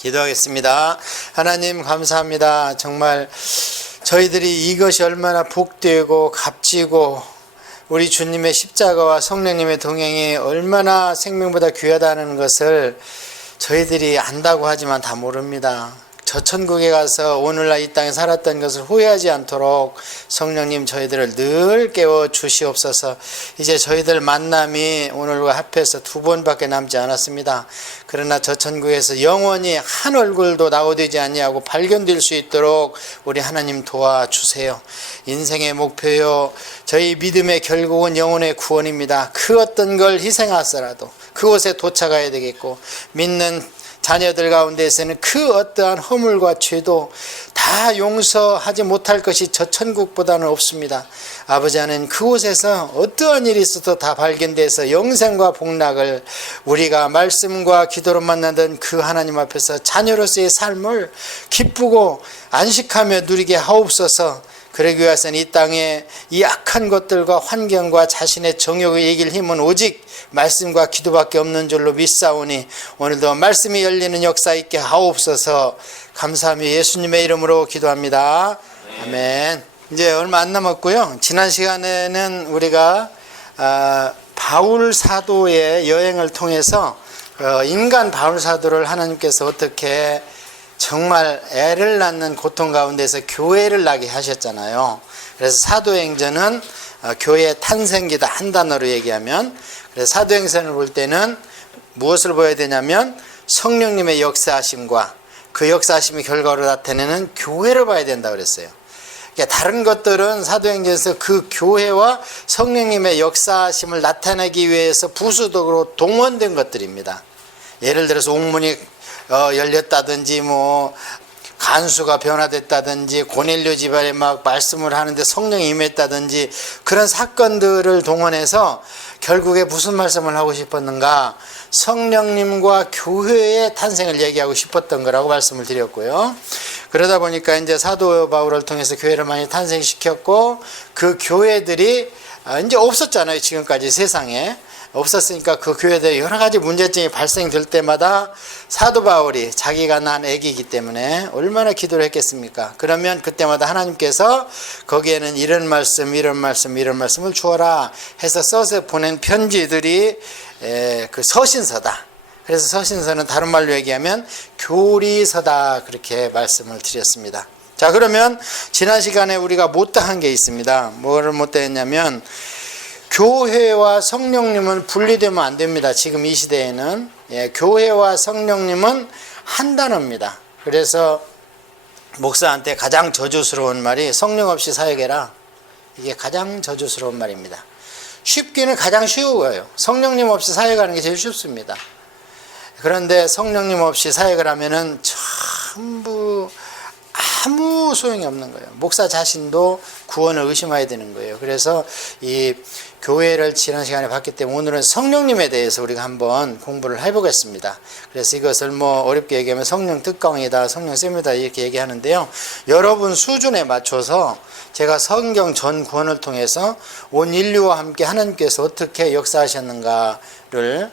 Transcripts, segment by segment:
기도하겠습니다. 하나님 감사합니다. 정말 저희들이 이것이 얼마나 복되고 값지고 우리 주님의 십자가와 성령님의 동행이 얼마나 생명보다 귀하다는 것을 저희들이 안다고 하지만 다 모릅니다. 저 천국에 가서 오늘날 이 땅에 살았던 것을 후회하지 않도록 성령님 저희들을 늘 깨워 주시옵소서. 이제 저희들 만남이 오늘과 합해서 2번밖에 남지 않았습니다. 그러나 저 천국에서 영원히 한 얼굴도 낙오되지 아니하고 발견될 수 있도록 우리 하나님 도와주세요. 인생의 목표요, 저희 믿음의 결국은 영혼의 구원입니다. 그 어떤 걸 희생하더라도 그곳에 도착해야 되겠고, 믿는 자녀들 가운데에서는 그 어떠한 허물과 죄도 다 용서하지 못할 것이 저 천국보다는 없습니다. 아버지 하나님, 그곳에서 어떠한 일이 있어도 다 발견돼서 영생과 복락을 우리가 말씀과 기도로 만나던 그 하나님 앞에서 자녀로서의 삶을 기쁘고 안식하며 누리게 하옵소서. 그러기 위해서는 이 땅에 이 악한 것들과 환경과 자신의 정욕을 이길 힘은 오직 말씀과 기도밖에 없는 줄로 믿사오니 오늘도 말씀이 열리는 역사 있게 하옵소서. 감사하며 예수님의 이름으로 기도합니다. 아멘. 이제 얼마 안 남았고요. 지난 시간에는 우리가 바울 사도의 여행을 통해서 인간 바울 사도를 하나님께서 어떻게 정말 애를 낳는 고통 가운데서 교회를 나게 하셨잖아요. 그래서 사도행전은 교회의 탄생기다, 한 단어로 얘기하면. 그래서 사도행전을 볼 때는 무엇을 보여야 되냐면 성령님의 역사하심과 그 역사하심의 결과로 나타내는 교회를 봐야 된다고 그랬어요. 그러니까 다른 것들은 사도행전에서 그 교회와 성령님의 역사하심을 나타내기 위해서 부수적으로 동원된 것들입니다. 예를 들어서 옥문이 열렸다든지 간수가 변화됐다든지 고넬료 집안에 막 말씀을 하는데 성령이 임했다든지 그런 사건들을 동원해서 결국에 무슨 말씀을 하고 싶었는가? 성령님과 교회의 탄생을 얘기하고 싶었던 거라고 말씀을 드렸고요. 그러다 보니까 이제 사도 바울을 통해서 교회를 많이 탄생시켰고, 그 교회들이 이제 없었잖아요. 지금까지 세상에 없었으니까 그 교회들이 여러 가지 문제점이 발생될 때마다 사도 바울이 자기가 낳은 아기이기 때문에 얼마나 기도를 했겠습니까? 그러면 그때마다 하나님께서 거기에는 이런 말씀, 이런 말씀, 이런 말씀을 주어라 해서 써서 보낸 편지들이 그 서신서다. 그래서 서신서는 다른 말로 얘기하면 교리서다, 그렇게 말씀을 드렸습니다. 자, 그러면 지난 시간에 우리가 못다한 게 있습니다. 뭐를 못다했냐면 교회와 성령님은 분리되면 안 됩니다. 지금 이 시대에는 교회와 성령님은 한 단어입니다. 그래서 목사한테 가장 저주스러운 말이 성령 없이 사역해라. 이게 가장 저주스러운 말입니다. 쉽기는 가장 쉬워요. 성령님 없이 사역하는 게 제일 쉽습니다. 그런데 성령님 없이 사역을 하면은 전부 아무 소용이 없는 거예요. 목사 자신도 구원을 의심해야 되는 거예요. 그래서 이 교회를 지난 시간에 봤기 때문에 오늘은 성령님에 대해서 우리가 한번 공부를 해보겠습니다. 그래서 이것을 어렵게 얘기하면 성령 특강이다, 성령 세미다 이렇게 얘기하는데요. 여러분 수준에 맞춰서 제가 성경 전 구원을 통해서 온 인류와 함께 하나님께서 어떻게 역사하셨는가를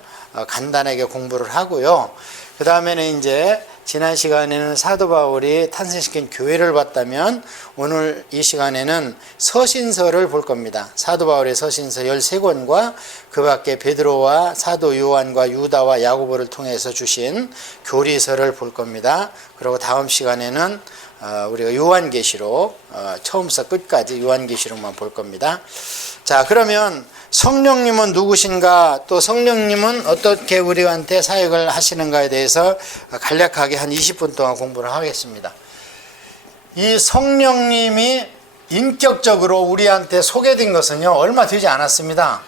간단하게 공부를 하고요. 그 다음에는 이제 지난 시간에는 사도 바울이 탄생시킨 교회를 봤다면 오늘 이 시간에는 서신서를 볼 겁니다. 사도 바울의 서신서 13권과 그 밖에 베드로와 사도 요한과 유다와 야고보를 통해서 주신 교리서를 볼 겁니다. 그리고 다음 시간에는 우리가 요한계시록 처음부터 끝까지 요한계시록만 볼 겁니다. 자, 그러면 성령님은 누구신가, 또 성령님은 어떻게 우리한테 사역을 하시는가에 대해서 간략하게 한 20분 동안 공부를 하겠습니다. 이 성령님이 인격적으로 우리한테 소개된 것은요, 얼마 되지 않았습니다.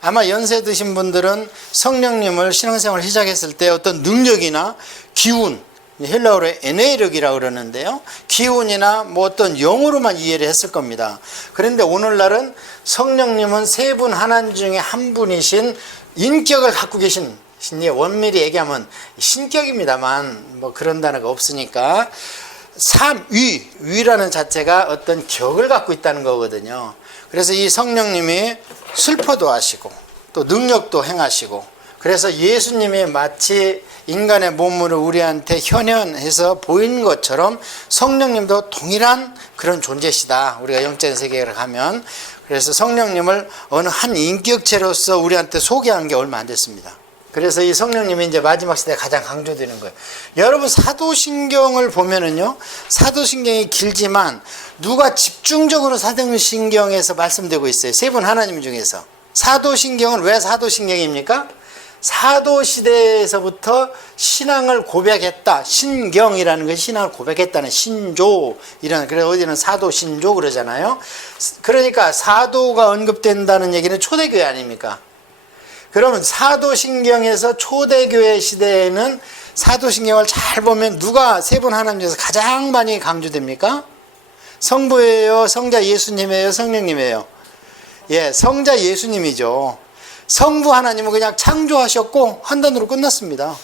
아마 연세 드신 분들은 성령님을 신앙생활을 시작했을 때 어떤 능력이나 기운, 헬라어로 에네르기라고 그러는데요, 기운이나 어떤 영으로만 이해를 했을 겁니다. 그런데 오늘날은 성령님은 세 분 하나님 중에 한 분이신 인격을 갖고 계신, 원밀히 얘기하면 신격입니다만 그런 단어가 없으니까 위라는 자체가 어떤 격을 갖고 있다는 거거든요. 그래서 이 성령님이 슬퍼도 하시고 또 능력도 행하시고 그래서 예수님이 마치 인간의 몸으로 우리한테 현현해서 보이는 것처럼 성령님도 동일한 그런 존재시다. 우리가 영적인 세계를 가면. 그래서 성령님을 어느 한 인격체로서 우리한테 소개한 게 얼마 안 됐습니다. 그래서 이 성령님이 이제 마지막 시대에 가장 강조되는 거예요. 여러분 사도신경을 보면은요, 사도신경이 길지만 누가 집중적으로 사도신경에서 말씀되고 있어요. 세 분 하나님 중에서. 사도신경은 왜 사도신경입니까? 사도시대에서부터 신앙을 고백했다. 신경이라는 것이 신앙을 고백했다는 신조이라는, 그래서 어디는 사도신조 그러잖아요. 그러니까 사도가 언급된다는 얘기는 초대교회 아닙니까? 그러면 사도신경에서 초대교회 시대에는 사도신경을 잘 보면 누가 세 분 하나님 중에서 가장 많이 강조됩니까? 성부예요? 성자 예수님이에요? 성령님이에요? 예, 성자 예수님이죠. 성부 하나님은 그냥 창조하셨고 한단으로 끝났습니다.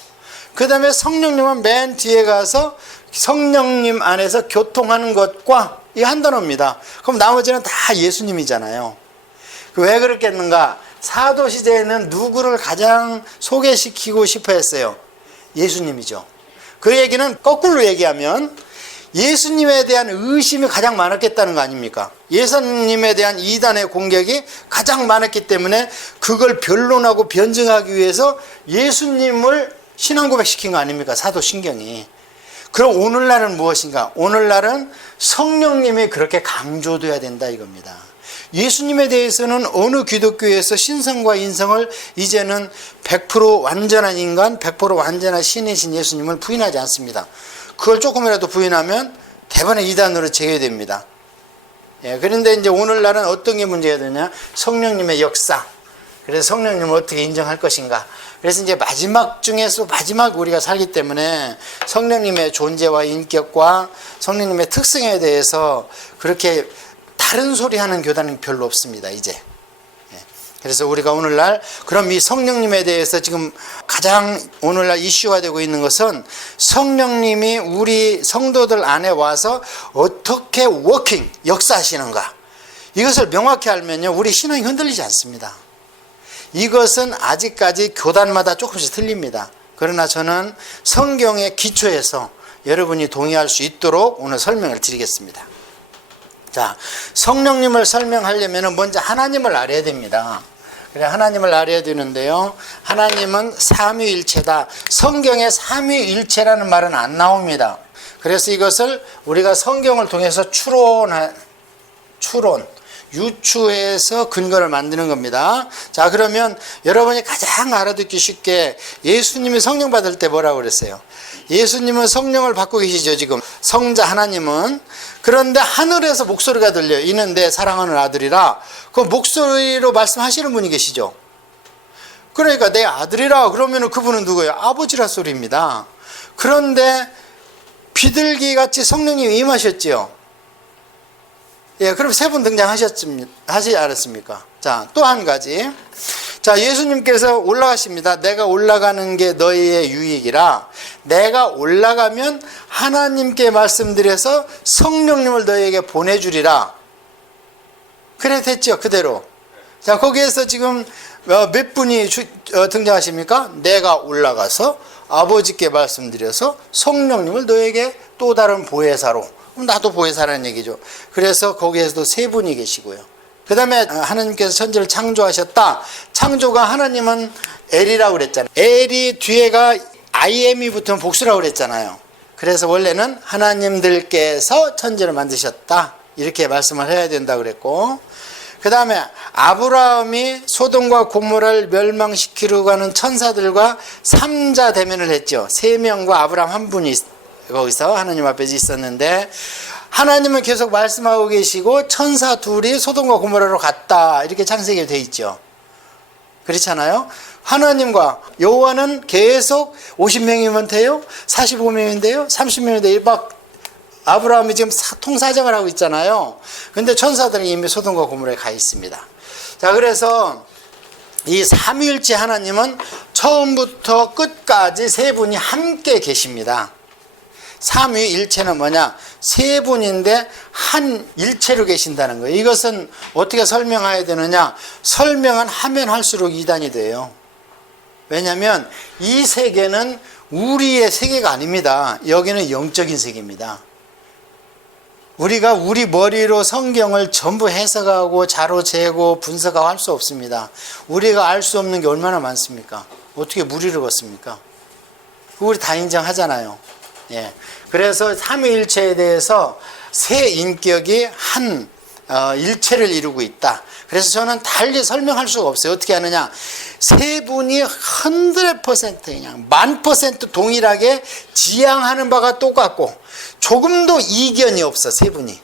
그 다음에 성령님은 맨 뒤에 가서 성령님 안에서 교통하는 것과 이 한 단어입니다. 그럼 나머지는 다 예수님이잖아요. 왜 그렇겠는가? 사도시대에는 누구를 가장 소개시키고 싶어 했어요? 예수님이죠. 그 얘기는 거꾸로 얘기하면 예수님에 대한 의심이 가장 많았겠다는 거 아닙니까? 예수님에 대한 이단의 공격이 가장 많았기 때문에 그걸 변론하고 변증하기 위해서 예수님을 신앙 고백시킨 거 아닙니까? 사도신경이. 그럼 오늘날은 무엇인가? 오늘날은 성령님이 그렇게 강조돼야 된다 이겁니다. 예수님에 대해서는 어느 기독교에서 신성과 인성을 이제는 100% 완전한 인간, 100% 완전한 신이신 예수님을 부인하지 않습니다. 그걸 조금이라도 부인하면 대번에 이단으로 제외됩니다. 예, 그런데 이제 오늘날은 어떤 게 문제가 되냐? 성령님의 역사. 그래서 성령님을 어떻게 인정할 것인가? 그래서 이제 마지막 중에서 마지막 우리가 살기 때문에 성령님의 존재와 인격과 성령님의 특성에 대해서 그렇게 다른 소리 하는 교단은 별로 없습니다, 이제. 그래서 우리가 오늘날 그럼 이 성령님에 대해서 지금 가장 오늘날 이슈가 되고 있는 것은 성령님이 우리 성도들 안에 와서 어떻게 워킹, 역사하시는가. 이것을 명확히 알면요, 우리 신앙이 흔들리지 않습니다. 이것은 아직까지 교단마다 조금씩 틀립니다. 그러나 저는 성경의 기초에서 여러분이 동의할 수 있도록 오늘 설명을 드리겠습니다. 자, 성령님을 설명하려면 먼저 하나님을 알아야 됩니다. 그래, 하나님을 알아야 되는데요, 하나님은 삼위일체다. 성경에 삼위일체라는 말은 안 나옵니다. 그래서 이것을 우리가 성경을 통해서 유추해서 근거를 만드는 겁니다. 자, 그러면 여러분이 가장 알아듣기 쉽게 예수님이 성령 받을 때 뭐라고 그랬어요? 예수님은 성령을 받고 계시죠, 지금. 성자 하나님은. 그런데 하늘에서 목소리가 들려요. 이는 내 사랑하는 아들이라. 그 목소리로 말씀하시는 분이 계시죠. 그러니까 내 아들이라 그러면 그분은 누구예요? 아버지라 소리입니다. 그런데 비둘기 같이 성령님이 임하셨지요. 예, 그럼 세 분 하지 않았습니까? 자, 또 한 가지. 자, 예수님께서 올라가십니다. 내가 올라가는 게 너희의 유익이라. 내가 올라가면 하나님께 말씀드려서 성령님을 너희에게 보내주리라. 그래 됐죠, 그대로. 자, 거기에서 지금 몇 분이 등장하십니까? 내가 올라가서 아버지께 말씀드려서 성령님을 너희에게 또 다른 보혜사로. 나도 보혜사라는 얘기죠. 그래서 거기에서도 세 분이 계시고요. 그 다음에 하나님께서 천지를 창조하셨다. 창조가 하나님은 엘이라고 그랬잖아요. 엘이 뒤에가 IM이 붙으면 복수라고 그랬잖아요. 그래서 원래는 하나님들께서 천지를 만드셨다. 이렇게 말씀을 해야 된다고 그랬고, 그 다음에 아브라함이 소돔과 고모라를 멸망시키려고 하는 천사들과 삼자 대면을 했죠. 세 명과 아브라함 한 분이 거기서 하나님 앞에 있었는데, 하나님은 계속 말씀하고 계시고 천사 둘이 소돔과 고모라로 갔다, 이렇게 창세기에 돼 있죠. 그렇잖아요. 하나님과 여호와는 계속 50명이면 돼요, 45명이면 돼요, 30명이면 돼요. 막 아브라함이 지금 통사정을 하고 있잖아요. 근데 천사들은 이미 소돔과 고모라에 가 있습니다. 자, 그래서 이 삼위일체 하나님은 처음부터 끝까지 세 분이 함께 계십니다. 삼위일체는 뭐냐? 세 분인데 한 일체로 계신다는 거예요. 이것은 어떻게 설명해야 되느냐? 설명은 하면 할수록 이단이 돼요. 왜냐하면 이 세계는 우리의 세계가 아닙니다. 여기는 영적인 세계입니다. 우리가 우리 머리로 성경을 전부 해석하고 자로 재고 분석하고 할 수 없습니다. 우리가 알 수 없는 게 얼마나 많습니까? 어떻게 무리를 걷습니까? 우리 다 인정하잖아요. 예. 그래서 삼위일체에 대해서 세 인격이 한 일체를 이루고 있다. 그래서 저는 달리 설명할 수가 없어요. 어떻게 하느냐? 세 분이 100% 그냥 1000% 동일하게 지향하는 바가 똑같고 조금도 이견이 없어, 세 분이.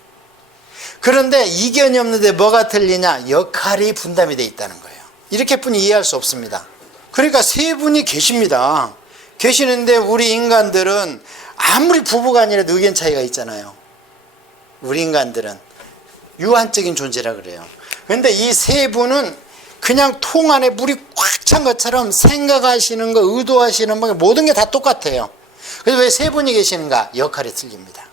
그런데 이견이 없는데 뭐가 틀리냐? 역할이 분담이 되어 있다는 거예요. 이렇게뿐이 이해할 수 없습니다. 그러니까 세 분이 계십니다. 계시는데 우리 인간들은 아무리 부부가 아니라도 의견 차이가 있잖아요. 우리 인간들은 유한적인 존재라 그래요. 그런데 이 세 분은 그냥 통 안에 물이 꽉 찬 것처럼 생각하시는 거, 의도하시는 거 모든 게 다 똑같아요. 그래서 왜 세 분이 계시는가? 역할이 틀립니다.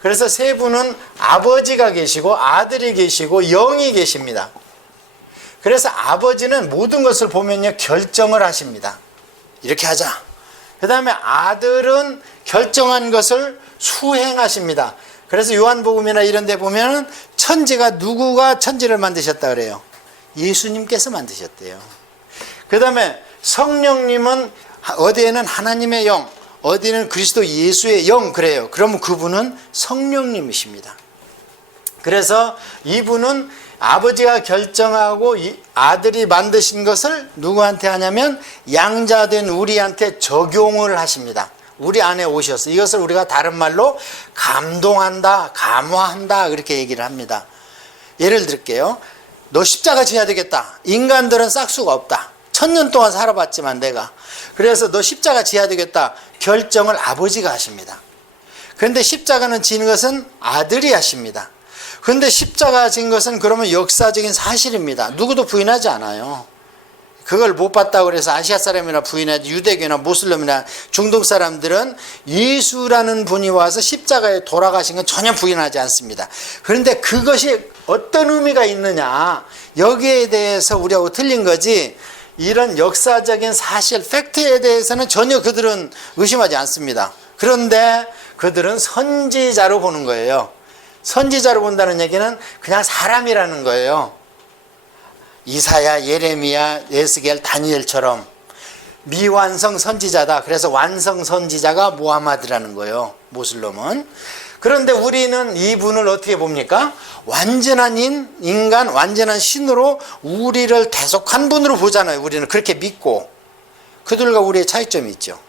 그래서 세 분은 아버지가 계시고 아들이 계시고 영이 계십니다. 그래서 아버지는 모든 것을 보면요, 결정을 하십니다. 이렇게 하자. 그 다음에 아들은 결정한 것을 수행하십니다. 그래서 요한복음이나 이런 데 보면 천지가 누구가 천지를 만드셨다 그래요? 예수님께서 만드셨대요. 그 다음에 성령님은 어디에는 하나님의 영, 어디는 그리스도 예수의 영 그래요. 그러면 그분은 성령님이십니다. 그래서 이분은 아버지가 결정하고 아들이 만드신 것을 누구한테 하냐면 양자된 우리한테 적용을 하십니다. 우리 안에 오셔서 이것을 우리가 다른 말로 감동한다, 감화한다 그렇게 얘기를 합니다. 예를 들게요. 너 십자가 지어야 되겠다. 인간들은 싹수가 없다. 1000년 동안 살아봤지만 내가. 그래서 너 십자가 지어야 되겠다. 결정을 아버지가 하십니다. 그런데 십자가는 지는 것은 아들이 하십니다. 그런데 십자가 진 것은 그러면 역사적인 사실입니다. 누구도 부인하지 않아요. 그걸 못 봤다고 그래서 아시아 사람이나 부인하지, 유대교나 모슬림이나 중동 사람들은 예수라는 분이 와서 십자가에 돌아가신 건 전혀 부인하지 않습니다. 그런데 그것이 어떤 의미가 있느냐, 여기에 대해서 우리하고 틀린 거지, 이런 역사적인 사실, 팩트에 대해서는 전혀 그들은 의심하지 않습니다. 그런데 그들은 선지자로 보는 거예요. 선지자로 본다는 얘기는 그냥 사람이라는 거예요. 이사야, 예레미야, 에스겔, 다니엘처럼 미완성 선지자다. 그래서 완성 선지자가 무하마드라는 거예요, 모슬림은. 그런데 우리는 이분을 어떻게 봅니까? 완전한 인간, 완전한 신으로 우리를 대속한 분으로 보잖아요. 우리는 그렇게 믿고. 그들과 우리의 차이점이 있죠.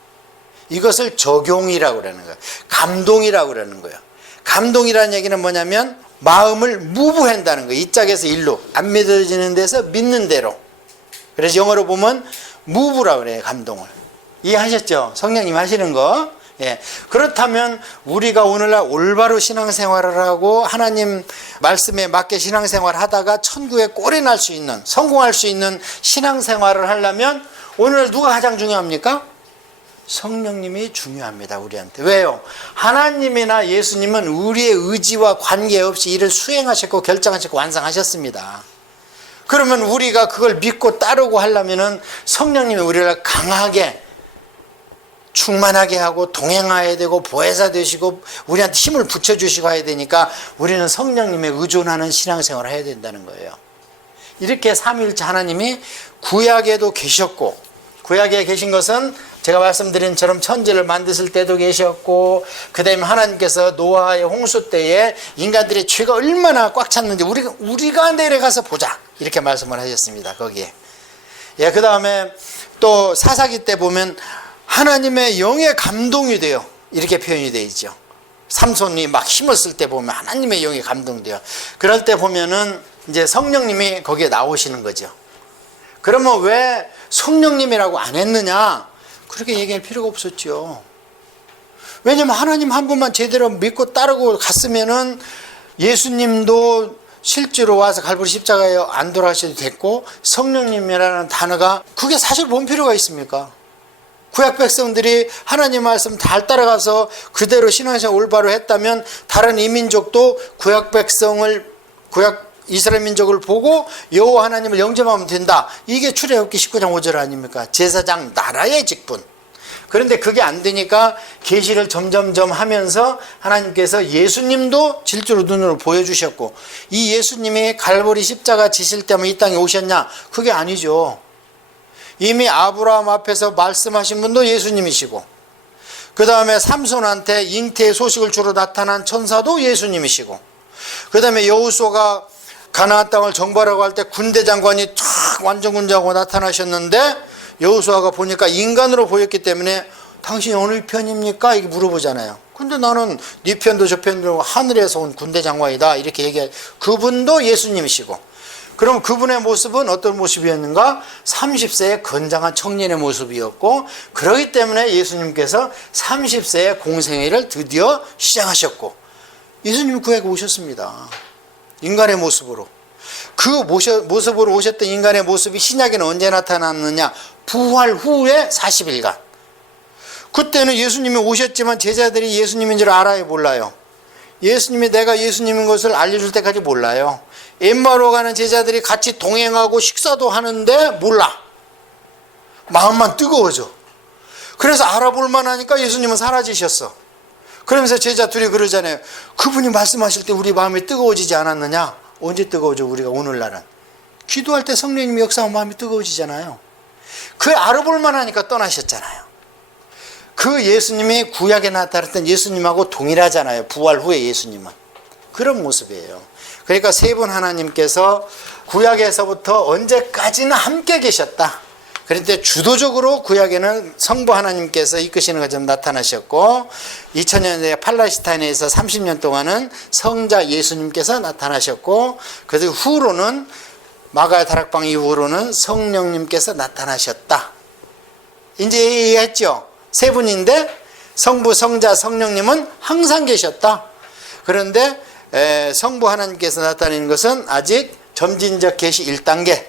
이것을 적용이라고 그러는 거예요. 감동이라고 그러는 거예요. 감동이라는 얘기는 뭐냐면 마음을 무브한다는 거예요. 이 짝에서 일로, 안 믿어지는 데서 믿는 대로. 그래서 영어로 보면 무브라고 그래요, 감동을. 이해하셨죠? 성령님 하시는 거. 예. 그렇다면 우리가 오늘날 올바로 신앙생활을 하고 하나님 말씀에 맞게 신앙생활을 하다가 천국에 꼴이 날 수 있는, 성공할 수 있는 신앙생활을 하려면 오늘 누가 가장 중요합니까? 성령님이 중요합니다, 우리한테. 왜요? 하나님이나 예수님은 우리의 의지와 관계없이 이를 수행하셨고 결정하셨고 완성하셨습니다. 그러면 우리가 그걸 믿고 따르고 하려면 성령님이 우리를 강하게 충만하게 하고 동행해야 되고 보혜사 되시고 우리한테 힘을 붙여주시고 해야 되니까 우리는 성령님에 의존하는 신앙생활을 해야 된다는 거예요. 이렇게 삼위일체 하나님이 구약에도 계셨고, 구약에 계신 것은 제가 말씀드린 처럼 천지를 만드실 때도 계셨고, 그 다음에 하나님께서 노아의 홍수 때에 인간들의 죄가 얼마나 꽉 찼는지 우리가 내려가서 보자 이렇게 말씀을 하셨습니다. 거기에. 예, 그 다음에 또 사사기 때 보면 하나님의 영에 감동이 돼요. 이렇게 표현이 되어 있죠. 삼손이 막 힘을 쓸 때 보면 하나님의 영에 감동돼요. 그럴 때 보면은 이제 성령님이 거기에 나오시는 거죠. 그러면 왜 성령님이라고 안 했느냐? 그렇게 얘기할 필요가 없었죠. 왜냐면 하나님 한 분만 제대로 믿고 따르고 갔으면은 예수님도 실제로 와서 갈보리 십자가에 안 돌아가셔도 됐고, 성령님이라는 단어가 그게 사실 뭔 필요가 있습니까? 구약 백성들이 하나님 말씀 잘 따라가서 그대로 신앙생활 올바로 했다면 다른 이민족도 구약 이스라엘 민족을 보고 여호와 하나님을 영접하면 된다. 이게 출애굽기 19장 5절 아닙니까? 제사장 나라의 직분. 그런데 그게 안 되니까 계시를 점점점 하면서 하나님께서 예수님도 질주로 눈으로 보여주셨고, 이 예수님이 갈보리 십자가 지실 때만 이 땅에 오셨냐? 그게 아니죠. 이미 아브라함 앞에서 말씀하신 분도 예수님이시고, 그 다음에 삼손한테 잉태의 소식을 주러 나타난 천사도 예수님이시고, 그 다음에 여호수아가 가나안 땅을 정벌하고 할 때 군대 장관이 쫙 완전군자하고 나타나셨는데, 여호수아가 보니까 인간으로 보였기 때문에 당신이 어느 편입니까? 이렇게 물어보잖아요. 근데 나는 네 편도 저 편도 하늘에서 온 군대 장관이다 이렇게 얘기해. 그분도 예수님이시고, 그럼 그분의 모습은 어떤 모습이었는가? 30세의 건장한 청년의 모습이었고, 그렇기 때문에 예수님께서 30세의 공생애를 드디어 시작하셨고, 예수님이 그에게 오셨습니다. 인간의 모습으로. 그 모습으로 오셨던 인간의 모습이 신약에는 언제 나타났느냐? 부활 후에 40일간. 그때는 예수님이 오셨지만 제자들이 예수님인 줄 알아요, 몰라요? 예수님이 내가 예수님인 것을 알려줄 때까지 몰라요. 엠마오로 가는 제자들이 같이 동행하고 식사도 하는데 몰라. 마음만 뜨거워져. 그래서 알아볼 만하니까 예수님은 사라지셨어. 그러면서 제자 둘이 그러잖아요. 그분이 말씀하실 때 우리 마음이 뜨거워지지 않았느냐? 언제 뜨거워져? 우리가 오늘날은 기도할 때 성령님이 역사하면 마음이 뜨거워지잖아요. 그 알아볼 만하니까 떠나셨잖아요. 그 예수님이 구약에 나타났던 예수님하고 동일하잖아요. 부활 후에 예수님은 그런 모습이에요. 그러니까 세 분 하나님께서 구약에서부터 언제까지나 함께 계셨다. 그런데 주도적으로 구약에는 성부 하나님께서 이끄시는 것처럼 나타나셨고, 2000년대 팔레스타인에서 30년 동안은 성자 예수님께서 나타나셨고, 그 후로는 마가의 다락방 이후로는 성령님께서 나타나셨다. 이제 얘기했죠. 세 분인데 성부, 성자, 성령님은 항상 계셨다. 그런데 성부 하나님께서 나타내는 것은 아직 점진적 계시 1단계,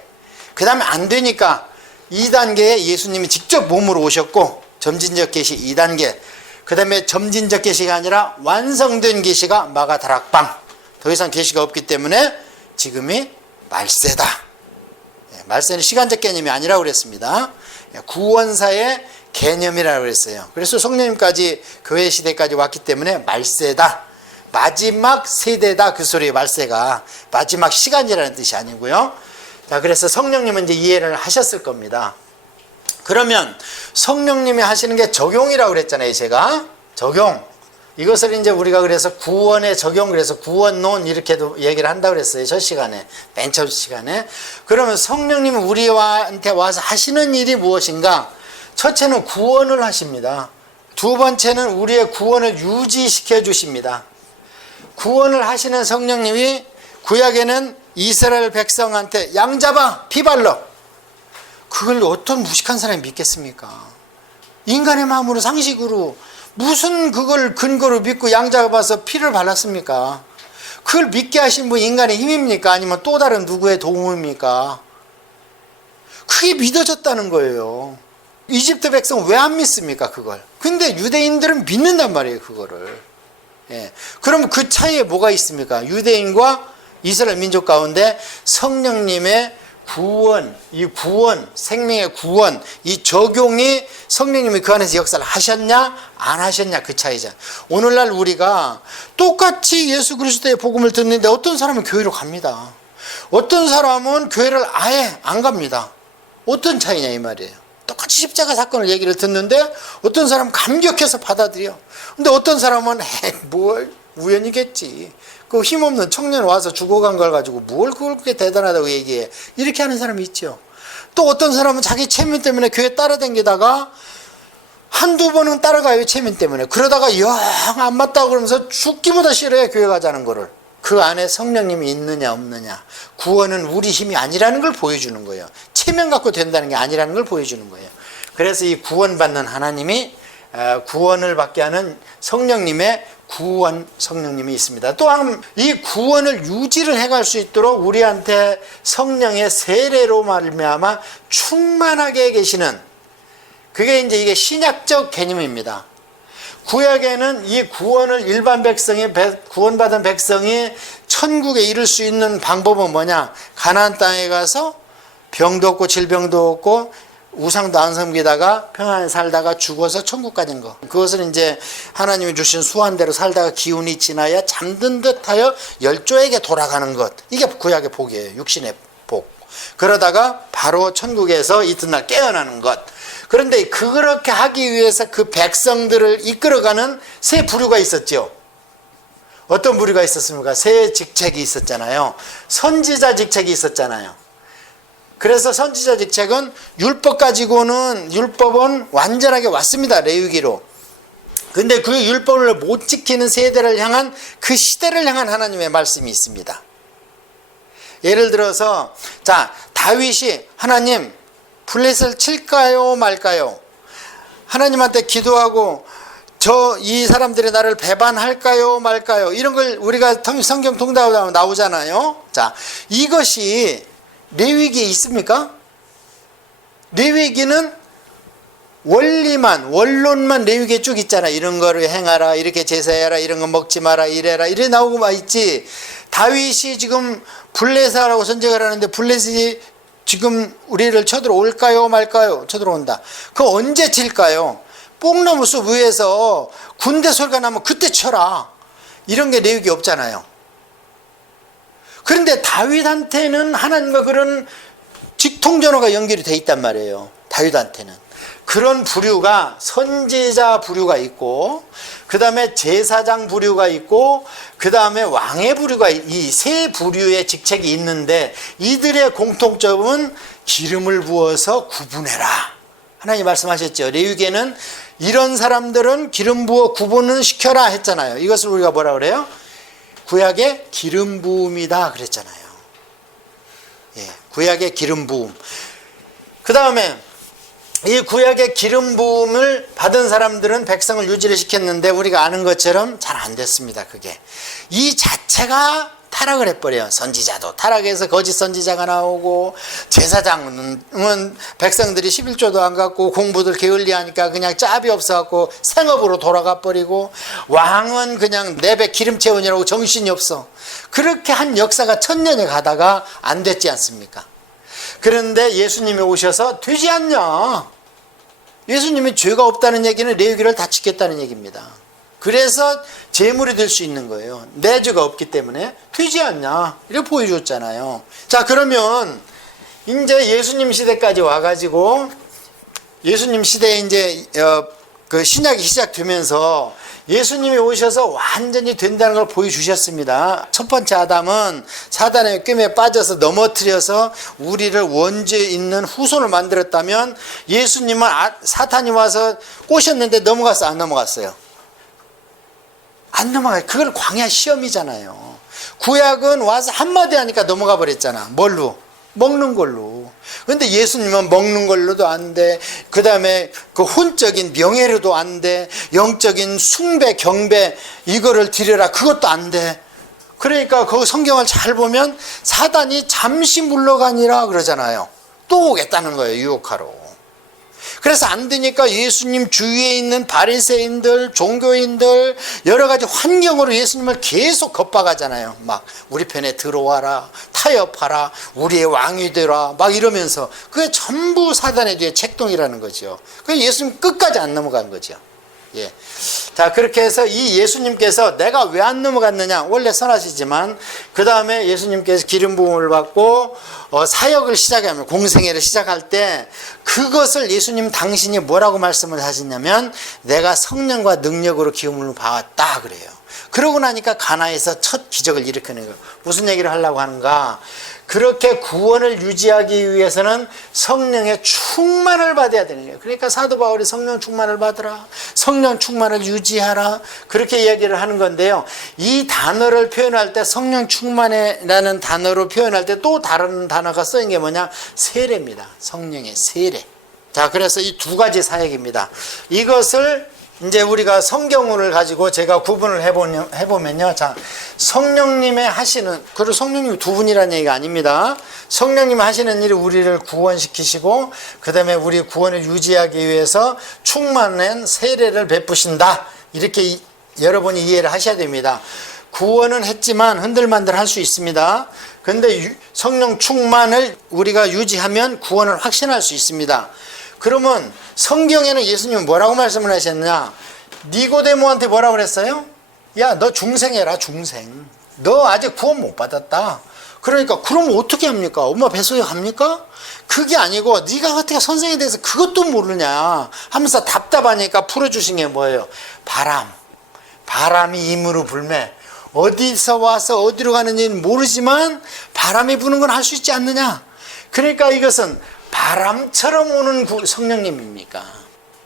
그 다음에 안 되니까 2단계에 예수님이 직접 몸으로 오셨고, 점진적 계시 2단계, 그 다음에 점진적 계시가 아니라 완성된 계시가 마가 다락방. 더 이상 계시가 없기 때문에 지금이 말세다. 말세는 시간적 개념이 아니라고 그랬습니다. 구원사의 개념이라고 그랬어요. 그래서 성령님까지 교회 시대까지 왔기 때문에 말세다. 마지막 세대다. 그 소리의 말세가 마지막 시간이라는 뜻이 아니고요. 자, 그래서 성령님은 이제 이해를 하셨을 겁니다. 그러면 성령님이 하시는 게 적용이라고 그랬잖아요. 제가 적용, 이것을 이제 우리가 그래서 구원의 적용, 그래서 구원론 이렇게도 얘기를 한다고 그랬어요. 저 시간에, 맨 처음 시간에. 그러면 성령님이 우리한테 와서 하시는 일이 무엇인가? 첫째는 구원을 하십니다. 두 번째는 우리의 구원을 유지시켜 주십니다. 구원을 하시는 성령님이 구약에는 이스라엘 백성한테 양 잡아 피 발라. 그걸 어떤 무식한 사람이 믿겠습니까? 인간의 마음으로, 상식으로 무슨 그걸 근거로 믿고 양 잡아서 피를 발랐습니까? 그걸 믿게 하신 분 인간의 힘입니까? 아니면 또 다른 누구의 도움입니까? 그게 믿어졌다는 거예요. 이집트 백성 왜 안 믿습니까? 그걸. 근데 유대인들은 믿는단 말이에요, 그거를. 예. 그럼 그 차이에 뭐가 있습니까? 유대인과 이스라엘 민족 가운데 성령님의 구원, 이 구원, 생명의 구원, 이 적용이 성령님이 그 안에서 역사를 하셨냐 안 하셨냐, 그 차이죠. 오늘날 우리가 똑같이 예수 그리스도의 복음을 듣는데 어떤 사람은 교회로 갑니다. 어떤 사람은 교회를 아예 안 갑니다. 어떤 차이냐 이 말이에요. 똑같이 십자가 사건을 얘기를 듣는데 어떤 사람은 감격해서 받아들여. 근데 어떤 사람은 뭘 우연이겠지. 그 힘없는 청년 와서 죽어간 걸 가지고 뭘 그걸 그렇게 대단하다고 얘기해. 이렇게 하는 사람이 있죠. 또 어떤 사람은 자기 체면 때문에 교회 따라다니다가 한두 번은 따라가요, 체면 때문에. 그러다가 영 안 맞다고 그러면서 죽기보다 싫어해, 교회 가자는 거를. 그 안에 성령님이 있느냐 없느냐. 구원은 우리 힘이 아니라는 걸 보여주는 거예요. 체면 갖고 된다는 게 아니라는 걸 보여주는 거예요. 그래서 이 구원받는 하나님이 구원을 받게 하는 성령님의 구원 성령님이 있습니다. 또한 이 구원을 유지를 해갈 수 있도록 우리한테 성령의 세례로 말미암아 충만하게 계시는, 그게 이제 이게 신약적 개념입니다. 구약에는 이 구원을 일반 백성이, 구원받은 백성이 천국에 이를 수 있는 방법은 뭐냐? 가나안 땅에 가서 병도 없고 질병도 없고 우상도 안 섬기다가 평안히 살다가 죽어서 천국 가는 거. 그것을 이제 하나님이 주신 수완대로 살다가 기운이 지나야 잠든 듯하여 열조에게 돌아가는 것. 이게 구약의 복이에요. 육신의 복. 그러다가 바로 천국에서 이튿날 깨어나는 것. 그런데 그렇게 하기 위해서 그 백성들을 이끌어가는 세 부류가 있었죠. 어떤 부류가 있었습니까? 세 직책이 있었잖아요. 선지자 직책이 있었잖아요. 그래서 선지자 직책은 율법은 완전하게 왔습니다. 레위기로. 근데 그 율법을 못 지키는 세대를 향한 그 시대를 향한 하나님의 말씀이 있습니다. 예를 들어서 자, 다윗이 하나님 블레셋을 칠까요 말까요? 하나님한테 기도하고 이 사람들이 나를 배반할까요 말까요? 이런 걸 우리가 성경 통독하면 나오잖아요. 자, 이것이 레위기에 있습니까? 레위기는 원론만 레위기에 쭉 있잖아. 이런 거를 행하라, 이렇게 제사해라, 이런 거 먹지 마라, 이래라, 이래 나오고 막 있지. 다윗이 지금 블레셋하라고 선택을 하는데 블레셋이 지금 우리를 쳐들어올까요 말까요? 쳐들어온다. 그거 언제 칠까요? 뽕나무 숲 위에서 군대 소리가 나면 그때 쳐라. 이런 게 레위기 없잖아요. 그런데 다윗한테는 하나님과 그런 직통전화가 연결이 돼 있단 말이에요. 다윗한테는. 그런 부류가 선지자 부류가 있고, 그 다음에 제사장 부류가 있고, 그 다음에 왕의 부류가, 이 세 부류의 직책이 있는데 이들의 공통점은 기름을 부어서 구분해라. 하나님 말씀하셨죠. 레위기에는 이런 사람들은 기름 부어 구분을 시켜라 했잖아요. 이것을 우리가 뭐라 그래요? 구약의 기름 부음이다 그랬잖아요. 예, 구약의 기름 부음. 그 다음에 이 구약의 기름 부음을 받은 사람들은 백성을 유지를 시켰는데 우리가 아는 것처럼 잘 안 됐습니다. 그게 이 자체가 타락을 해버려요. 선지자도 타락해서 거짓 선지자가 나오고, 제사장은 백성들이 11조도 안 갖고 공부들 게을리하니까 그냥 짭이 없어갖고 생업으로 돌아가 버리고, 왕은 그냥 내배 기름 채우느라고 정신이 없어. 그렇게 한 역사가 1000년에 가다가 안 됐지 않습니까? 그런데 예수님이 오셔서 되지 않냐? 예수님이 죄가 없다는 얘기는 레위기를 다 지켰다는 얘기입니다. 그래서 제물이 될 수 있는 거예요. 내 죄가 없기 때문에 되지 않냐? 이렇게 보여줬잖아요. 자, 그러면 이제 예수님 시대까지 와가지고 예수님 시대에 이제 그 신약이 시작되면서 예수님이 오셔서 완전히 된다는 걸 보여주셨습니다. 첫 번째 아담은 사단의 꾀에 빠져서 넘어뜨려서 우리를 원죄 있는 후손을 만들었다면, 예수님은 사탄이 와서 꼬셨는데 넘어갔어, 안 넘어갔어요? 안 넘어가요. 그걸 광야 시험이잖아요. 구약은 와서 한마디 하니까 넘어가 버렸잖아. 뭘로? 먹는 걸로. 근데 예수님은 먹는 걸로도 안 돼. 그 다음에 그 혼적인 명예로도 안 돼. 영적인 숭배, 경배, 이거를 드려라. 그것도 안 돼. 그러니까 그 성경을 잘 보면 사단이 잠시 물러가니라 그러잖아요. 또 오겠다는 거예요, 유혹하러. 그래서 안 되니까 예수님 주위에 있는 바리새인들, 종교인들, 여러 가지 환경으로 예수님을 계속 겁박하잖아요. 막 우리 편에 들어와라, 타협하라, 우리의 왕이 되라, 막 이러면서. 그게 전부 사단의 뒤에 책동이라는 거죠. 그래서 예수님 끝까지 안 넘어간 거죠. 예. 자, 그렇게 해서 이 예수님께서 내가 왜 안 넘어갔느냐, 원래 선하시지만 그 다음에 예수님께서 기름 부음을 받고 사역을 시작하면, 공생애를 시작할 때 그것을 예수님 당신이 뭐라고 말씀을 하시냐면, 내가 성령과 능력으로 기름을 받았다 그래요. 그러고 나니까 가나에서 첫 기적을 일으키는 거예요. 무슨 얘기를 하려고 하는가? 그렇게 구원을 유지하기 위해서는 성령의 충만을 받아야 되는 거예요. 그러니까 사도 바울이 성령 충만을 받으라, 성령 충만을 유지하라, 그렇게 이야기를 하는 건데요. 이 단어를 표현할 때, 성령 충만이라는 단어로 표현할 때 또 다른 단어가 쓰인 게 뭐냐? 세례입니다. 성령의 세례. 자, 그래서 이 두 가지 사역입니다. 이것을 이제 우리가 성경을 가지고 제가 구분을 해보면요. 자, 성령님의 하시는, 그리고 성령님이 두 분이라는 얘기가 아닙니다. 성령님이 하시는 일이 우리를 구원시키시고, 그 다음에 우리 구원을 유지하기 위해서 충만한 세례를 베푸신다. 이렇게 여러분이 이해를 하셔야 됩니다. 구원은 했지만 흔들만들 할 수 있습니다. 근데 성령 충만을 우리가 유지하면 구원을 확신할 수 있습니다. 그러면 성경에는 예수님은 뭐라고 말씀을 하셨느냐? 니고데모한테 뭐라고 그랬어요? 야, 너 중생해라, 중생. 너 아직 구원 못 받았다. 그러니까 그럼 어떻게 합니까? 엄마 뱃속에 갑니까? 그게 아니고 네가 어떻게 선생에 대해서 그것도 모르냐 하면서 답답하니까 풀어주신 게 뭐예요? 바람이 임으로 불매. 어디서 와서 어디로 가는지는 모르지만 바람이 부는 건 할 수 있지 않느냐. 그러니까 이것은 바람처럼 오는 성령님입니까?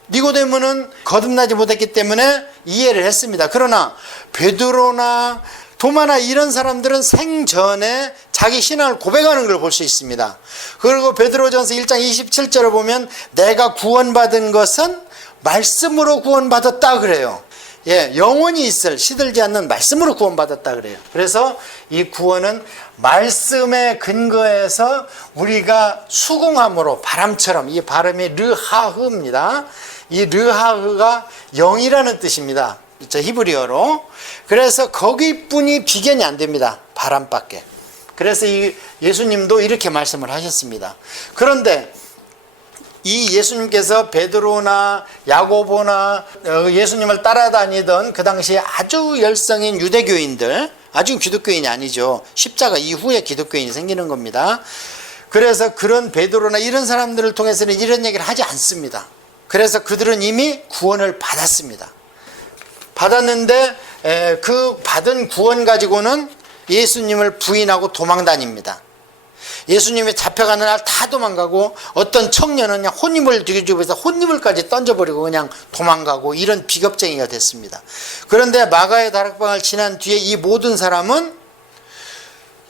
니고데모는 거듭나지 못했기 때문에 이해를 했습니다. 그러나 베드로나 도마나 이런 사람들은 생전에 자기 신앙을 고백하는 걸 볼 수 있습니다. 그리고 베드로전서 1장 27절을 보면 내가 구원받은 것은 말씀으로 구원받았다 그래요. 예, 영원히 있을 시들지 않는 말씀으로 구원받았다 그래요. 그래서 이 구원은 말씀에 근거해서 우리가 수긍함으로 바람처럼, 이 발음이 르하흐입니다. 이 르하흐가 영이라는 뜻입니다. 저 히브리어로. 그래서 거기뿐이 비견이 안 됩니다. 바람밖에. 그래서 이 예수님도 이렇게 말씀을 하셨습니다. 그런데 이 예수님께서 베드로나 야고보나 예수님을 따라다니던 그 당시에 아주 열성인 유대교인들, 아주 기독교인이 아니죠. 십자가 이후에 기독교인이 생기는 겁니다. 그래서 그런 베드로나 이런 사람들을 통해서는 이런 얘기를 하지 않습니다. 그래서 그들은 이미 구원을 받았습니다. 받았는데 그 받은 구원 가지고는 예수님을 부인하고 도망 다닙니다. 예수님이 잡혀가는 날 다 도망가고 어떤 청년은 그냥 혼입을 뒤집어 서 혼입을까지 던져버리고 그냥 도망가고 이런 비겁쟁이가 됐습니다. 그런데 마가의 다락방을 지난 뒤에 이 모든 사람은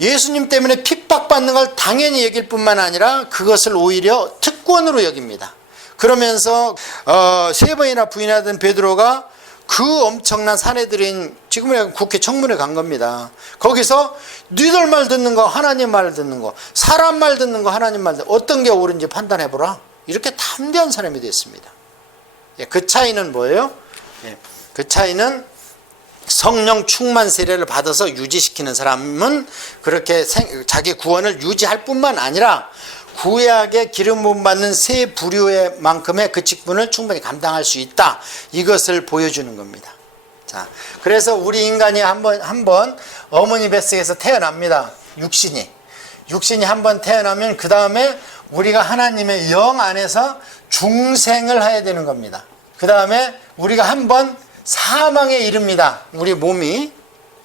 예수님 때문에 핍박받는 걸 당연히 여길 뿐만 아니라 그것을 오히려 특권으로 여깁니다. 그러면서 3번이나 부인하던 베드로가 그 엄청난 사내들인 지금은 국회 청문회 간 겁니다. 거기서 니들 말 듣는 거 하나님 말 듣는 거, 사람 말 듣는 거 하나님 말 듣는 거, 어떤 게 옳은지 판단해보라. 이렇게 담대한 사람이 됐습니다. 그 차이는 뭐예요? 그 차이는 성령 충만 세례를 받아서 유지시키는 사람은 그렇게 자기 구원을 유지할 뿐만 아니라 구약의 기름 부음 받는 세 부류의 만큼의 그 직분을 충분히 감당할 수 있다. 이것을 보여주는 겁니다. 자, 그래서 우리 인간이 한번 어머니 뱃속에서 태어납니다. 육신이 한번 태어나면 그 다음에 우리가 하나님의 영 안에서 중생을 해야 되는 겁니다. 그 다음에 우리가 한번 사망에 이릅니다. 우리 몸이.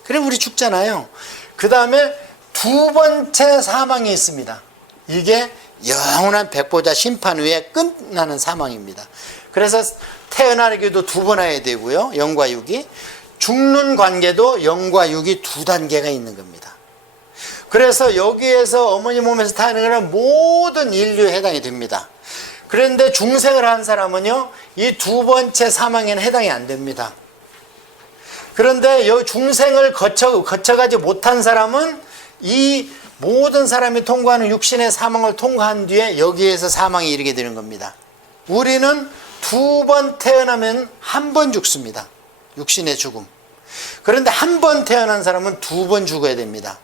그래 우리 죽잖아요. 그 다음에 두 번째 사망이 있습니다. 이게 영원한 백보자 심판 후에 끝나는 사망입니다. 그래서 태어나기도 두 번 해야 되고요. 영과 육이. 죽는 관계도 영과 육이 두 단계가 있는 겁니다. 그래서 여기에서 어머니 몸에서 태어나는 모든 인류에 해당이 됩니다. 그런데 중생을 한 사람은요, 이 두 번째 사망에는 해당이 안 됩니다. 그런데 이 중생을 거쳐가지 못한 사람은 이 모든 사람이 통과하는 육신의 사망을 통과한 뒤에 여기에서 사망에 이르게 되는 겁니다. 우리는 두 번 태어나면 한 번 죽습니다. 육신의 죽음. 그런데 한 번 태어난 사람은 두 번 죽어야 됩니다.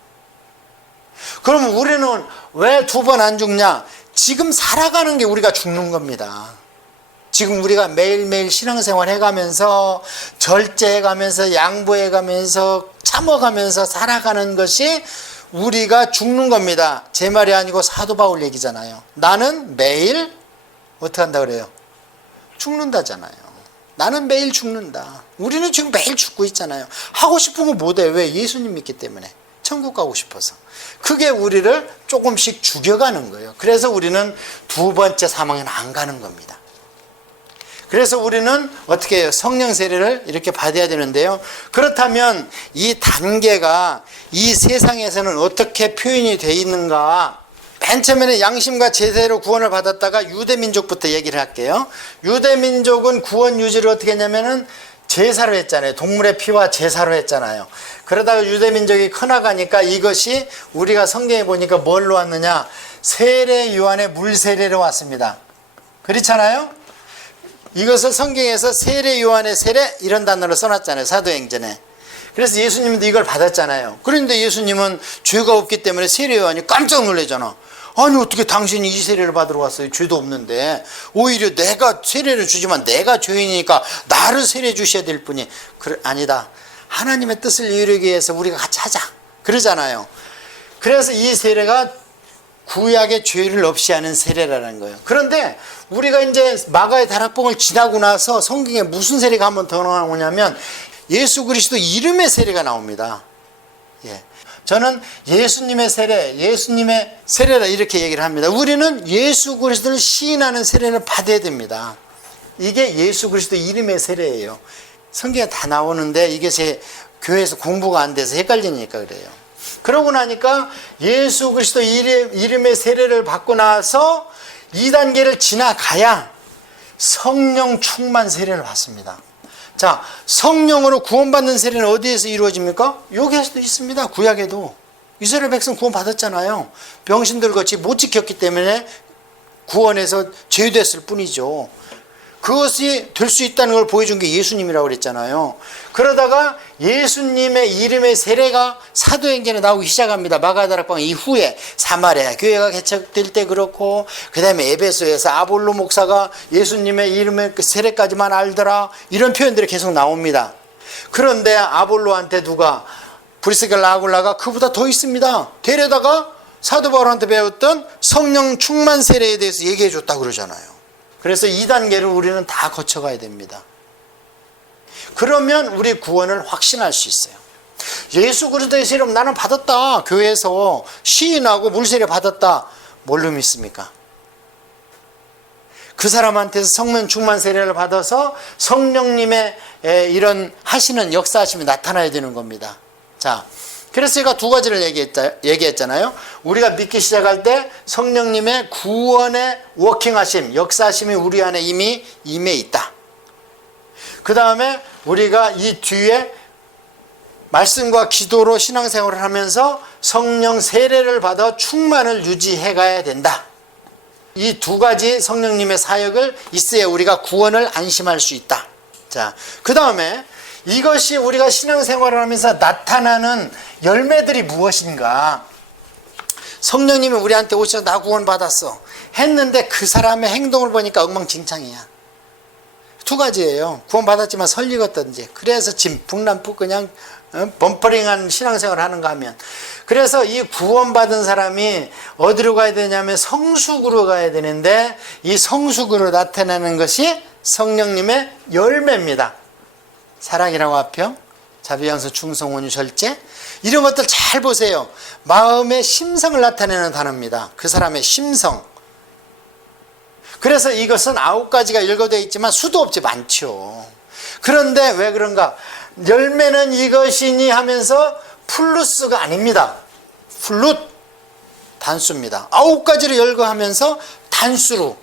그럼 우리는 왜 두 번 안 죽냐? 지금 살아가는 게 우리가 죽는 겁니다. 지금 우리가 매일매일 신앙생활 해가면서 절제해가면서 양보해가면서 참아가면서 살아가는 것이 우리가 죽는 겁니다. 제 말이 아니고 사도 바울 얘기잖아요. 나는 매일 어떻게 한다 그래요? 죽는다잖아요. 나는 매일 죽는다. 우리는 지금 매일 죽고 있잖아요. 하고 싶은 거 못해. 왜? 예수님 믿기 때문에. 천국 가고 싶어서. 그게 우리를 조금씩 죽여가는 거예요. 그래서 우리는 두 번째 사망에는 안 가는 겁니다. 그래서 우리는 어떻게 해요? 성령 세례를 이렇게 받아야 되는데요. 그렇다면 이 단계가 이 세상에서는 어떻게 표현이 되어 있는가? 맨 처음에는 양심과 제사로 구원을 받았다가 유대민족부터 얘기를 할게요. 유대민족은 구원 유지를 어떻게 했냐면은 제사로 했잖아요. 동물의 피와 제사로 했잖아요. 그러다가 유대민족이 커나가니까 이것이 우리가 성경에 보니까 뭘로 왔느냐? 세례 요한의 물세례로 왔습니다. 그렇잖아요? 이것을 성경에서 세례 요한의 세례 이런 단어로 써놨잖아요. 사도행전에. 그래서 예수님도 이걸 받았잖아요. 그런데 예수님은 죄가 없기 때문에 세례 요한이 깜짝 놀라잖아. 아니 어떻게 당신이 이 세례를 받으러 왔어요? 죄도 없는데. 오히려 내가 세례를 주지만 내가 죄인이니까 나를 세례 주셔야 될 뿐이. 아니다. 하나님의 뜻을 이루기 위해서 우리가 같이 하자 그러잖아요. 그래서 이 세례가 구약의 죄를 없이 하는 세례라는 거예요. 그런데 우리가 이제 마가의 다락방을 지나고 나서 성경에 무슨 세례가 한 번 더 나오냐면 예수 그리스도 이름의 세례가 나옵니다. 예. 저는 예수님의 세례, 예수님의 세례라 이렇게 얘기를 합니다. 우리는 예수 그리스도를 시인하는 세례를 받아야 됩니다. 이게 예수 그리스도 이름의 세례예요. 성경에 다 나오는데 이게 제 교회에서 공부가 안 돼서 헷갈리니까 그래요. 그러고 나니까 예수 그리스도 이름의 세례를 받고 나서 2단계를 지나가야 성령 충만 세례를 받습니다. 자, 성령으로 구원받는 세례는 어디에서 이루어집니까? 여기에서도 있습니다. 구약에도. 이스라엘 백성 구원받았잖아요. 병신들 같이 못 지켰기 때문에 구원해서 제외됐을 뿐이죠. 그것이 될 수 있다는 걸 보여준 게 예수님이라고 그랬잖아요. 그러다가 예수님의 이름의 세례가 사도행전에 나오기 시작합니다. 마가다락방 이후에 사마리아 교회가 개척될 때 그렇고, 그 다음에 에베소에서 아볼로 목사가 예수님의 이름의 세례까지만 알더라, 이런 표현들이 계속 나옵니다. 그런데 아볼로한테 누가, 브리스갈라 아굴라가 그보다 더 있습니다. 데려다가 사도 바울한테 배웠던 성령 충만 세례에 대해서 얘기해 줬다고 그러잖아요. 그래서 2단계를 우리는 다 거쳐가야 됩니다. 그러면 우리 구원을 확신할 수 있어요. 예수 그리스도의 세례를 나는 받았다. 교회에서 시인하고 물세례 받았다. 뭘로 믿습니까? 그 사람한테서 성령 충만 세례를 받아서 성령님의 이런 하시는 역사하심이 나타나야 되는 겁니다. 자, 그래서 제가 두 가지를 얘기했잖아요. 우리가 믿기 시작할 때 성령님의 구원의 워킹하심, 역사하심이 우리 안에 이미 임해 있다. 그 다음에 우리가 이 뒤에 말씀과 기도로 신앙생활을 하면서 성령 세례를 받아 충만을 유지해 가야 된다. 이 두 가지 성령님의 사역을 있어야 우리가 구원을 안심할 수 있다. 자, 그 다음에 이것이 우리가 신앙생활을 하면서 나타나는 열매들이 무엇인가? 성령님이 우리한테 오셔서 나 구원받았어 했는데 그 사람의 행동을 보니까 엉망진창이야. 두 가지예요. 구원받았지만 설리겠던지, 그래서 진풍난풍 그냥 범퍼링한 신앙생활을 하는가 하면. 그래서 이 구원받은 사람이 어디로 가야 되냐면 성숙으로 가야 되는데, 이 성숙으로 나타나는 것이 성령님의 열매입니다. 사랑이라고 화평, 자비양서, 충성, 온유, 절제, 이런 것들 잘 보세요. 마음의 심성을 나타내는 단어입니다. 그 사람의 심성. 그래서 이것은 9가지가 일거되어 있지만 수도 없이 많죠. 그런데 왜 그런가? 열매는 이것이니 하면서 플루스가 아닙니다. 플룻, 단수입니다. 9가지를 열거하면서 단수로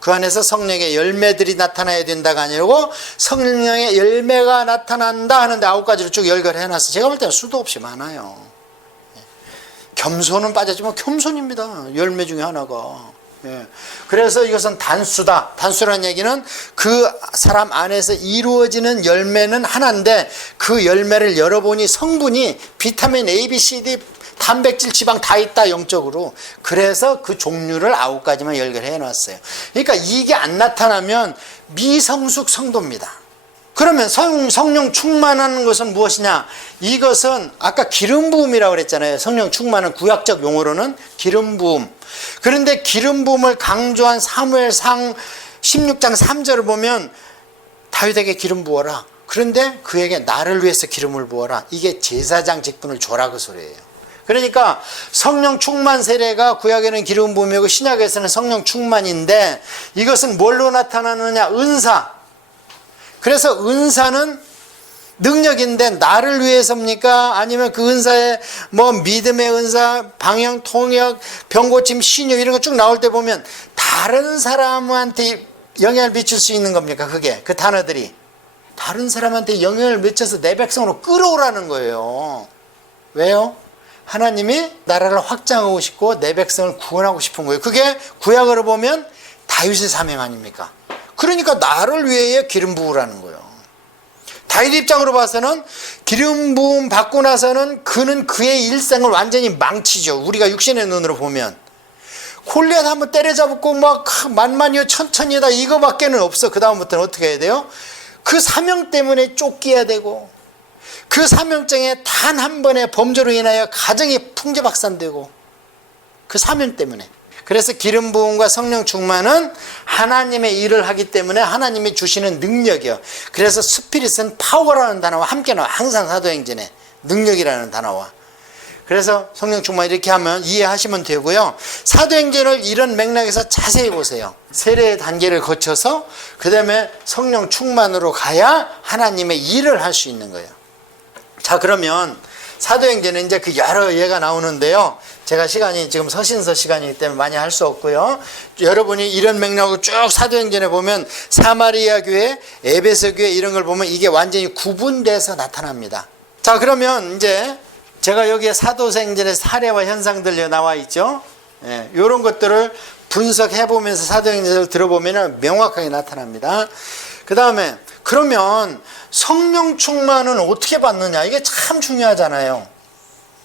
그 안에서 성령의 열매들이 나타나야 된다가 아니고 성령의 열매가 나타난다 하는데 9가지를 쭉 열거를 해놨어. 제가 볼 때는 수도 없이 많아요. 겸손은 빠졌지만 겸손입니다. 열매 중에 하나가. 그래서 이것은 단수다. 단수라는 얘기는 그 사람 안에서 이루어지는 열매는 하나인데 그 열매를 열어보니 성분이 비타민 A, B, C, D, 단백질, 지방 다 있다, 영적으로. 그래서 그 종류를 9가지만 열거해 놨어요. 그러니까 이게 안 나타나면 미성숙 성도입니다. 그러면 성령 충만하는 것은 무엇이냐? 이것은 아까 기름 부음이라고 그랬잖아요. 성령 충만은 구약적 용어로는 기름 부음. 그런데 기름 부음을 강조한 사무엘상 16장 3절을 보면 다윗에게 기름 부어라. 그런데 그에게 나를 위해서 기름을 부어라. 이게 제사장 직분을 줘라, 그 소리예요. 그러니까 성령 충만 세례가 구약에는 기름 부음이고 신약에서는 성령 충만인데, 이것은 뭘로 나타나느냐? 은사. 그래서 은사는 능력인데 나를 위해서입니까? 아니면 그 은사에 뭐 믿음의 은사, 방역, 통역, 병고침, 신유 이런 거 쭉 나올 때 보면 다른 사람한테 영향을 미칠 수 있는 겁니까? 그게 그 단어들이 다른 사람한테 영향을 미쳐서 내 백성으로 끌어오라는 거예요. 왜요? 하나님이 나라를 확장하고 싶고 내 백성을 구원하고 싶은 거예요. 그게 구약으로 보면 다윗의 사명 아닙니까? 그러니까 나를 위해 기름 부으라는 거예요. 다윗 입장으로 봐서는 기름 부음 받고 나서는 그는 그의 일생을 완전히 망치죠. 우리가 육신의 눈으로 보면 골리앗 한번 때려잡고 막 만만이요 천천히다 이거밖에는 없어. 그 다음부터는 어떻게 해야 돼요? 그 사명 때문에 쫓겨야 되고 그 사명장에 단 한 번의 범죄로 인하여 가정이 풍제박산되고 그 사명 때문에. 그래서 기름 부음과 성령 충만은 하나님의 일을 하기 때문에 하나님이 주시는 능력이요. 그래서 스피릿은 파워라는 단어와 함께 나와. 항상 사도행전에 능력이라는 단어와. 그래서 성령 충만 이렇게 하면 이해하시면 되고요. 사도행전을 이런 맥락에서 자세히 보세요. 세례의 단계를 거쳐서 그 다음에 성령 충만으로 가야 하나님의 일을 할 수 있는 거예요. 자, 그러면 사도행전에 이제 그 여러 예가 나오는데요. 제가 시간이 지금 서신서 시간이기 때문에 많이 할 수 없고요. 여러분이 이런 맥락으로 쭉 사도행전에 보면 사마리아 교회, 에베소 교회 이런 걸 보면 이게 완전히 구분돼서 나타납니다. 자, 그러면 이제 제가 여기에 사도행전의 사례와 현상들 나와 있죠. 예, 이런 것들을 분석해 보면서 사도행전을 들어보면 명확하게 나타납니다. 그 다음에 그러면 성령 충만은 어떻게 받느냐? 이게 참 중요하잖아요.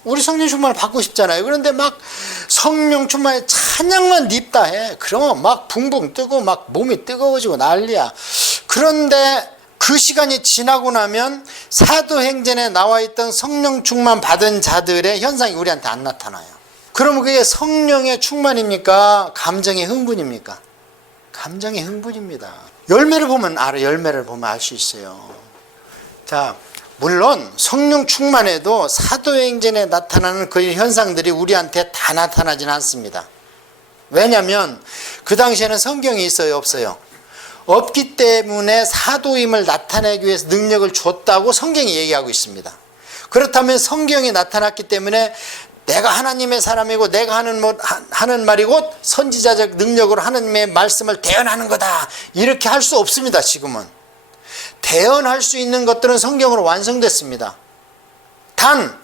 우리 성령 충만을 받고 싶잖아요. 그런데 막 성령 충만에 찬양만 립다 해. 그러면 막 붕붕 뜨고 막 몸이 뜨거워지고 난리야. 그런데 그 시간이 지나고 나면 사도행전에 나와 있던 성령 충만 받은 자들의 현상이 우리한테 안 나타나요. 그러면 그게 성령의 충만입니까? 감정의 흥분입니까? 감정의 흥분입니다. 열매를 보면 알아. 열매를 보면 알 수 있어요. 자, 물론 성령 충만에도 사도행전에 나타나는 그 현상들이 우리한테 다 나타나지는 않습니다. 왜냐하면 그 당시에는 성경이 있어요, 없어요? 없기 때문에 사도임을 나타내기 위해서 능력을 줬다고 성경이 얘기하고 있습니다. 그렇다면 성경이 나타났기 때문에 내가 하나님의 사람이고 내가 하는 말이 곧 선지자적 능력으로 하나님의 말씀을 대언하는 거다 이렇게 할 수 없습니다. 지금은 대언할 수 있는 것들은 성경으로 완성됐습니다. 단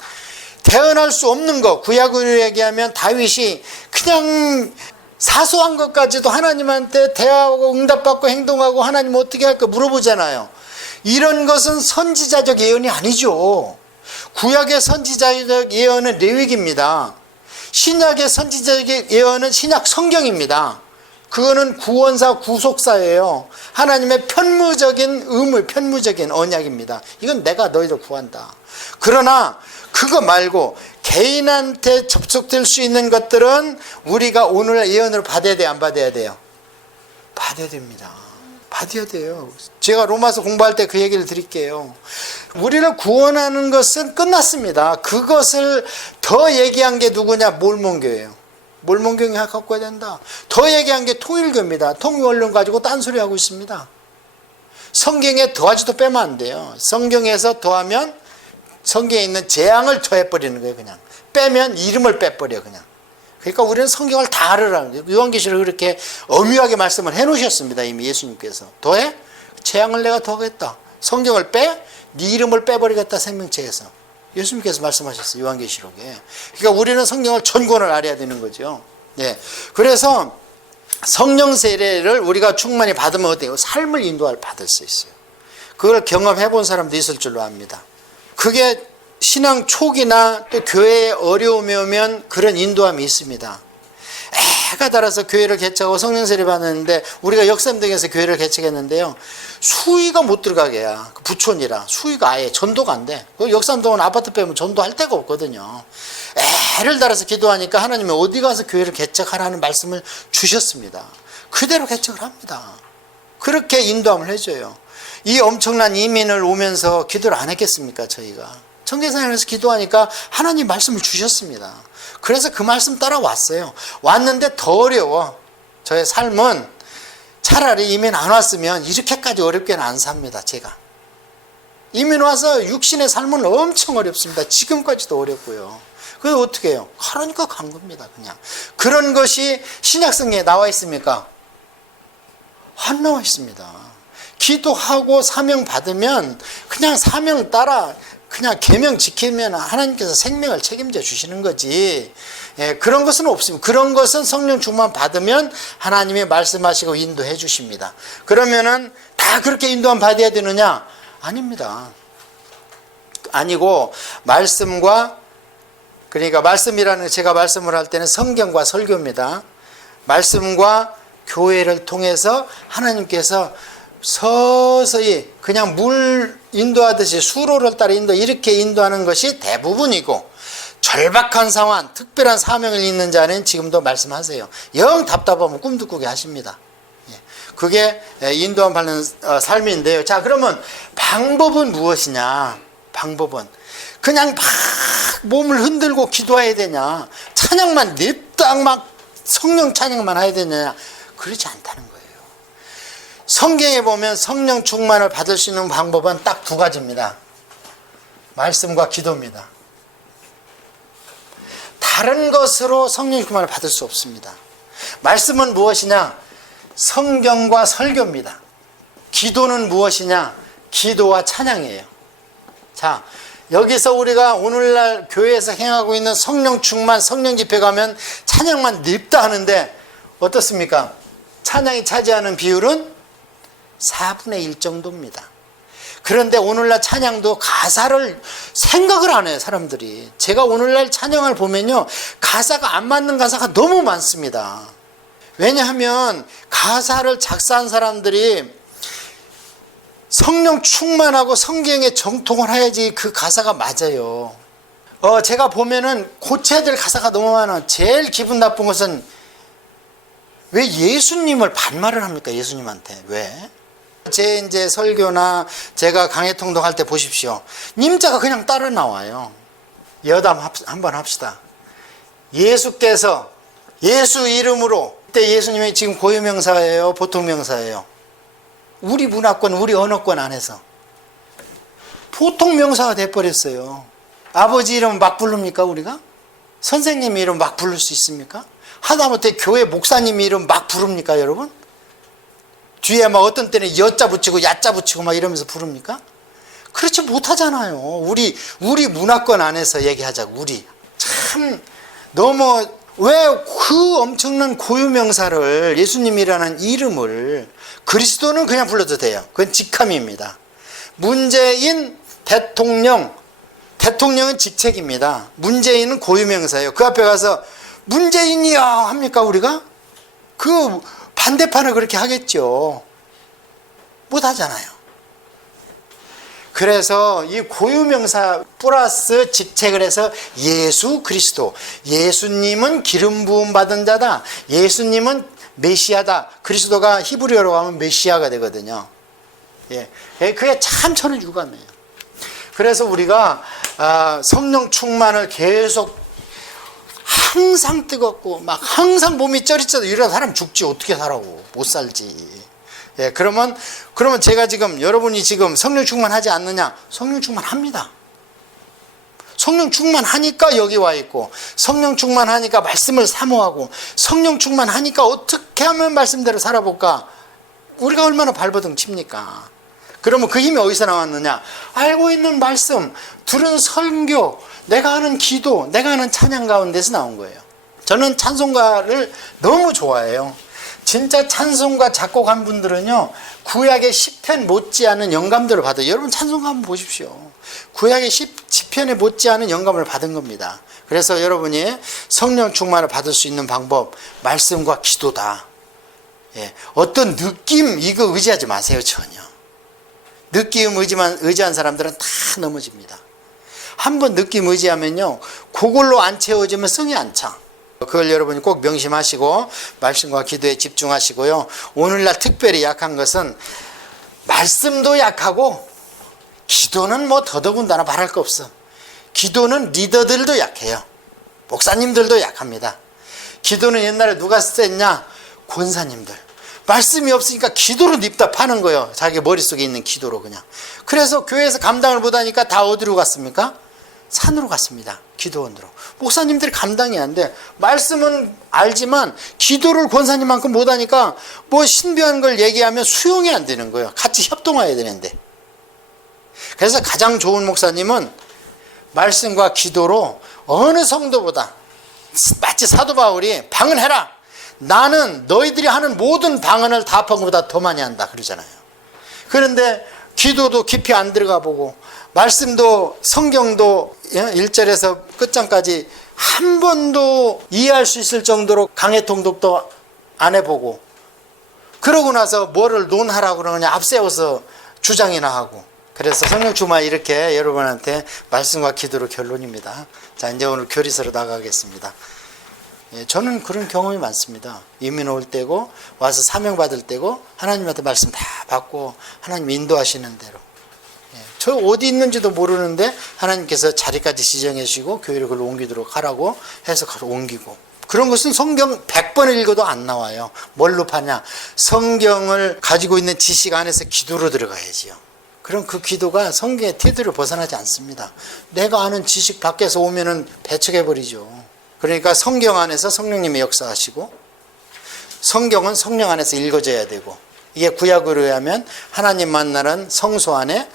대언할 수 없는 것, 구약으로 얘기하면 다윗이 그냥 사소한 것까지도 하나님한테 대화하고 응답받고 행동하고 하나님 어떻게 할까 물어보잖아요. 이런 것은 선지자적 예언이 아니죠. 구약의 선지자적 예언은 레위기입니다. 신약의 선지자적 예언은 신약 성경입니다. 그거는 구원사 구속사예요. 하나님의 편무적인 의물, 편무적인 언약입니다. 이건 내가 너희를 구한다. 그러나 그거 말고 개인한테 접속될 수 있는 것들은 우리가 오늘 예언을 받아야 돼요, 안 받아야 돼요? 받아야 됩니다. 받아야 돼요. 제가 로마서 공부할 때 그 얘기를 드릴게요. 우리를 구원하는 것은 끝났습니다. 그것을 더 얘기한 게 누구냐? 몰몬교예요. 몰몬교가 갖고 와야 된다. 더 얘기한 게 통일교입니다. 통일원론 가지고 딴소리하고 있습니다. 성경에 더하지도 빼면 안 돼요. 성경에서 더하면 성경에 있는 재앙을 더해버리는 거예요. 그냥 빼면 이름을 빼버려 그냥. 그러니까 우리는 성경을 다 알으라는 거예요. 요한계시를 그렇게 엄유하게 말씀을 해놓으셨습니다. 이미 예수님께서. 더해? 재앙을 내가 더하겠다. 성경을 빼? 네 이름을 빼버리겠다. 생명체에서. 예수님께서 말씀하셨어요. 요한계시록에. 그러니까 우리는 성경을 전권을 알아야 되는 거죠. 예. 그래서 성령 세례를 우리가 충만히 받으면 어때요? 삶을 받을 수 있어요. 그걸 경험해 본 사람도 있을 줄로 압니다. 그게 신앙 초기나 또 교회에 어려움이 오면 그런 인도함이 있습니다. 해가 달아서 교회를 개척하고 성령 세례 받았는데 우리가 역삼동에서 교회를 개척했는데요. 수위가 못 들어가게야. 부촌이라 수위가 아예 전도가 안 돼. 역삼동은 아파트 빼면 전도할 데가 없거든요. 해를 달아서 기도하니까 하나님이 어디 가서 교회를 개척하라는 말씀을 주셨습니다. 그대로 개척을 합니다. 그렇게 인도함을 해줘요. 이 엄청난 이민을 오면서 기도를 안 했겠습니까? 저희가 청계산에서 기도하니까 하나님 말씀을 주셨습니다. 그래서 그 말씀 따라왔어요. 왔는데 더 어려워. 저의 삶은 차라리 이민 안 왔으면 이렇게까지 어렵게는 안 삽니다. 제가 이민 와서 육신의 삶은 엄청 어렵습니다. 지금까지도 어렵고요. 그래서 어떻게 해요? 하라니까 간 겁니다. 그냥 그런 것이 신약성경에 나와 있습니까? 안 나와 있습니다. 기도하고 사명 받으면 그냥 사명 따라 그냥 계명 지키면 하나님께서 생명을 책임져 주시는 거지. 예, 그런 것은 없습니다. 그런 것은 성령 충만 받으면 하나님이 말씀하시고 인도해 주십니다. 그러면은 다 그렇게 인도함 받아야 되느냐? 아닙니다. 아니고 말씀과, 그러니까 말씀이라는, 제가 말씀을 할 때는 성경과 설교입니다. 말씀과 교회를 통해서 하나님께서 서서히 그냥 물 인도하듯이 수로를 따라 이렇게 인도하는 것이 대부분이고, 절박한 상황, 특별한 사명을 있는 자는 지금도 말씀하세요. 영 답답하면 꿈도 꾸게 하십니다. 그게 인도함 받는 삶인데요. 자, 그러면 방법은 무엇이냐? 방법은 그냥 막 몸을 흔들고 기도해야 되냐? 찬양만 냅딱 막 성령 찬양만 해야 되냐? 그렇지 않다는 거예요. 성경에 보면 성령 충만을 받을 수 있는 방법은 딱 두 가지입니다. 말씀과 기도입니다. 다른 것으로 성령 충만을 받을 수 없습니다. 말씀은 무엇이냐? 성경과 설교입니다. 기도는 무엇이냐? 기도와 찬양이에요. 자, 여기서 우리가 오늘날 교회에서 행하고 있는 성령 충만, 성령 집회 가면 찬양만 냅다 하는데 어떻습니까? 찬양이 차지하는 비율은 4분의 1 정도입니다. 그런데 오늘날 찬양도 가사를 생각을 안 해요, 사람들이. 제가 오늘날 찬양을 보면요, 가사가 안 맞는 가사가 너무 많습니다. 왜냐하면 가사를 작사한 사람들이 성령 충만하고 성경에 정통을 해야지 그 가사가 맞아요. 제가 보면은 고쳐야 될 가사가 너무 많아. 제일 기분 나쁜 것은 왜 예수님을 반말을 합니까? 예수님한테. 왜? 제 이제 설교나 제가 강해 통독할 때 보십시오. 님자가 그냥 따라 나와요. 여담 한번 합시다. 예수께서 예수 이름으로, 그때 예수님이 지금 고유명사예요? 보통명사예요? 우리 문화권, 우리 언어권 안에서 보통명사가 돼버렸어요. 아버지 이름 막 부릅니까 우리가? 선생님 이름 막 부를 수 있습니까? 하다못해 교회 목사님 이름 막 부릅니까 여러분? 뒤에 막 어떤 때는 여자 붙이고 야자 붙이고 막 이러면서 부릅니까? 그렇지 못하잖아요. 우리 문화권 안에서 얘기하자고. 우리 참 너무, 왜 그 엄청난 고유명사를, 예수님이라는 이름을, 그리스도는 그냥 불러도 돼요. 그건 직함입니다. 문재인 대통령, 대통령은 직책입니다. 문재인은 고유명사예요. 그 앞에 가서 문재인이야 합니까 우리가? 그 반대판을 그렇게 하겠죠. 못하잖아요. 그래서 이 고유명사 플러스 직책을 해서 예수 그리스도, 예수님은 기름 부음 받은 자다, 예수님은 메시아다. 그리스도가 히브리어로 하면 메시아가 되거든요. 그게 참 저는 유감이에요. 그래서 우리가 성령 충만을 계속 항상 뜨겁고 막 항상 몸이 쩌릿쩌릿, 이러다 사람 죽지 어떻게 살라고, 못 살지. 그러면 제가 지금, 여러분이 지금 성령 충만하지 않느냐? 성령 충만합니다. 성령 충만하니까 여기 와 있고, 성령 충만하니까 말씀을 사모하고, 성령 충만하니까 어떻게 하면 말씀대로 살아볼까? 우리가 얼마나 발버둥 칩니까? 그러면 그 힘이 어디서 나왔느냐? 알고 있는 말씀, 들은 설교, 내가 하는 기도, 내가 하는 찬양 가운데서 나온 거예요. 저는 찬송가를 너무 좋아해요. 진짜 찬송가 작곡한 분들은요, 구약의 시편 못지않은 영감들을 받아요. 여러분 찬송가 한번 보십시오. 구약의 시편에 못지않은 영감을 받은 겁니다. 그래서 여러분이 성령 충만을 받을 수 있는 방법, 말씀과 기도다. 어떤 느낌 이거 의지하지 마세요. 전혀. 느낌 의지한 사람들은 다 넘어집니다. 한번 느낌 의지하면요, 그걸로 안 채워지면 성이 안 차. 그걸 여러분이 꼭 명심하시고 말씀과 기도에 집중하시고요. 오늘날 특별히 약한 것은 말씀도 약하고 기도는 뭐 더더군다나 말할 거 없어. 기도는 리더들도 약해요. 목사님들도 약합니다. 기도는 옛날에 누가 썼냐? 권사님들. 말씀이 없으니까 기도로 닙다 파는 거예요. 자기 머릿속에 있는 기도로 그냥. 그래서 교회에서 감당을 못하니까 다 어디로 갔습니까? 산으로 갔습니다. 기도원으로. 목사님들이 감당이 안 돼. 말씀은 알지만 기도를 권사님만큼 못하니까 뭐 신비한 걸 얘기하면 수용이 안 되는 거예요. 같이 협동해야 되는데. 그래서 가장 좋은 목사님은 말씀과 기도로 어느 성도보다, 마치 사도 바울이 방언해라. 나는 너희들이 하는 모든 방언을 다 합한 것보다 더 많이 한다 그러잖아요. 그런데 기도도 깊이 안 들어가 보고 말씀도 성경도 1절에서 끝장까지 한 번도 이해할 수 있을 정도로 강해 통독도 안 해보고 그러고 나서 뭐를 논하라고 그러느냐 앞세워서 주장이나 하고 그래서 성령 충만 이렇게 여러분한테 말씀과 기도로 결론입니다. 자 이제 오늘 교리서로 나가겠습니다. 저는 그런 경험이 많습니다. 이민 올 때고 와서 사명 받을 때고 하나님한테 말씀 다 받고 하나님 인도하시는 대로 저 어디 있는지도 모르는데 하나님께서 자리까지 지정해 주시고 교회를 그걸로 옮기도록 하라고 해서 옮기고 그런 것은 성경 100번을 읽어도 안 나와요. 뭘로 파냐? 성경을 가지고 있는 지식 안에서 기도로 들어가야지요. 그럼 그 기도가 성경의 태도를 벗어나지 않습니다. 내가 아는 지식 밖에서 오면은 배척해버리죠. 그러니까 성경 안에서 성령님이 역사하시고 성경은 성령 안에서 읽어져야 되고 이게 구약으로 의하면 하나님 만나는 성소 안에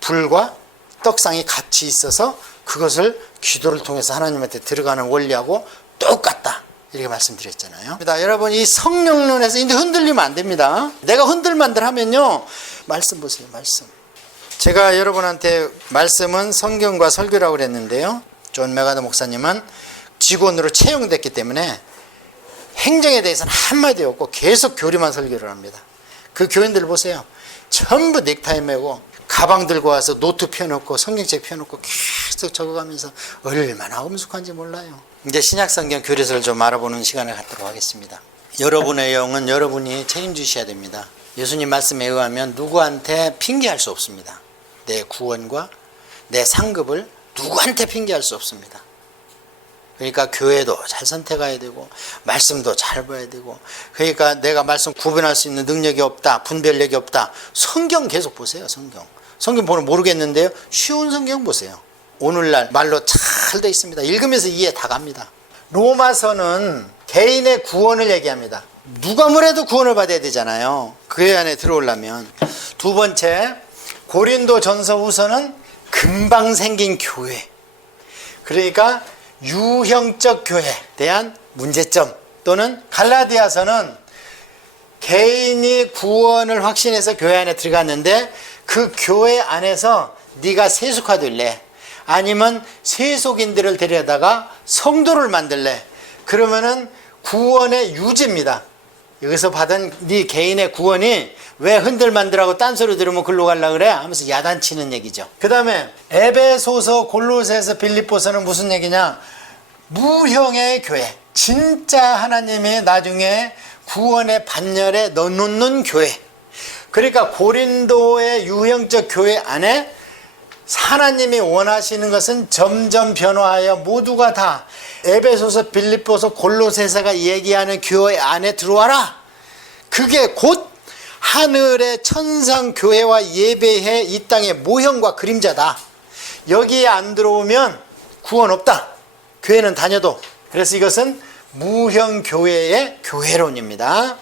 불과 떡상이 같이 있어서 그것을 기도를 통해서 하나님한테 들어가는 원리하고 똑같다 이렇게 말씀드렸잖아요. 여러분 이 성령론에서 이제 흔들리면 안 됩니다. 내가 흔들만들 하면요 말씀 보세요. 말씀 제가 여러분한테 말씀은 성경과 설교라고 그랬는데요. 존 메가더 목사님은 직원으로 채용됐기 때문에 행정에 대해서는 한마디 없고 계속 교리만 설교를 합니다. 그 교인들 보세요. 전부 넥타이 메고 가방 들고 와서 노트 펴놓고 성경책 펴놓고 계속 적어가면서 얼마나 엄숙한지 몰라요. 이제 신약성경 교리서를 좀 알아보는 시간을 갖도록 하겠습니다. 여러분의 영은 여러분이 책임지셔야 됩니다. 예수님 말씀에 의하면 누구한테 핑계할 수 없습니다. 내 구원과 내 상급을 누구한테 핑계할 수 없습니다. 그러니까 교회도 잘 선택해야 되고 말씀도 잘 봐야 되고 그러니까 내가 말씀 구분할 수 있는 능력이 없다 분별력이 없다 성경 계속 보세요. 성경 보면 모르겠는데요 쉬운 성경 보세요. 오늘날 말로 잘 돼 있습니다. 읽으면서 이해 다 갑니다. 로마서는 개인의 구원을 얘기합니다. 누가 뭐래도 구원을 받아야 되잖아요. 교회 안에 들어오려면. 두 번째 고린도 전서 후서는 금방 생긴 교회 그러니까 유형적 교회에 대한 문제점 또는 갈라디아서는 개인이 구원을 확신해서 교회 안에 들어갔는데 그 교회 안에서 네가 세속화될래 아니면 세속인들을 데려다가 성도를 만들래 그러면은 구원의 유지입니다. 여기서 받은 네 개인의 구원이 왜 흔들만들하고 딴소리 들으면 글로 가려고 그래 하면서 야단치는 얘기죠. 그 다음에 에베소서 골로새서 빌립보서는 무슨 얘기냐 무형의 교회 진짜 하나님이 나중에 구원의 반열에 넣어놓는 교회 그러니까 고린도의 유형적 교회 안에 하나님이 원하시는 것은 점점 변화하여 모두가 다 에베소서 빌립보서 골로새서가 얘기하는 교회 안에 들어와라. 그게 곧 하늘의 천상 교회와 예배해 이 땅의 모형과 그림자다. 여기에 안 들어오면 구원 없다. 교회는 다녀도. 그래서 이것은 무형 교회의 교회론입니다.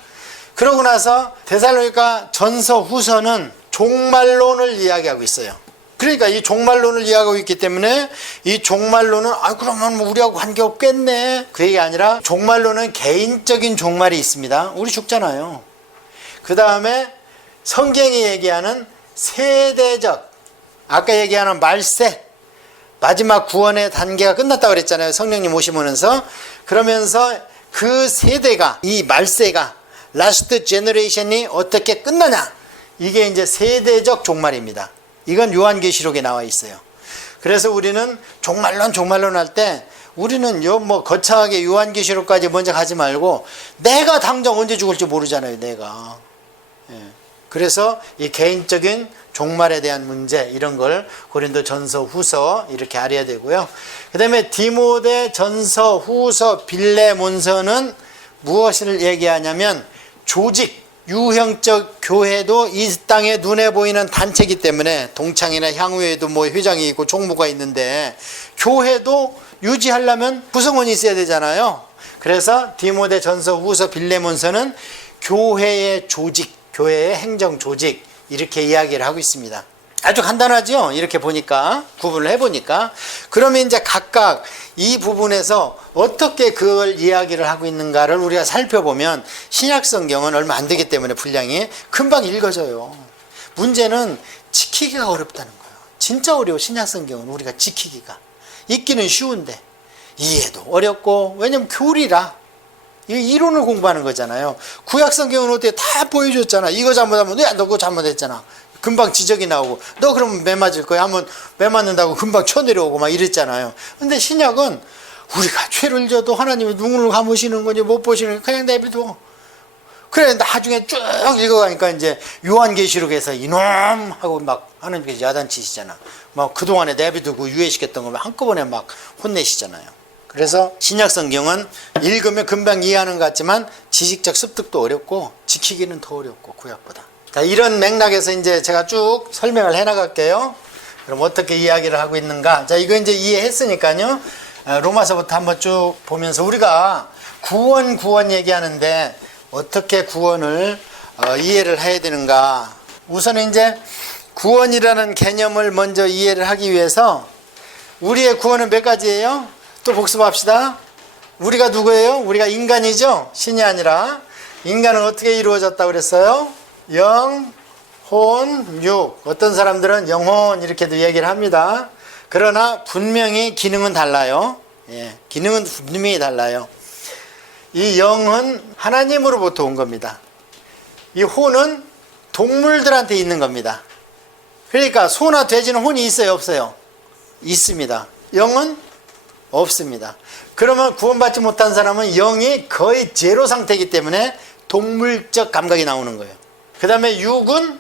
그러고 나서 데살로니가 전서 후서는 종말론을 이야기하고 있어요. 그러니까 이 종말론을 이야기하고 있기 때문에 이 종말론은 그러면 뭐 우리하고 관계없겠네 그 얘기 아니라 종말론은 개인적인 종말이 있습니다. 우리 죽잖아요. 그 다음에 성경이 얘기하는 세대적 아까 얘기하는 말세 마지막 구원의 단계가 끝났다고 그랬잖아요. 성령님 오시면서 그러면서 그 세대가 이 말세가 라스트 제너레이션이 어떻게 끝나냐 이게 이제 세대적 종말입니다. 이건 요한계시록에 나와 있어요. 그래서 우리는 종말론 할 때 우리는 뭐 거창하게 요한계시록까지 먼저 가지 말고 내가 당장 언제 죽을지 모르잖아요. 내가. 그래서 이 개인적인 종말에 대한 문제 이런 걸 고린도 전서 후서 이렇게 알아야 되고요. 그 다음에 디모데 전서 후서 빌레몬서는 무엇을 얘기하냐면 조직 유형적 교회도 이 땅에 눈에 보이는 단체이기 때문에 동창이나 향후에도 뭐 회장이 있고 총무가 있는데 교회도 유지하려면 구성원이 있어야 되잖아요. 그래서 디모데 전서 후서 빌레몬서는 교회의 조직, 교회의 행정 조직 이렇게 이야기를 하고 있습니다. 아주 간단하죠? 이렇게 보니까 구분을 해보니까 그러면 이제 각각 이 부분에서 어떻게 그걸 이야기를 하고 있는가를 우리가 살펴보면 신약성경은 얼마 안 되기 때문에 분량이 금방 읽어져요. 문제는 지키기가 어렵다는 거예요. 진짜 어려워. 신약성경은 우리가 지키기가. 읽기는 쉬운데 이해도 어렵고, 왜냐면 교리라 이론을 공부하는 거잖아요. 구약성경은 어떻게 다 보여줬잖아. 이거 잘못하면 야, 너 그거 잘못했잖아. 금방 지적이 나오고, 너 그러면 매 맞을 거야. 한번 매 맞는다고 금방 쳐내려오고 막 이랬잖아요. 근데 신약은 우리가 죄를 져도 하나님이 눈을 감으시는 건지 못 보시는 건지 그냥 내비둬. 그래 나중에 쭉 읽어가니까 이제 요한계시록에서 이놈 하고 막 하나님께서 야단치시잖아. 막 그동안에 내비두고 유예시켰던 걸 한꺼번에 막 혼내시잖아요. 그래서 신약성경은 읽으면 금방 이해하는 것 같지만 지식적 습득도 어렵고 지키기는 더 어렵고 구약보다. 자, 이런 맥락에서 이제 제가 쭉 설명을 해나갈게요. 그럼 어떻게 이야기를 하고 있는가? 자, 이거 이제 이해했으니까요. 로마서부터 한번 쭉 보면서 우리가 구원 얘기하는데 어떻게 구원을 이해를 해야 되는가? 우선 이제 구원이라는 개념을 먼저 이해를 하기 위해서 우리의 구원은 몇 가지예요? 또 복습합시다. 우리가 누구예요? 우리가 인간이죠? 신이 아니라. 인간은 어떻게 이루어졌다고 그랬어요? 영, 혼, 육. 어떤 사람들은 영혼 이렇게도 얘기를 합니다. 그러나 분명히 기능은 달라요. 예, 기능은 분명히 달라요. 이 영은 하나님으로부터 온 겁니다. 이 혼은 동물들한테 있는 겁니다. 그러니까 소나 돼지는 혼이 있어요, 없어요? 있습니다. 영은 없습니다. 그러면 구원받지 못한 사람은 영이 거의 제로 상태이기 때문에 동물적 감각이 나오는 거예요. 그 다음에 육은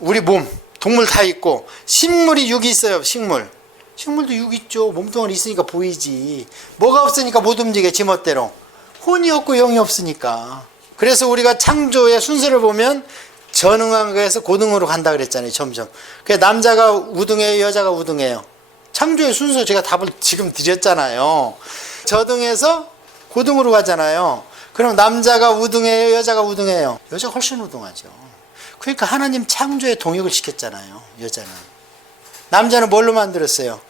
우리 몸, 동물 다 있고, 식물이 육이 있어요. 식물도 육 있죠. 몸뚱아리 있으니까 보이지. 뭐가 없으니까 못 움직여, 지멋대로. 혼이 없고 영이 없으니까. 그래서 우리가 창조의 순서를 보면 전응한 거에서 고등으로 간다 그랬잖아요. 점점. 그러니까 남자가 우등해요, 여자가 우등해요. 창조의 순서 제가 답을 지금 드렸잖아요. 저등에서 고등으로 가잖아요. 그럼 남자가 우등해요, 여자가 우등해요? 여자가 훨씬 우등하죠. 그러니까 하나님 창조의 동역을 시켰잖아요. 여자는. 남자는 뭘로 만들었어요?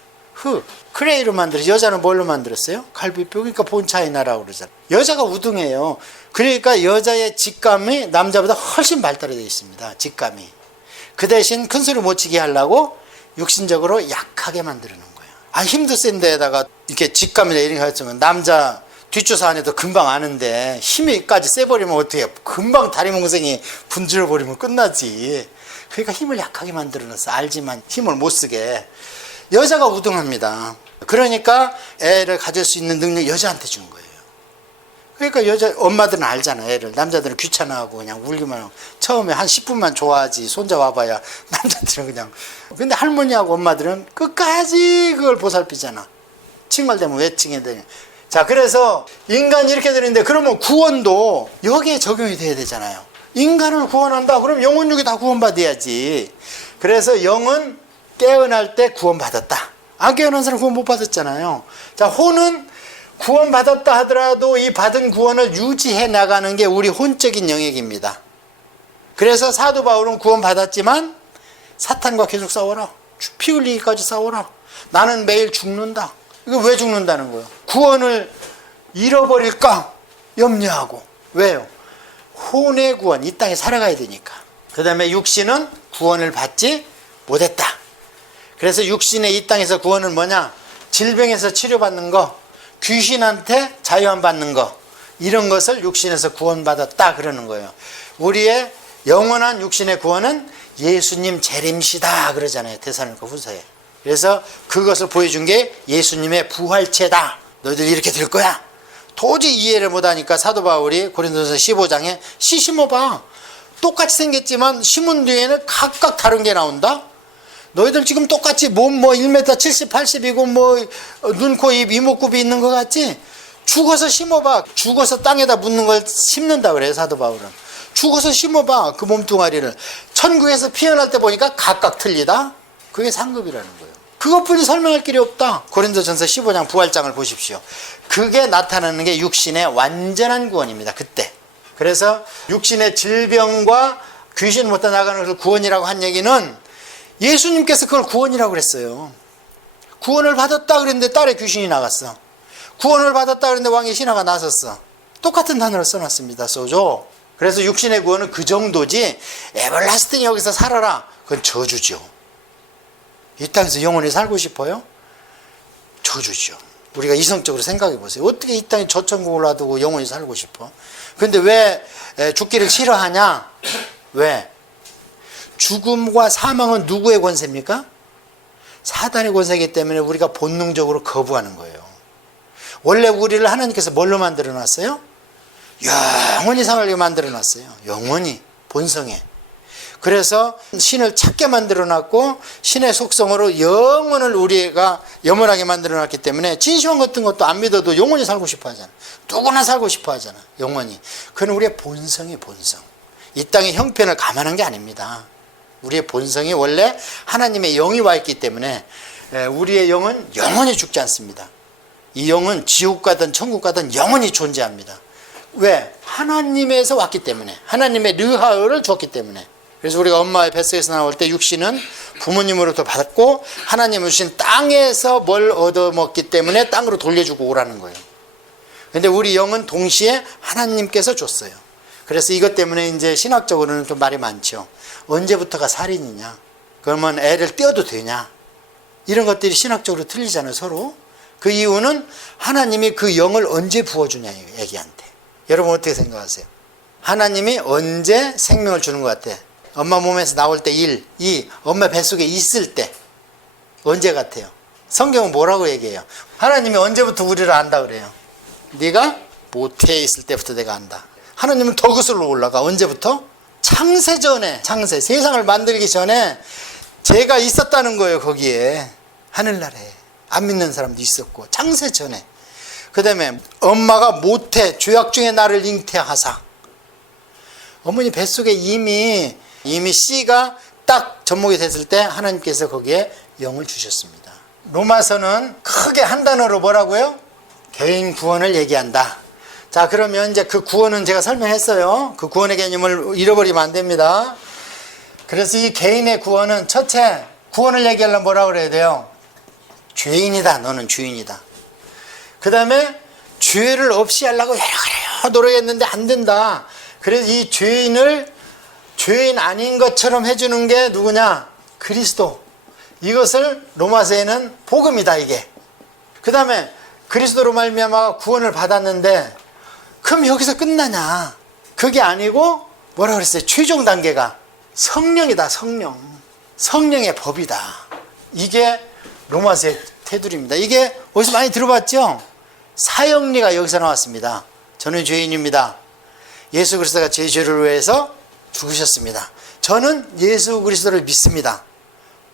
크레이로 만들었어요. 여자는 뭘로 만들었어요? 갈비뼈. 그러니까 본 차이나라고 그러잖아요. 여자가 우등해요. 그러니까 여자의 직감이 남자보다 훨씬 발달이 되어 있습니다. 직감이. 그 대신 큰 소리 못 치게 하려고 육신적으로 약하게 만드는 거예요. 힘도 센 데에다가 이렇게 직감이나 이런 거 했으면 남자 뒷조사 안에도 금방 아는데 힘이까지 세버리면 어떻게 해요? 금방 다리 몽생이 분질러 버리면 끝나지. 그러니까 힘을 약하게 만들어놨어. 알지만 힘을 못 쓰게. 여자가 우등합니다. 그러니까 애를 가질 수 있는 능력 여자한테 준 거예요. 그러니까 여자 엄마들은 알잖아. 애를. 남자들은 귀찮아하고 그냥 울기만 하고 처음에 한 10분만 좋아하지. 손자 와봐야 남자들은 그냥. 근데 할머니하고 엄마들은 끝까지 그걸 보살피잖아. 칭얼대면 왜 칭해대냐. 자, 그래서 인간이 이렇게 되는데 그러면 구원도 여기에 적용이 돼야 되잖아요. 인간을 구원한다. 그럼 영혼육이 다 구원받아야지. 그래서 영은 깨어날 때 구원받았다. 안 깨어난 사람 구원 못 받았잖아요. 자, 혼은 구원받았다 하더라도 이 받은 구원을 유지해 나가는 게 우리 혼적인 영역입니다. 그래서 사도 바울은 구원받았지만 사탄과 계속 싸워라. 피 흘리기까지 싸워라. 나는 매일 죽는다. 이거 왜 죽는다는 거예요? 구원을 잃어버릴까 염려하고. 왜요? 혼의 구원, 이 땅에 살아가야 되니까. 그 다음에 육신은 구원을 받지 못했다. 그래서 육신의 이 땅에서 구원은 뭐냐? 질병에서 치료받는 거, 귀신한테 자유함 받는 거, 이런 것을 육신에서 구원받았다 그러는 거예요. 우리의 영원한 육신의 구원은 예수님 재림시다 그러잖아요. 데살로니가 후서에. 그래서 그것을 보여준 게 예수님의 부활체다. 너희들 이렇게 될 거야. 도저히 이해를 못하니까 사도 바울이 고린도서 15장에 씨 심어봐. 똑같이 생겼지만 심은 뒤에는 각각 다른 게 나온다. 너희들 지금 똑같이 몸 1m 70, 80이고 눈, 코, 입, 이목구비 있는 것 같지? 죽어서 심어봐. 죽어서 땅에다 묻는 걸 심는다 그래요, 사도 바울은. 죽어서 심어봐, 그 몸뚱아리를. 천국에서 피어날 때 보니까 각각 틀리다? 그게 상급이라는 거예요. 그것뿐이 설명할 길이 없다. 고린도전서 15장 부활장을 보십시오. 그게 나타나는 게 육신의 완전한 구원입니다. 그때. 그래서 육신의 질병과 귀신 못다 나가는 것을 구원이라고 한 얘기는 예수님께서 그걸 구원이라고 그랬어요. 구원을 받았다 그랬는데 딸의 귀신이 나갔어. 구원을 받았다 그랬는데 왕의 신하가 나섰어. 똑같은 단어를 써놨습니다. 소조. 그래서 육신의 구원은 그 정도지 에버라스팅 여기서 살아라. 그건 저주죠. 이 땅에서 영원히 살고 싶어요? 저주죠. 우리가 이성적으로 생각해 보세요. 어떻게 이 땅에 저천국을 놔두고 영원히 살고 싶어? 근데 왜 죽기를 싫어하냐? 왜? 죽음과 사망은 누구의 권세입니까? 사단의 권세이기 때문에 우리가 본능적으로 거부하는 거예요. 원래 우리를 하나님께서 뭘로 만들어 놨어요? 영원히 살게 만들어 놨어요. 영원히, 본성에. 그래서 신을 찾게 만들어 놨고 신의 속성으로 영혼을 우리가 염원하게 만들어 놨기 때문에 진시황 같은 것도 안 믿어도 영원히 살고 싶어 하잖아. 누구나 살고 싶어 하잖아. 영원히. 그건 우리의 본성이 본성. 이 땅의 형편을 감안한 게 아닙니다. 우리의 본성이 원래 하나님의 영이 와 있기 때문에 우리의 영은 영원히 죽지 않습니다. 이 영은 지옥 가든 천국 가든 영원히 존재합니다. 왜? 하나님에서 왔기 때문에, 하나님의 르하을 줬기 때문에. 그래서 우리가 엄마의 뱃속에서 나올 때 육신은 부모님으로부터 받았고 하나님을 주신 땅에서 뭘 얻어먹기 때문에 땅으로 돌려주고 오라는 거예요. 근데 우리 영은 동시에 하나님께서 줬어요. 그래서 이것 때문에 이제 신학적으로는 좀 말이 많죠. 언제부터가 살인이냐? 그러면 애를 떼어도 되냐? 이런 것들이 신학적으로 틀리잖아요, 서로. 그 이유는 하나님이 그 영을 언제 부어주냐, 애기한테. 여러분 어떻게 생각하세요? 하나님이 언제 생명을 주는 것 같아? 엄마 몸에서 나올 때 1, 2, 엄마 뱃속에 있을 때 언제 같아요? 성경은 뭐라고 얘기해요? 하나님이 언제부터 우리를 안다 그래요? 네가 모태에 있을 때부터 내가 안다. 하나님은 더 거슬러 올라가. 언제부터? 창세 전에, 창세, 세상을 만들기 전에 제가 있었다는 거예요. 거기에 하늘나라에. 안 믿는 사람도 있었고 창세 전에. 그 다음에 엄마가 모태, 죄악 중에 나를 잉태하사. 어머니 뱃속에 이미 씨가 딱 접목이 됐을 때 하나님께서 거기에 영을 주셨습니다. 로마서는 크게 한 단어로 뭐라고요? 개인 구원을 얘기한다. 자, 그러면 이제 그 구원은 제가 설명했어요. 그 구원의 개념을 잃어버리면 안 됩니다. 그래서 이 개인의 구원은 첫째, 구원을 얘기하려면 뭐라고 그래야 돼요? 죄인이다. 너는 주인이다. 그 다음에 죄를 없이 하려고 여러 노력했는데 안 된다. 그래서 이 죄인을 죄인 아닌 것처럼 해주는 게 누구냐? 그리스도. 이것을 로마서에는 복음이다, 이게. 그 다음에 그리스도로 말미암아 구원을 받았는데 그럼 여기서 끝나냐? 그게 아니고 뭐라 그랬어요? 최종 단계가 성령이다. 성령. 성령의 법이다. 이게 로마서의 테두리입니다. 이게 어디서 많이 들어봤죠? 사형리가 여기서 나왔습니다. 저는 죄인입니다. 예수 그리스도가 제 죄를 위해서 죽으셨습니다. 저는 예수 그리스도를 믿습니다.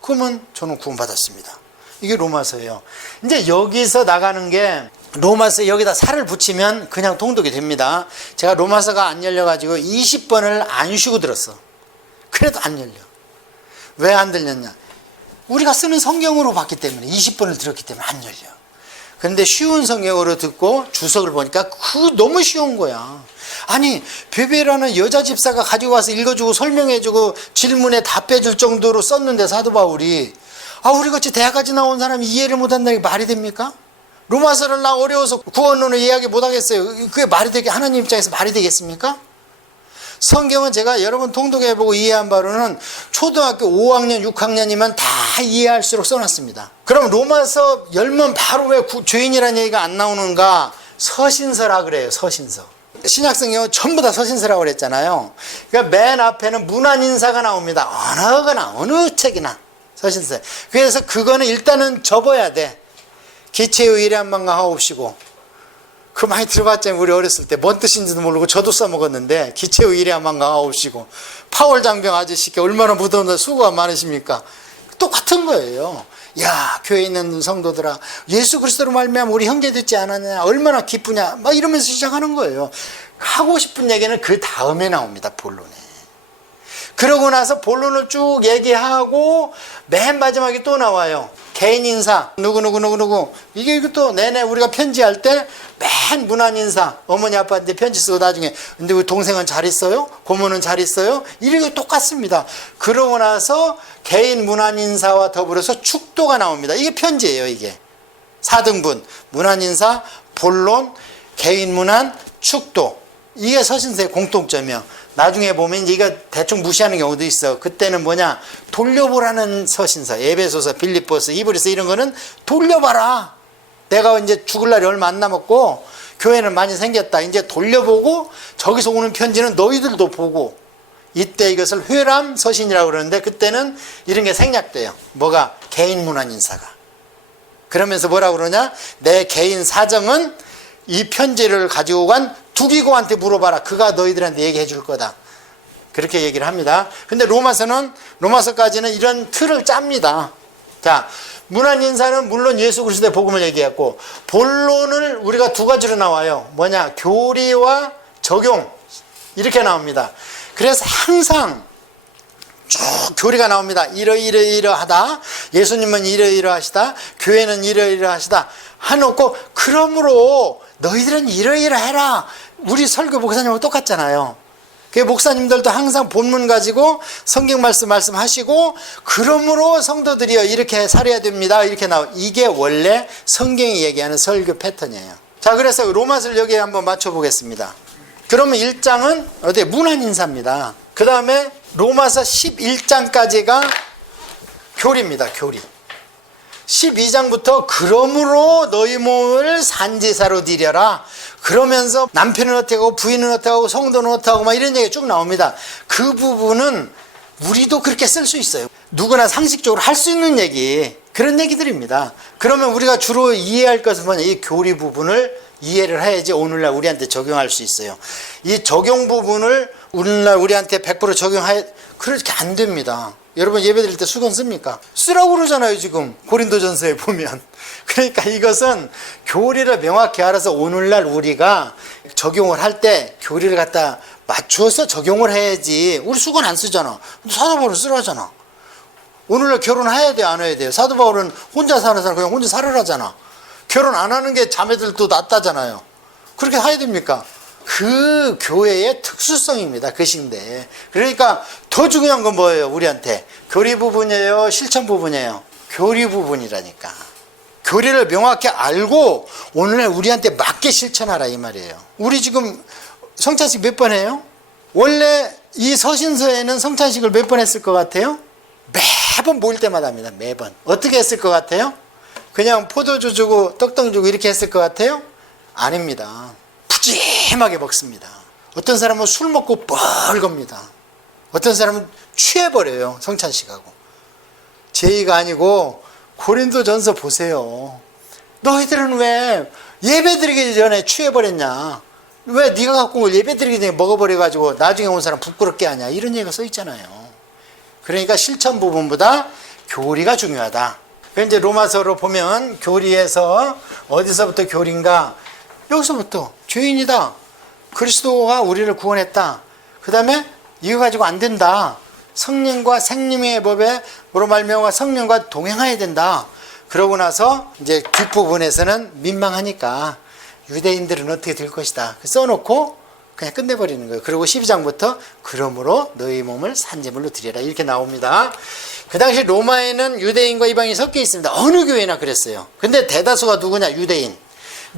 그러면 저는 구원받았습니다. 이게 로마서예요. 이제 여기서 나가는 게 로마서 여기다 살을 붙이면 그냥 통독이 됩니다. 제가 로마서가 안 열려가지고 20번을 안 쉬고 들었어. 그래도 안 열려. 왜 안 들렸냐? 우리가 쓰는 성경으로 봤기 때문에 20번을 들었기 때문에 안 열려. 그런데 쉬운 성경으로 듣고 주석을 보니까 너무 쉬운 거야. 아니 베베라는 여자 집사가 가지고 와서 읽어주고 설명해주고 질문에 답해줄 정도로 썼는데 사도 바울이 우리같이 대학까지 나온 사람이 이해를 못한다는 게 말이 됩니까? 로마서를 나 어려워서 구원론을 이해하기 못하겠어요. 그게 말이 되게 하나님 입장에서 말이 되겠습니까? 성경은 제가 여러 번 통독해보고 이해한 바로는 초등학교 5학년, 6학년이면 다 이해할수록 써놨습니다. 그럼 로마서 열면 바로 왜 죄인이라는 얘기가 안 나오는가? 서신서라 그래요. 서신서. 신약성경은 전부 다 서신서라고 그랬잖아요. 그러니까 맨 앞에는 문안인사가 나옵니다. 어느 책이나 서신서. 그래서 그거는 일단은 접어야 돼. 기체의 일에 한번 가옵시고. 그거 많이 들어봤잖아요. 우리 어렸을 때 뭔 뜻인지도 모르고 저도 써먹었는데 기체의 일에 한번 가옵시고. 파월 장병 아저씨께 얼마나 무더운데 수고가 많으십니까? 똑같은 거예요. 야, 교회에 있는 성도들아, 예수 그리스도로 말미암아 우리 형제 됐지 않았냐, 얼마나 기쁘냐, 막 이러면서 시작하는 거예요. 하고 싶은 얘기는 그 다음에 나옵니다. 본론에. 그러고 나서 본론을 쭉 얘기하고 맨 마지막에 또 나와요. 개인 인사, 누구 이게 또 내내 우리가 편지할 때 맨 문안 인사, 어머니 아빠한테 편지 쓰고 나중에 근데 우리 동생은 잘 있어요? 고모는 잘 있어요? 이렇게 똑같습니다. 그러고 나서 개인 문안 인사와 더불어서 축도가 나옵니다. 이게 편지예요. 이게 4등분 문안 인사, 본론, 개인 문안, 축도. 이게 서신서의 공통점이요. 나중에 보면 이제 이거 대충 무시하는 경우도 있어. 그때는 뭐냐, 돌려보라는 서신서. 에베소서, 빌립보서, 히브리서 이런 거는 돌려봐라. 내가 이제 죽을 날이 얼마 안 남았고 교회는 많이 생겼다. 이제 돌려보고 저기서 오는 편지는 너희들도 보고, 이때 이것을 회람 서신이라고 그러는데 그때는 이런 게 생략돼요. 뭐가? 개인 문안 인사가. 그러면서 뭐라고 그러냐? 내 개인 사정은 이 편지를 가지고 간 두기고한테 물어봐라. 그가 너희들한테 얘기해 줄 거다. 그렇게 얘기를 합니다. 근데 로마서까지는 이런 틀을 짭니다. 자, 문안 인사는 물론 예수 그리스도의 복음을 얘기했고, 본론을 우리가 두 가지로 나와요. 뭐냐? 교리와 적용. 이렇게 나옵니다. 그래서 항상 쭉 교리가 나옵니다. 이러이러하다. 예수님은 이러이러하시다. 교회는 이러이러하시다. 해놓고 그러므로 너희들은 이러이러해라. 우리 설교 목사님하고 똑같잖아요. 그 목사님들도 항상 본문 가지고 성경 말씀하시고 그러므로 성도들이요 이렇게 살아야 됩니다. 이렇게 이게 원래 성경이 얘기하는 설교 패턴이에요. 자, 그래서 로마서를 여기에 한번 맞춰보겠습니다. 그러면 1장은 어디 문안 인사입니다. 그 다음에 로마서 11장까지가 교리입니다. 교리. 12장부터 그러므로 너희 몸을 산지사로 드려라. 그러면서 남편은 어떻게 하고 부인은 어떻게 하고 성도는 어떻게 하고 막 이런 얘기가 쭉 나옵니다. 그 부분은 우리도 그렇게 쓸 수 있어요. 누구나 상식적으로 할 수 있는 얘기, 그런 얘기들입니다. 그러면 우리가 주로 이해할 것은 뭐냐, 이 교리 부분을 이해를 해야지 오늘날 우리한테 적용할 수 있어요. 이 적용 부분을 오늘날 우리한테 100% 적용해, 그렇게 안 됩니다. 여러분 예배 드릴 때 수건 씁니까? 쓰라고 그러잖아요. 지금 고린도전서에 보면. 그러니까 이것은 교리를 명확히 알아서 오늘날 우리가 적용을 할 때 교리를 갖다 맞추어서 적용을 해야지. 우리 수건 안 쓰잖아. 사도 바울은 쓰라잖아. 오늘날 결혼해야 돼, 안 해야 돼요? 사도 바울은 혼자 사는 사람 그냥 혼자 살으라잖아. 결혼 안 하는 게 자매들도 낫다잖아요. 그렇게 해야 됩니까? 그 교회의 특수성입니다. 그것인데. 그러니까 더 중요한 건 뭐예요? 우리한테 교리 부분이에요? 실천 부분이에요? 교리 부분이라니까. 교리를 명확히 알고 오늘날 우리한테 맞게 실천하라 이 말이에요. 우리 지금 성찬식 몇 번 해요? 원래 이 서신서에는 성찬식을 몇 번 했을 것 같아요? 매번 모일 때마다 합니다. 매번. 어떻게 했을 것 같아요? 그냥 포도주 주고 떡떡 주고 이렇게 했을 것 같아요? 아닙니다. 푸짐하게 먹습니다. 어떤 사람은 술 먹고 뻘겁니다. 어떤 사람은 취해버려요. 성찬식하고. 제의가 아니고 고린도전서 보세요. 너희들은 왜 예배드리기 전에 취해버렸냐? 왜 네가 갖고 온 걸 예배드리기 전에 먹어버려가지고 나중에 온 사람 부끄럽게 하냐? 이런 얘기가 써있잖아요. 그러니까 실천 부분보다 교리가 중요하다. 이제 로마서로 보면 교리에서 어디서부터 교리인가? 여기서부터 죄인이다. 그리스도가 우리를 구원했다. 그 다음에 이거 가지고 안 된다. 성령과 생명의 법에 뭐로 말미암아 성령과 동행해야 된다. 그러고 나서 이제 뒷부분에서는 민망하니까 유대인들은 어떻게 될 것이다. 써놓고 그냥 끝내버리는 거예요. 그리고 12장부터 그러므로 너희 몸을 산제물로 드려라 이렇게 나옵니다. 그 당시 로마에는 유대인과 이방인이 섞여 있습니다. 어느 교회나 그랬어요. 근데 대다수가 누구냐? 유대인.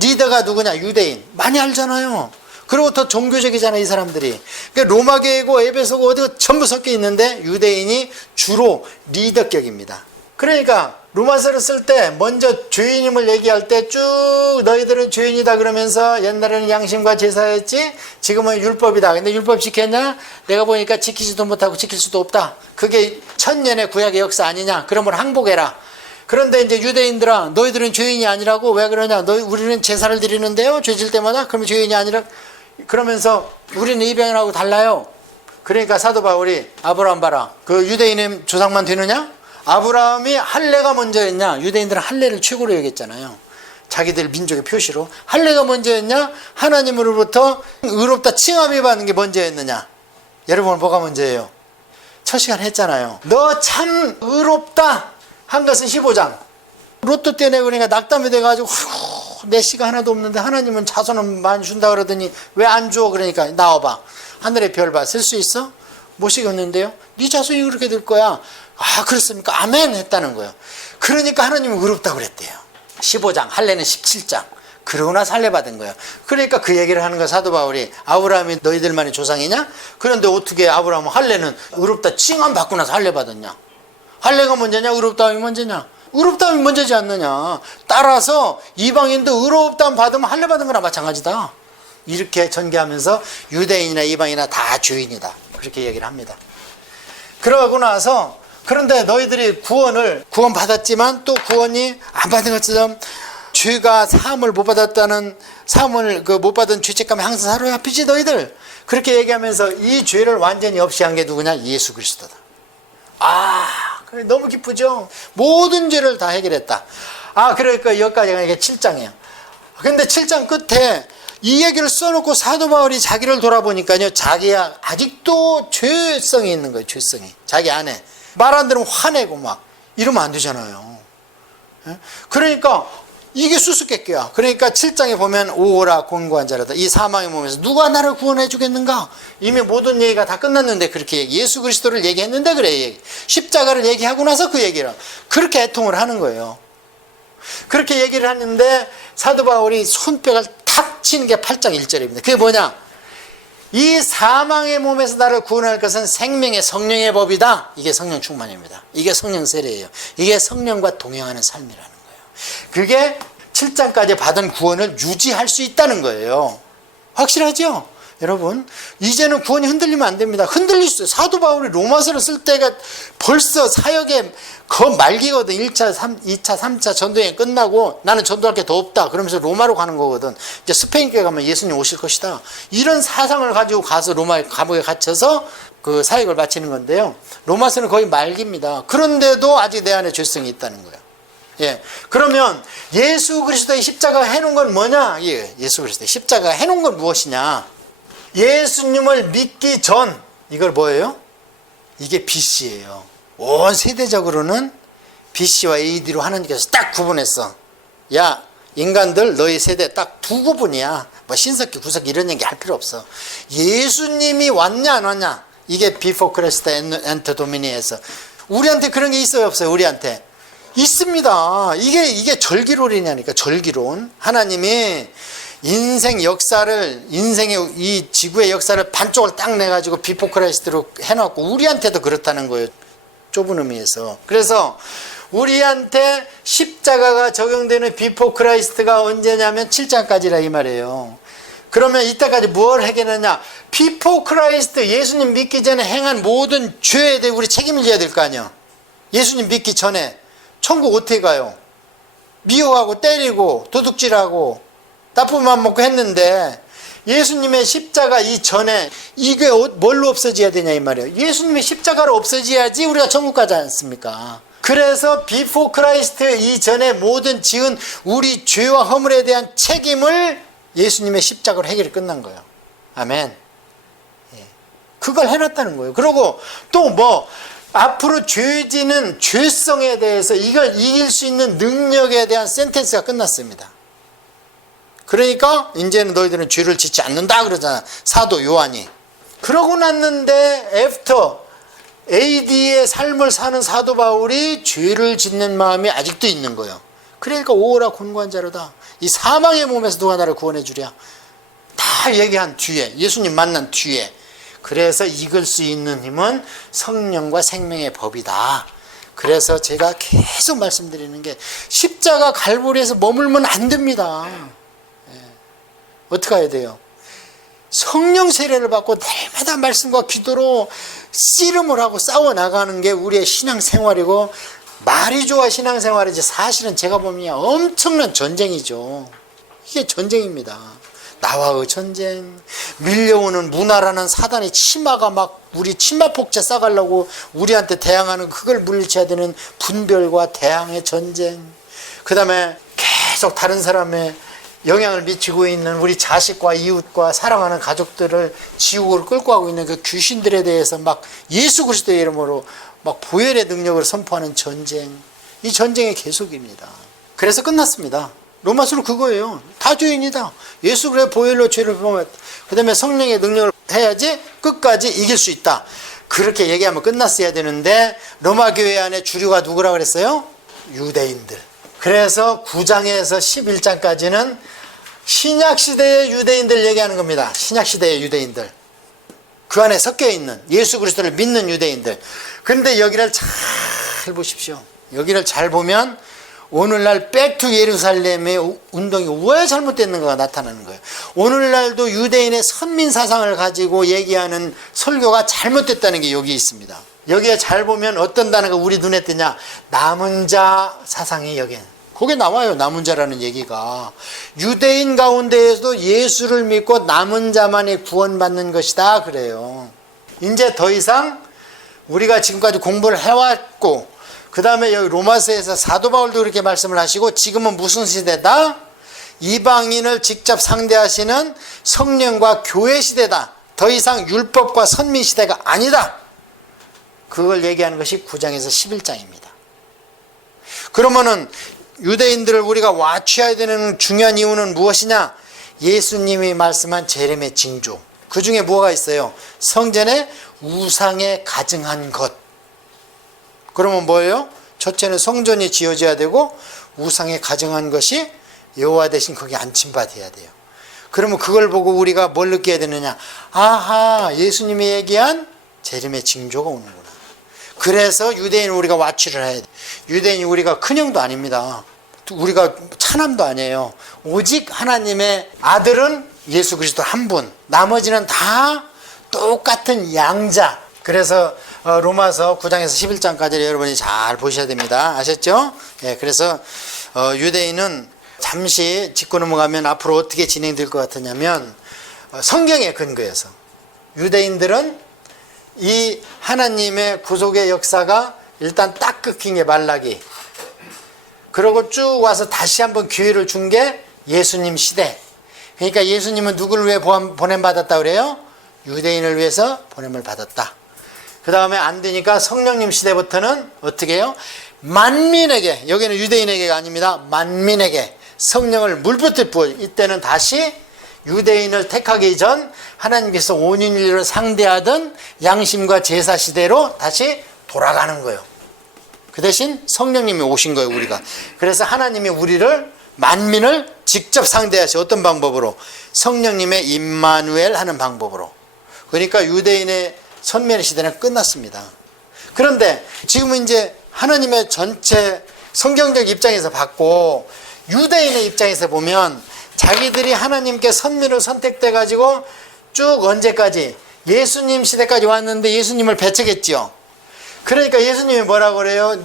리더가 누구냐? 유대인. 많이 알잖아요. 그리고 더 종교적이잖아요, 이 사람들이. 그러니까 로마 교회고 에베소고 어디고 전부 섞여 있는데 유대인이 주로 리더격입니다. 그러니까 로마서를 쓸 때 먼저 죄인임을 얘기할 때 쭉 너희들은 죄인이다 그러면서 옛날에는 양심과 제사였지 지금은 율법이다. 근데 율법 지켰냐? 내가 보니까 지키지도 못하고 지킬 수도 없다. 그게 천년의 구약의 역사 아니냐? 그러면 항복해라. 그런데 이제 유대인들아 너희들은 죄인이 아니라고. 왜 그러냐? 우리는 제사를 드리는데요 죄질 때마다. 그러면 죄인이 아니라 그러면서 우리는 이방인하고 달라요. 그러니까 사도 바울이 아브라함 봐라. 그 유대인의 조상만 되느냐? 아브라함이 할례가 먼저였냐? 유대인들은 할례를 최고로 여겼잖아요. 자기들 민족의 표시로. 할례가 먼저였냐? 하나님으로부터 의롭다 칭함이 받는 게 먼저였느냐? 여러분 뭐가 먼저예요? 첫 시간 했잖아요. 너 참 의롭다 한 것은 15장. 로또 떼내 그러니까 낙담이 돼가지고 내 씨가 하나도 없는데 하나님은 자손은 많이 준다 그러더니 왜 안 줘? 그러니까 나와봐. 하늘의 별 봐. 쓸 수 있어? 못 시켰는데요. 네 자손이 그렇게 될 거야. 아 그렇습니까? 아멘 했다는 거예요. 그러니까 하나님은 의롭다고 그랬대요. 15장 할례는 17장. 그러나 살려받은 거예요. 그러니까 그 얘기를 하는 거야, 사도 바울이. 아브라함이 너희들만의 조상이냐? 그런데 어떻게 아브라함은 할례는 의롭다 칭함 받고 나서 할례받았냐? 할례가 먼저냐? 의롭다함이 먼저냐? 의롭다함이 먼저지 않느냐? 따라서 이방인도 의롭다함 받으면 할례받은 거나 마찬가지다. 이렇게 전개하면서 유대인이나 이방인이나 다 죄인이다. 그렇게 얘기를 합니다. 그러고 나서 그런데 너희들이 구원 받았지만 또 구원이 안 받은 것처럼 죄가 사함을 못 받았다는 사함을 못 받은 죄책감에 항상 사로잡히지 너희들. 그렇게 얘기하면서 이 죄를 완전히 없이 한 게 누구냐? 예수 그리스도다. 그래, 너무 기쁘죠? 모든 죄를 다 해결했다. 그러니까 여기까지가 이게 7장이에요. 근데 7장 끝에 이 얘기를 써놓고 사도 바울이 자기를 돌아보니까요, 자기야 아직도 죄성이 있는 거예요. 죄성이 자기 안에 말 안 들으면 화내고 막 이러면 안 되잖아요. 그러니까 이게 수수께끼야. 그러니까 7장에 보면 오라 곤고한 자라다. 이 사망의 몸에서 누가 나를 구원해 주겠는가? 이미 모든 얘기가 다 끝났는데 그렇게 예수 그리스도를 얘기했는데 그래. 십자가를 얘기하고 나서 그 얘기를 그렇게 애통을 하는 거예요. 그렇게 얘기를 하는데 사도 바울이 손뼉을 탁 치는 게 8장 1절입니다. 그게 뭐냐? 이 사망의 몸에서 나를 구원할 것은 생명의 성령의 법이다. 이게 성령 충만입니다. 이게 성령 세례예요. 이게 성령과 동행하는 삶이라는 거예요. 그게 7장까지 받은 구원을 유지할 수 있다는 거예요. 확실하죠? 여러분, 이제는 구원이 흔들리면 안 됩니다. 흔들릴 수 있어요. 사도 바울이 로마서를 쓸 때가 벌써 사역의 말기거든. 1차, 2차, 3차 전도행이 끝나고 나는 전도할 게 더 없다. 그러면서 로마로 가는 거거든. 이제 스페인교회 가면 예수님 오실 것이다. 이런 사상을 가지고 가서 로마 감옥에 갇혀서 그 사역을 마치는 건데요. 로마서는 거의 말기입니다. 그런데도 아직 내 안에 죄성이 있다는 거예요. 예. 그러면 예수 그리스도의 십자가 해놓은 건 뭐냐? 예수 그리스도의 십자가 해놓은 건 무엇이냐? 예수님을 믿기 전, 이걸 뭐예요? 이게 BC예요. 온 세대적으로는 BC와 AD로 하나님께서 딱 구분했어. 야, 인간들 너희 세대 딱 두 구분이야. 뭐 신석기, 구석기 이런 얘기 할 필요 없어. 예수님이 왔냐 안 왔냐? 이게 Before Christ Enter Domini에서. 우리한테 그런 게 있어요 없어요? 우리한테 있습니다. 이게 절기론이냐니까. 절기론. 하나님이 인생의 이 지구의 역사를 반쪽을 딱 내가지고 비포 크라이스트로 해놨고 우리한테도 그렇다는 거예요. 좁은 의미에서. 그래서 우리한테 십자가가 적용되는 비포 크라이스트가 언제냐면 7장까지라 이 말이에요. 그러면 이때까지 뭘 해결했냐? 비포 크라이스트, 예수님 믿기 전에 행한 모든 죄에 대해 우리 책임을 져야 될 거 아니야. 예수님 믿기 전에 천국 어떻게 가요? 미워하고 때리고 도둑질하고 나쁜 맘 먹고 했는데 예수님의 십자가 이전에 이게 뭘로 없어져야 되냐 이 말이에요. 예수님의 십자가로 없어져야지 우리가 천국 가지 않습니까? 그래서 비포 크라이스트 이전에 모든 지은 우리 죄와 허물에 대한 책임을 예수님의 십자가로 해결이 끝난 거예요. 아멘. 그걸 해놨다는 거예요. 그리고 또 뭐 앞으로 죄지는 죄성에 대해서 이걸 이길 수 있는 능력에 대한 센텐스가 끝났습니다. 그러니까 이제는 너희들은 죄를 짓지 않는다 그러잖아, 사도 요한이. 그러고 났는데 애프터 AD의 삶을 사는 사도 바울이 죄를 짓는 마음이 아직도 있는 거예요. 그러니까 오라 곤고한 자로다. 이 사망의 몸에서 누가 나를 구원해 주랴. 다 얘기한 뒤에, 예수님 만난 뒤에. 그래서 이길 수 있는 힘은 성령과 생명의 법이다. 그래서 제가 계속 말씀드리는 게 십자가 갈보리에서 머물면 안 됩니다. 어떻게 해야 돼요? 성령 세례를 받고 날마다 말씀과 기도로 씨름을 하고 싸워나가는 게 우리의 신앙생활이고, 말이 좋아 신앙생활이지 사실은 제가 보면 엄청난 전쟁이죠. 이게 전쟁입니다. 나와의 전쟁, 밀려오는 문화라는 사단의 치마가 막 우리 치마 폭제 싸가려고 우리한테 대항하는, 그걸 물리쳐야 되는 분별과 대항의 전쟁, 그 다음에 계속 다른 사람의 영향을 미치고 있는 우리 자식과 이웃과 사랑하는 가족들을 지옥으로 끌고 가고 있는 그 귀신들에 대해서 막 예수 그리스도의 이름으로 막 보혈의 능력을 선포하는 전쟁, 이 전쟁의 계속입니다. 그래서 끝났습니다. 로마서는 그거예요. 다 죄인이다. 예수 그래 보혈로 죄를 범했다. 그 다음에 성령의 능력을 해야지 끝까지 이길 수 있다. 그렇게 얘기하면 끝났어야 되는데 로마 교회 안에 주류가 누구라고 그랬어요? 유대인들. 그래서 9장에서 11장까지는 신약시대의 유대인들 얘기하는 겁니다. 신약시대의 유대인들. 그 안에 섞여 있는 예수 그리스도를 믿는 유대인들. 그런데 여기를 잘 보십시오. 여기를 잘 보면 오늘날 백투 예루살렘의 운동이 왜 잘못됐는가가 나타나는 거예요. 오늘날도 유대인의 선민 사상을 가지고 얘기하는 설교가 잘못됐다는 게 여기 있습니다. 여기에 잘 보면 어떤 단어가 우리 눈에 띄냐. 남은 자 사상이 여기에 거기에 나와요. 남은 자라는 얘기가. 유대인 가운데에서도 예수를 믿고 남은 자만이 구원받는 것이다 그래요. 이제 더 이상 우리가 지금까지 공부를 해왔고 그 다음에 여기 로마서에서 사도 바울도 그렇게 말씀을 하시고 지금은 무슨 시대다? 이방인을 직접 상대하시는 성령과 교회 시대다. 더 이상 율법과 선민 시대가 아니다. 그걸 얘기하는 것이 9장에서 11장입니다. 그러면은 유대인들을 우리가 와취해야 되는 중요한 이유는 무엇이냐? 예수님이 말씀한 재림의 징조. 그 중에 뭐가 있어요? 성전에 우상에 가증한 것. 그러면 뭐예요? 첫째는 성전이 지어져야 되고 우상에 가증한 것이 여호와 대신 거기 안침받아야 돼요. 그러면 그걸 보고 우리가 뭘 느껴야 되느냐? 아하, 예수님이 얘기한 재림의 징조가 오는구나. 그래서 유대인 우리가 와치를 해야 돼. 유대인이 우리가 큰형도 아닙니다. 우리가 차남도 아니에요. 오직 하나님의 아들은 예수 그리스도 한 분. 나머지는 다 똑같은 양자. 그래서 로마서 9장에서 11장까지 여러분이 잘 보셔야 됩니다. 아셨죠? 예, 그래서 유대인은 잠시 짚고 넘어가면 앞으로 어떻게 진행될 것 같으냐면 성경에 근거해서 유대인들은 이 하나님의 구속의 역사가 일단 딱 끊긴 게 말라기. 그러고 쭉 와서 다시 한번 기회를 준 게 예수님 시대. 그러니까 예수님은 누구를 위해 보냄받았다 그래요? 유대인을 위해서 보냄을 받았다. 그 다음에 안 되니까 성령님 시대부터는 어떻게 해요? 만민에게, 여기는 유대인에게가 아닙니다. 만민에게 성령을 물붓듯 부어. 이때는 다시 유대인을 택하기 전 하나님께서 온인인류를 상대하던 양심과 제사 시대로 다시 돌아가는 거예요. 그 대신 성령님이 오신 거예요, 우리가. 그래서 하나님이 우리를, 만민을 직접 상대하시. 어떤 방법으로? 성령님의 임마누엘 하는 방법으로. 그러니까 유대인의 선멸의 시대는 끝났습니다. 그런데 지금은 이제 하나님의 전체 성경적 입장에서 봤고 유대인의 입장에서 보면 자기들이 하나님께 선민으로 선택돼 가지고 쭉 언제까지? 예수님 시대까지 왔는데 예수님을 배척했죠. 그러니까 예수님이 뭐라고 그래요?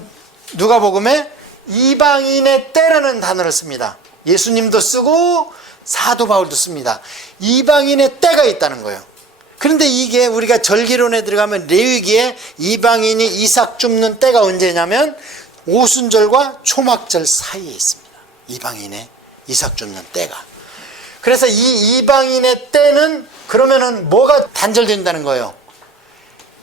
누가복음에 이방인의 때라는 단어를 씁니다. 예수님도 쓰고 사도 바울도 씁니다. 이방인의 때가 있다는 거예요. 그런데 이게 우리가 절기론에 들어가면 레위기에 이방인이 이삭 줍는 때가 언제냐면 오순절과 초막절 사이에 있습니다. 이방인의 이삭 줍는 때가. 그래서 이 이방인의 때는 그러면은 뭐가 단절된다는 거예요?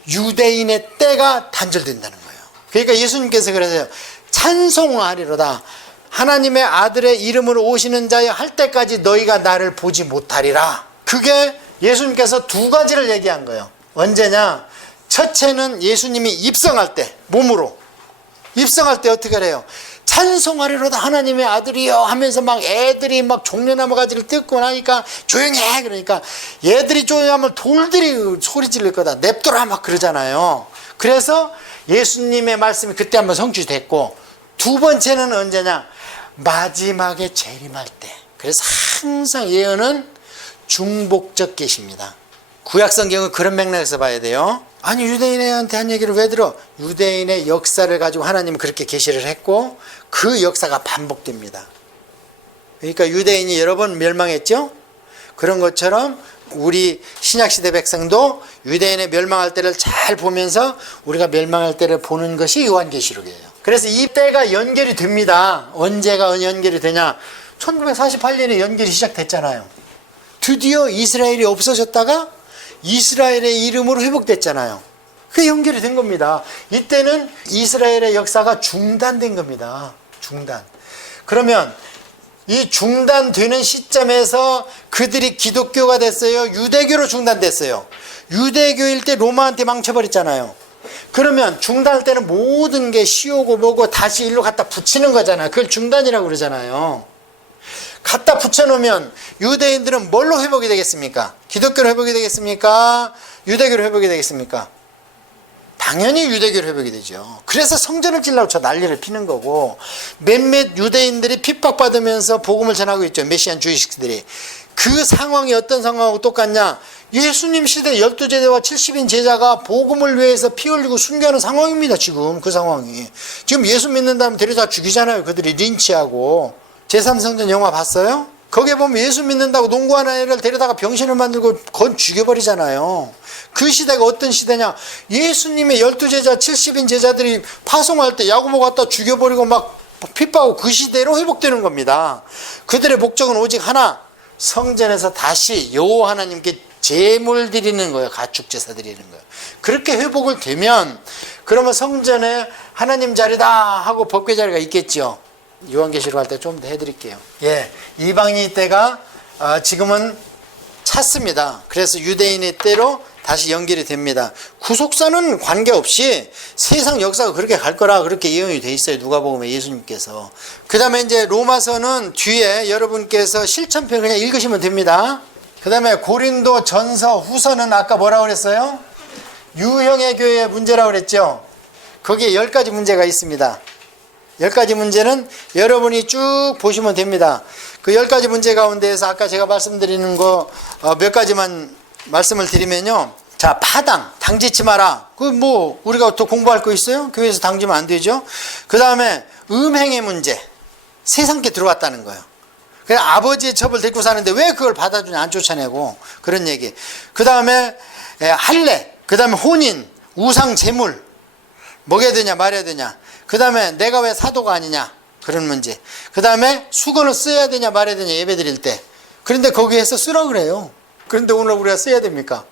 유대인의 때가 단절된다는 거예요. 그러니까 예수님께서 그러세요. 찬송하리로다. 하나님의 아들의 이름으로 오시는 자여 할 때까지 너희가 나를 보지 못하리라. 그게 예수님께서 두 가지를 얘기한 거예요. 언제냐? 첫째는 예수님이 입성할 때, 몸으로 입성할 때 어떻게 해요? 찬송하리로다 하나님의 아들이여 하면서 막 애들이 막 종려나무 가지를 뜯고 나니까 조용히 해. 그러니까 얘들이 조용히 하면 돌들이 소리 지를 거다. 냅둬라 막 그러잖아요. 그래서 예수님의 말씀이 그때 한번 성취됐고, 두 번째는 언제냐? 마지막에 재림할 때. 그래서 항상 예언은 중복적 계시입니다. 구약성경은 그런 맥락에서 봐야 돼요. 아니 유대인한테 한 얘기를 왜 들어? 유대인의 역사를 가지고 하나님은 그렇게 계시를 했고 그 역사가 반복됩니다. 그러니까 유대인이 여러 번 멸망했죠? 그런 것처럼 우리 신약시대 백성도 유대인의 멸망할 때를 잘 보면서 우리가 멸망할 때를 보는 것이 요한계시록이에요. 그래서 이 때가 연결이 됩니다. 언제가 연결이 되냐? 1948년에 연결이 시작됐잖아요. 드디어 이스라엘이 없어졌다가 이스라엘의 이름으로 회복됐잖아요. 그게 연결이 된 겁니다. 이때는 이스라엘의 역사가 중단된 겁니다. 중단. 그러면 이 중단되는 시점에서 그들이 기독교가 됐어요? 유대교로 중단됐어요? 유대교일 때 로마한테 망쳐버렸잖아요. 그러면 중단할 때는 모든 게 쉬우고 뭐고 다시 일로 갖다 붙이는 거잖아요. 그걸 중단이라고 그러잖아요. 갖다 붙여놓으면 유대인들은 뭘로 회복이 되겠습니까? 기독교로 회복이 되겠습니까? 유대교로 회복이 되겠습니까? 당연히 유대교로 회복이 되죠. 그래서 성전을 찔라고 저 난리를 피는 거고, 몇몇 유대인들이 핍박받으면서 복음을 전하고 있죠. 메시안 주의식들이. 그 상황이 어떤 상황하고 똑같냐? 예수님 시대 12제자와 70인 제자가 복음을 위해서 피 흘리고 순교하는 상황입니다. 지금 그 상황이. 지금 예수 믿는다면 데려다 죽이잖아요. 그들이 린치하고. 제3성전 영화 봤어요? 거기에 보면 예수 믿는다고 농구하는 애를 데려다가 병신을 만들고 건 죽여버리잖아요. 그 시대가 어떤 시대냐? 예수님의 12제자 70인 제자들이 파송할 때 야구보 갖다 죽여버리고 막 핍박하고 그 시대로 회복되는 겁니다. 그들의 목적은 오직 하나, 성전에서 다시 여호와 하나님께 제물 드리는 거예요. 가축 제사 드리는 거예요. 그렇게 회복을 되면 그러면 성전에 하나님 자리다 하고 법궤 자리가 있겠죠. 요한계시록 할 때 좀 더 해드릴게요. 예, 이방인의 때가 지금은 찼습니다. 그래서 유대인의 때로 다시 연결이 됩니다. 구속사는 관계없이 세상 역사가 그렇게 갈 거라 그렇게 예언이 돼 있어요. 누가복음에 예수님께서. 그 다음에 이제 로마서는 뒤에 여러분께서 실천편 그냥 읽으시면 됩니다. 그 다음에 고린도 전서 후서는 아까 뭐라고 그랬어요? 유형의 교회의 문제라고 그랬죠. 거기에 10가지 문제가 있습니다. 10가지 문제는 여러분이 쭉 보시면 됩니다. 그 10가지 문제 가운데에서 아까 제가 말씀드리는 거 몇 가지만 말씀을 드리면요. 자, 파당, 당짓지 마라. 그 뭐 우리가 또 공부할 거 있어요? 교회에서 당지면 안 되죠. 그 다음에 음행의 문제. 세상께 들어왔다는 거예요. 그냥 아버지의 첩을 데리고 사는데 왜 그걸 받아주냐, 안 쫓아내고. 그런 얘기. 그 다음에 할례. 그 다음에 혼인, 우상, 제물. 먹여야 되냐 말아야 되냐. 그 다음에 내가 왜 사도가 아니냐. 그런 문제. 그 다음에 수건을 써야 되냐 말아야 되냐 예배 드릴 때. 그런데 거기에서 쓰라 그래요. 그런데 오늘 우리가 써야 됩니까?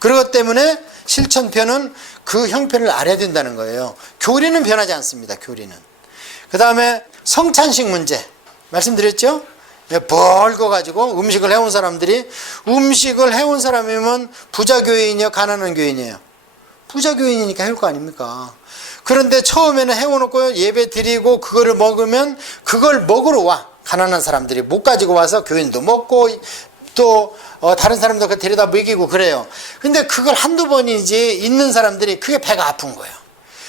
그것 때문에 실천편은 그 형편을 알아야 된다는 거예요. 교리는 변하지 않습니다. 교리는. 그 다음에 성찬식 문제. 말씀드렸죠? 벌거가지고 음식을 해온 사람들이 음식을 해온 사람이면 부자 교인이요 가난한 교인이에요? 부자 교인이니까 해올 거 아닙니까? 그런데 처음에는 해오놓고 예배 드리고 그거를 먹으면 그걸 먹으러 와. 가난한 사람들이 못 가지고 와서 교인도 먹고 또 다른 사람도 데려다 먹이고 그래요. 근데 그걸 한두 번이지 있는 사람들이 그게 배가 아픈 거예요.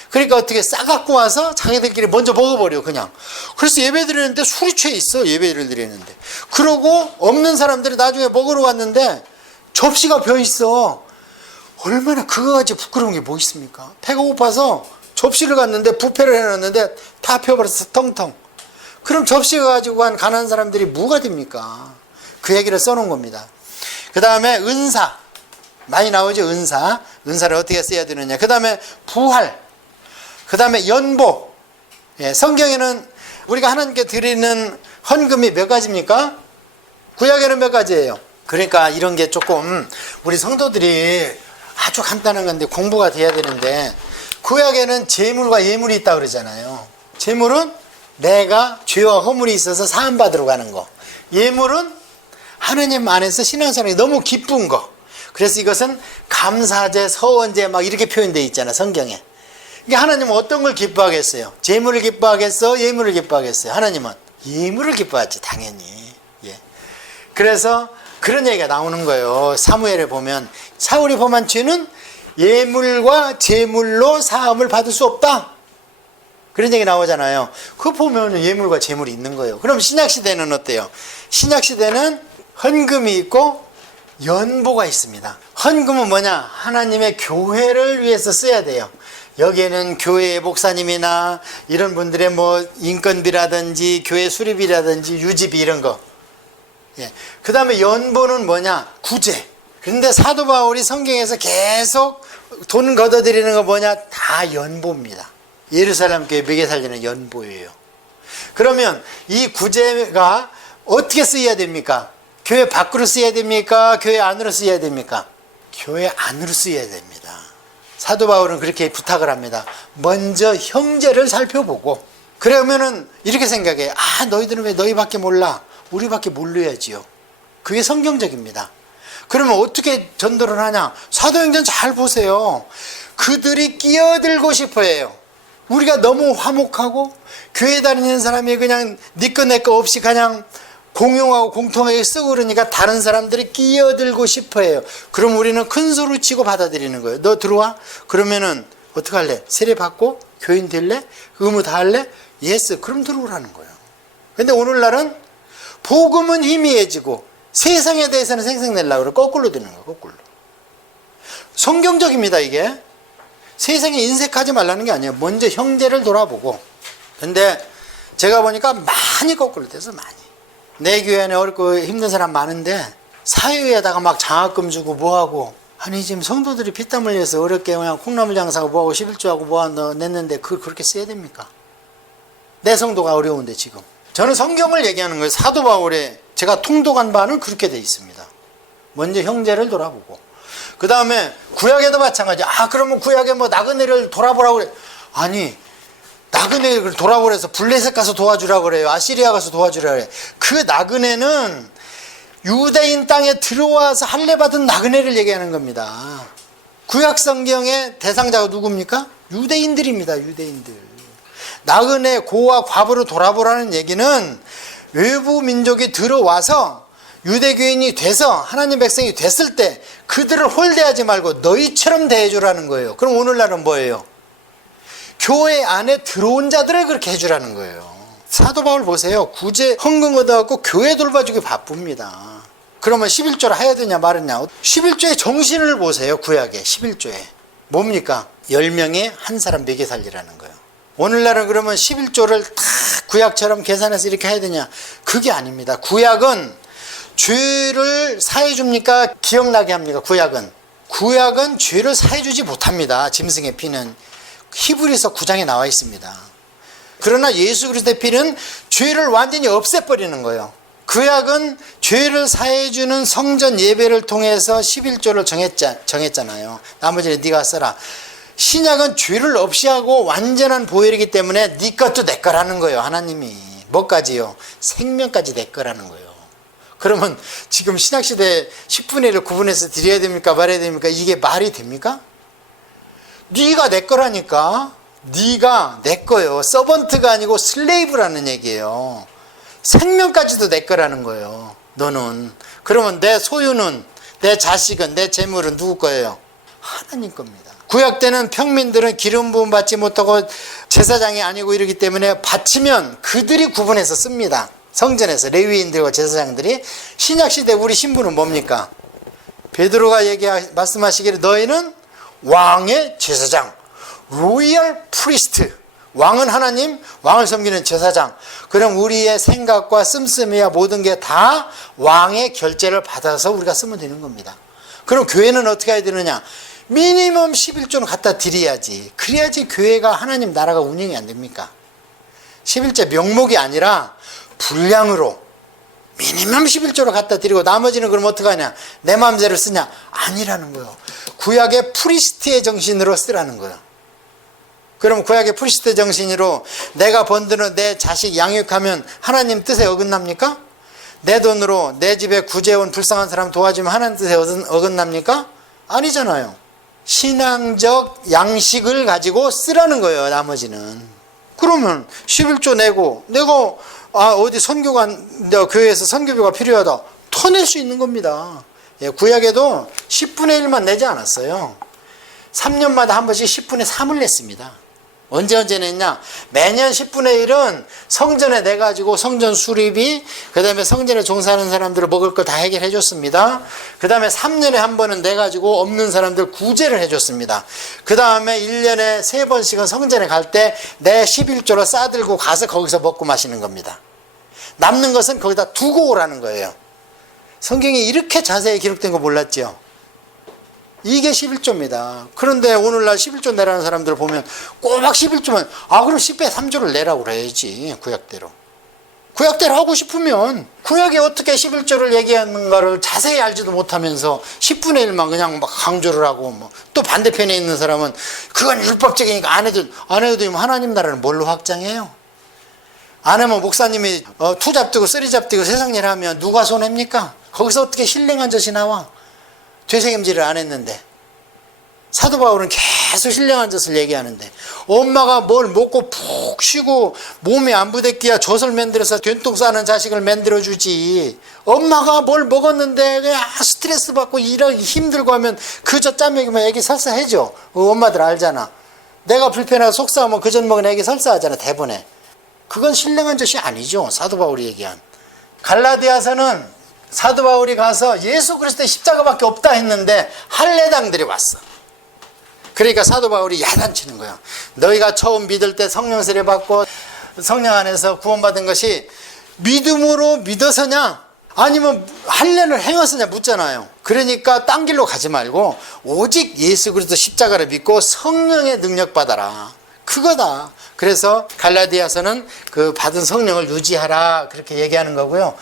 그러니까 어떻게 싸갖고 와서 자기들끼리 먼저 먹어버려 그냥. 그래서 예배 드리는데 술이 취해 있어. 예배를 드리는데. 그러고 없는 사람들이 나중에 먹으러 왔는데 접시가 비어 있어. 얼마나 그거같이 부끄러운 게 뭐 있습니까? 배가 고파서 접시를 갔는데 뷔페를 해놨는데 다 펴버렸어. 텅텅. 그럼 접시 가지고 간 가난한 사람들이 뭐가 됩니까? 그 얘기를 써놓은 겁니다. 그 다음에 은사. 많이 나오죠. 은사. 은사를 어떻게 써야 되느냐. 그 다음에 부활. 그 다음에 연보. 예, 성경에는 우리가 하나님께 드리는 헌금이 몇 가지입니까? 구약에는 몇 가지예요. 그러니까 이런 게 조금 우리 성도들이 아주 간단한 건데 공부가 돼야 되는데, 구약에는 제물과 예물이 있다고 그러잖아요. 제물은 내가 죄와 허물이 있어서 사함 받으러 가는 거. 예물은 하나님 안에서 신앙생활이 너무 기쁜 거. 그래서 이것은 감사제, 서원제 막 이렇게 표현되어 있잖아 성경에. 이게 하나님은 어떤 걸 기뻐하겠어요? 제물을 기뻐하겠어? 예물을 기뻐하겠어요? 하나님은 예물을 기뻐하지 당연히. 예. 그래서 그런 얘기가 나오는 거예요. 사무엘에 보면 사울이 범한 죄는 예물과 제물로 사함을 받을 수 없다. 그런 얘기 나오잖아요. 그거 보면 예물과 제물이 있는 거예요. 그럼 신약시대는 어때요? 신약시대는 헌금이 있고 연보가 있습니다. 헌금은 뭐냐? 하나님의 교회를 위해서 써야 돼요. 여기에는 교회의 목사님이나 이런 분들의 뭐 인건비라든지 교회 수리비라든지 유지비 이런 거. 예. 그 다음에 연보는 뭐냐? 구제. 그런데 사도 바울이 성경에서 계속 돈 걷어들이는 거 뭐냐? 다 연보입니다. 예루살렘 교회 먹여 살리는 연보예요. 그러면 이 구제가 어떻게 쓰여야 됩니까? 교회 밖으로 쓰여야 됩니까? 교회 안으로 쓰여야 됩니까? 교회 안으로 쓰여야 됩니다. 사도 바울은 그렇게 부탁을 합니다. 먼저 형제를 살펴보고, 그러면은 이렇게 생각해. 아, 너희들은 왜 너희밖에 몰라? 우리밖에 몰라야지요. 그게 성경적입니다. 그러면 어떻게 전도를 하냐? 사도행전 잘 보세요. 그들이 끼어들고 싶어 해요. 우리가 너무 화목하고 교회 다니는 사람이 그냥 니꺼 내꺼 없이 그냥 공용하고 공통하게 쓰고 그러니까 다른 사람들이 끼어들고 싶어 해요. 그럼 우리는 큰 소리 치고 받아들이는 거예요. 너 들어와? 그러면은 어떻게 할래? 세례 받고 교인 될래? 의무 다 할래? 예스. 그럼 들어오라는 거예요. 근데 오늘날은 복음은 희미해지고 세상에 대해서는 생색내려고 그래. 거꾸로 되는 거예요. 거꾸로. 성경적입니다, 이게. 세상에 인색하지 말라는 게 아니에요. 먼저 형제를 돌아보고. 근데 제가 보니까 많이 거꾸로 돼서 많이. 내 교회 안에 어렵고 힘든 사람 많은데 사회에다가 막 장학금 주고 뭐하고. 아니 지금 성도들이 피땀 흘려서 어렵게 그냥 콩나물 장사하고 뭐하고 11조하고 뭐하고 냈는데 그걸 그렇게 써야 됩니까? 내 성도가 어려운데 지금. 저는 성경을 얘기하는 거예요. 사도 바울의 제가 통독한 바는 그렇게 돼 있습니다. 먼저 형제를 돌아보고. 그 다음에 구약에도 마찬가지. 그러면 구약에 뭐 나그네를 돌아보라고 그래. 아니 나그네를 돌아보래서 블레셋 가서 도와주라고 그래요. 아시리아 가서 도와주라고 그래요. 그 나그네는 유대인 땅에 들어와서 할례 받은 나그네를 얘기하는 겁니다. 구약 성경의 대상자가 누굽니까? 유대인들입니다. 유대인들. 나그네 고와 과부로 돌아보라는 얘기는 외부 민족이 들어와서 유대교인이 돼서 하나님 백성이 됐을 때 그들을 홀대하지 말고 너희처럼 대해주라는 거예요. 그럼 오늘날은 뭐예요? 교회 안에 들어온 자들을 그렇게 해주라는 거예요. 사도 바울 보세요. 구제 헌금 얻어갖고 교회 돌봐주기 바쁩니다. 그러면 11조를 해야 되냐 말았냐. 11조의 정신을 보세요. 구약에 11조에 뭡니까? 10명에 한 사람 먹여 살리라는 거예요. 오늘날은 그러면 11조를 다 구약처럼 계산해서 이렇게 해야 되냐? 그게 아닙니다. 구약은 죄를 사해 줍니까? 기억나게 합니까? 구약은 죄를 사해 주지 못합니다. 짐승의 피는 히브리서 9장에 나와 있습니다. 그러나 예수 그리스도의 피는 죄를 완전히 없애버리는 거예요. 구약은 죄를 사해 주는 성전 예배를 통해서 11조를 정했잖아요. 나머지는 네가 써라. 신약은 죄를 없이 하고 완전한 보혈이기 때문에 네 것도 내 거라는 거예요. 하나님이. 뭐까지요? 생명까지 내 거라는 거예요. 그러면 지금 신약시대 10분의 1을 구분해서 드려야 됩니까? 말해야 됩니까? 이게 말이 됩니까? 네가 내 거라니까. 네가 내 거예요. 서번트가 아니고 슬레이브라는 얘기예요. 생명까지도 내 거라는 거예요. 너는. 그러면 내 소유는, 내 자식은, 내 재물은 누구 거예요? 하나님 겁니다. 구약 때는 평민들은 기름 부음 받지 못하고 제사장이 아니고 이러기 때문에 바치면 그들이 구분해서 씁니다. 성전에서 레위인들과 제사장들이. 신약시대 우리 신부는 뭡니까? 베드로가 말씀하시기를 너희는 왕의 제사장, 로열 프리스트. 왕은 하나님, 왕을 섬기는 제사장. 그럼 우리의 생각과 씀씀이야 모든 게 다 왕의 결제를 받아서 우리가 쓰면 되는 겁니다. 그럼 교회는 어떻게 해야 되느냐? 미니멈 11조는 갖다 드려야지. 그래야지 교회가 하나님 나라가 운영이 안 됩니까? 11조 명목이 아니라 분량으로 미니멈 11조를 갖다 드리고 나머지는 그럼 어떻게 하냐? 내 마음대로 쓰냐? 아니라는 거예요. 구약의 프리스트의 정신으로 쓰라는 거예요. 그럼 구약의 프리스트 정신으로 내가 번드는 내 자식 양육하면 하나님 뜻에 어긋납니까? 내 돈으로 내 집에 구제온 불쌍한 사람 도와주면 하나님 뜻에 어긋납니까? 아니잖아요. 신앙적 양식을 가지고 쓰라는 거예요. 나머지는. 그러면 11조 내고 내가 어디 선교관 교회에서 선교비가 필요하다 터낼 수 있는 겁니다. 구약에도 10분의 1만 내지 않았어요. 3년마다 한 번씩 10분의 3을 냈습니다. 언제 냈냐? 매년 10분의 1은 성전에 내가지고 성전 수리비, 그 다음에 성전에 종사하는 사람들을 먹을 거 다 해결해 줬습니다. 그 다음에 3년에 한 번은 내가지고 없는 사람들 구제를 해 줬습니다. 그 다음에 1년에 3번씩은 성전에 갈 때 내 11조를 싸들고 가서 거기서 먹고 마시는 겁니다. 남는 것은 거기다 두고 오라는 거예요. 성경에 이렇게 자세히 기록된 거 몰랐죠? 이게 11조입니다. 그런데 오늘날 11조 내라는 사람들을 보면 꼬박 11조면 그럼 10배 3조를 내라고 그래야지. 구약대로 하고 싶으면 구약에 어떻게 11조를 얘기하는가를 자세히 알지도 못하면서 10분의 1만 그냥 막 강조를 하고 또 반대편에 있는 사람은 그건 율법적이니까 안 해도 하나님 나라는 뭘로 확장해요? 안 하면 목사님이 투 잡뛰고 쓰리 잡뛰고 세상 일 하면 누가 손해입니까? 거기서 어떻게 신령한 젖이 나와? 되새김질을 안 했는데 사도 바울은 계속 신령한 젖을 얘기하는데, 엄마가 뭘 먹고 푹 쉬고 몸이 안 부대끼야 젖을 만들어서 된통 싸는 자식을 만들어주지. 엄마가 뭘 먹었는데 그냥 스트레스 받고 이러기 힘들고 하면 그 젖 짜 먹이면 애기 설사해줘. 엄마들 알잖아. 내가 불편하고 속상하면 그 젖 먹은 애기 설사하잖아, 대본에. 그건 신령한 젖이 아니죠, 사도 바울이 얘기한. 갈라디아서는 사도 바울이 가서 예수 그리스도의 십자가밖에 없다 했는데 할례당들이 왔어. 그러니까 사도 바울이 야단치는 거야. 너희가 처음 믿을 때 성령 세례 받고 성령 안에서 구원받은 것이 믿음으로 믿어서냐 아니면 할례를 행해서냐 묻잖아요. 그러니까 딴 길로 가지 말고 오직 예수 그리스도 십자가를 믿고 성령의 능력 받아라. 그거다. 그래서 갈라디아서는 그 받은 성령을 유지하라 그렇게 얘기하는 거고요.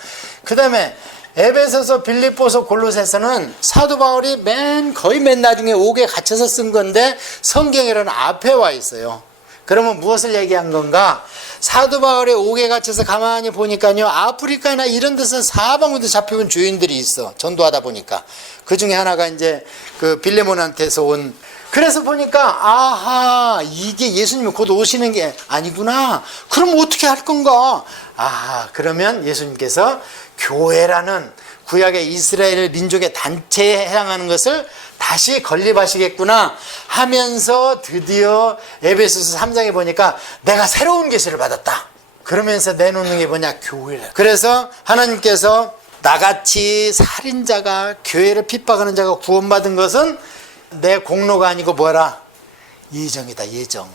그 다음에 에베소서, 빌립보서, 골로새서는 사도 바울이 거의 맨 나중에 옥에 갇혀서 쓴 건데 성경에는 앞에 와 있어요. 그러면 무엇을 얘기한 건가? 사도 바울이 옥에 갇혀서 가만히 보니까요, 아프리카나 이런 데서 사방으로 잡혀온 주인들이 있어. 전도하다 보니까. 그 중에 하나가 이제 그 빌레몬한테서 온. 그래서 보니까 아하, 이게 예수님이 곧 오시는 게 아니구나. 그럼 어떻게 할 건가? 아하, 그러면 예수님께서 교회라는 구약의 이스라엘 민족의 단체에 해당하는 것을 다시 건립하시겠구나 하면서 드디어 에베소서 3장에 보니까 내가 새로운 계시를 받았다. 그러면서 내놓는 게 뭐냐? 교회라. 그래서 하나님께서 나같이 살인자가 교회를 핍박하는 자가 구원받은 것은 내 공로가 아니고 뭐라? 예정이다, 예정.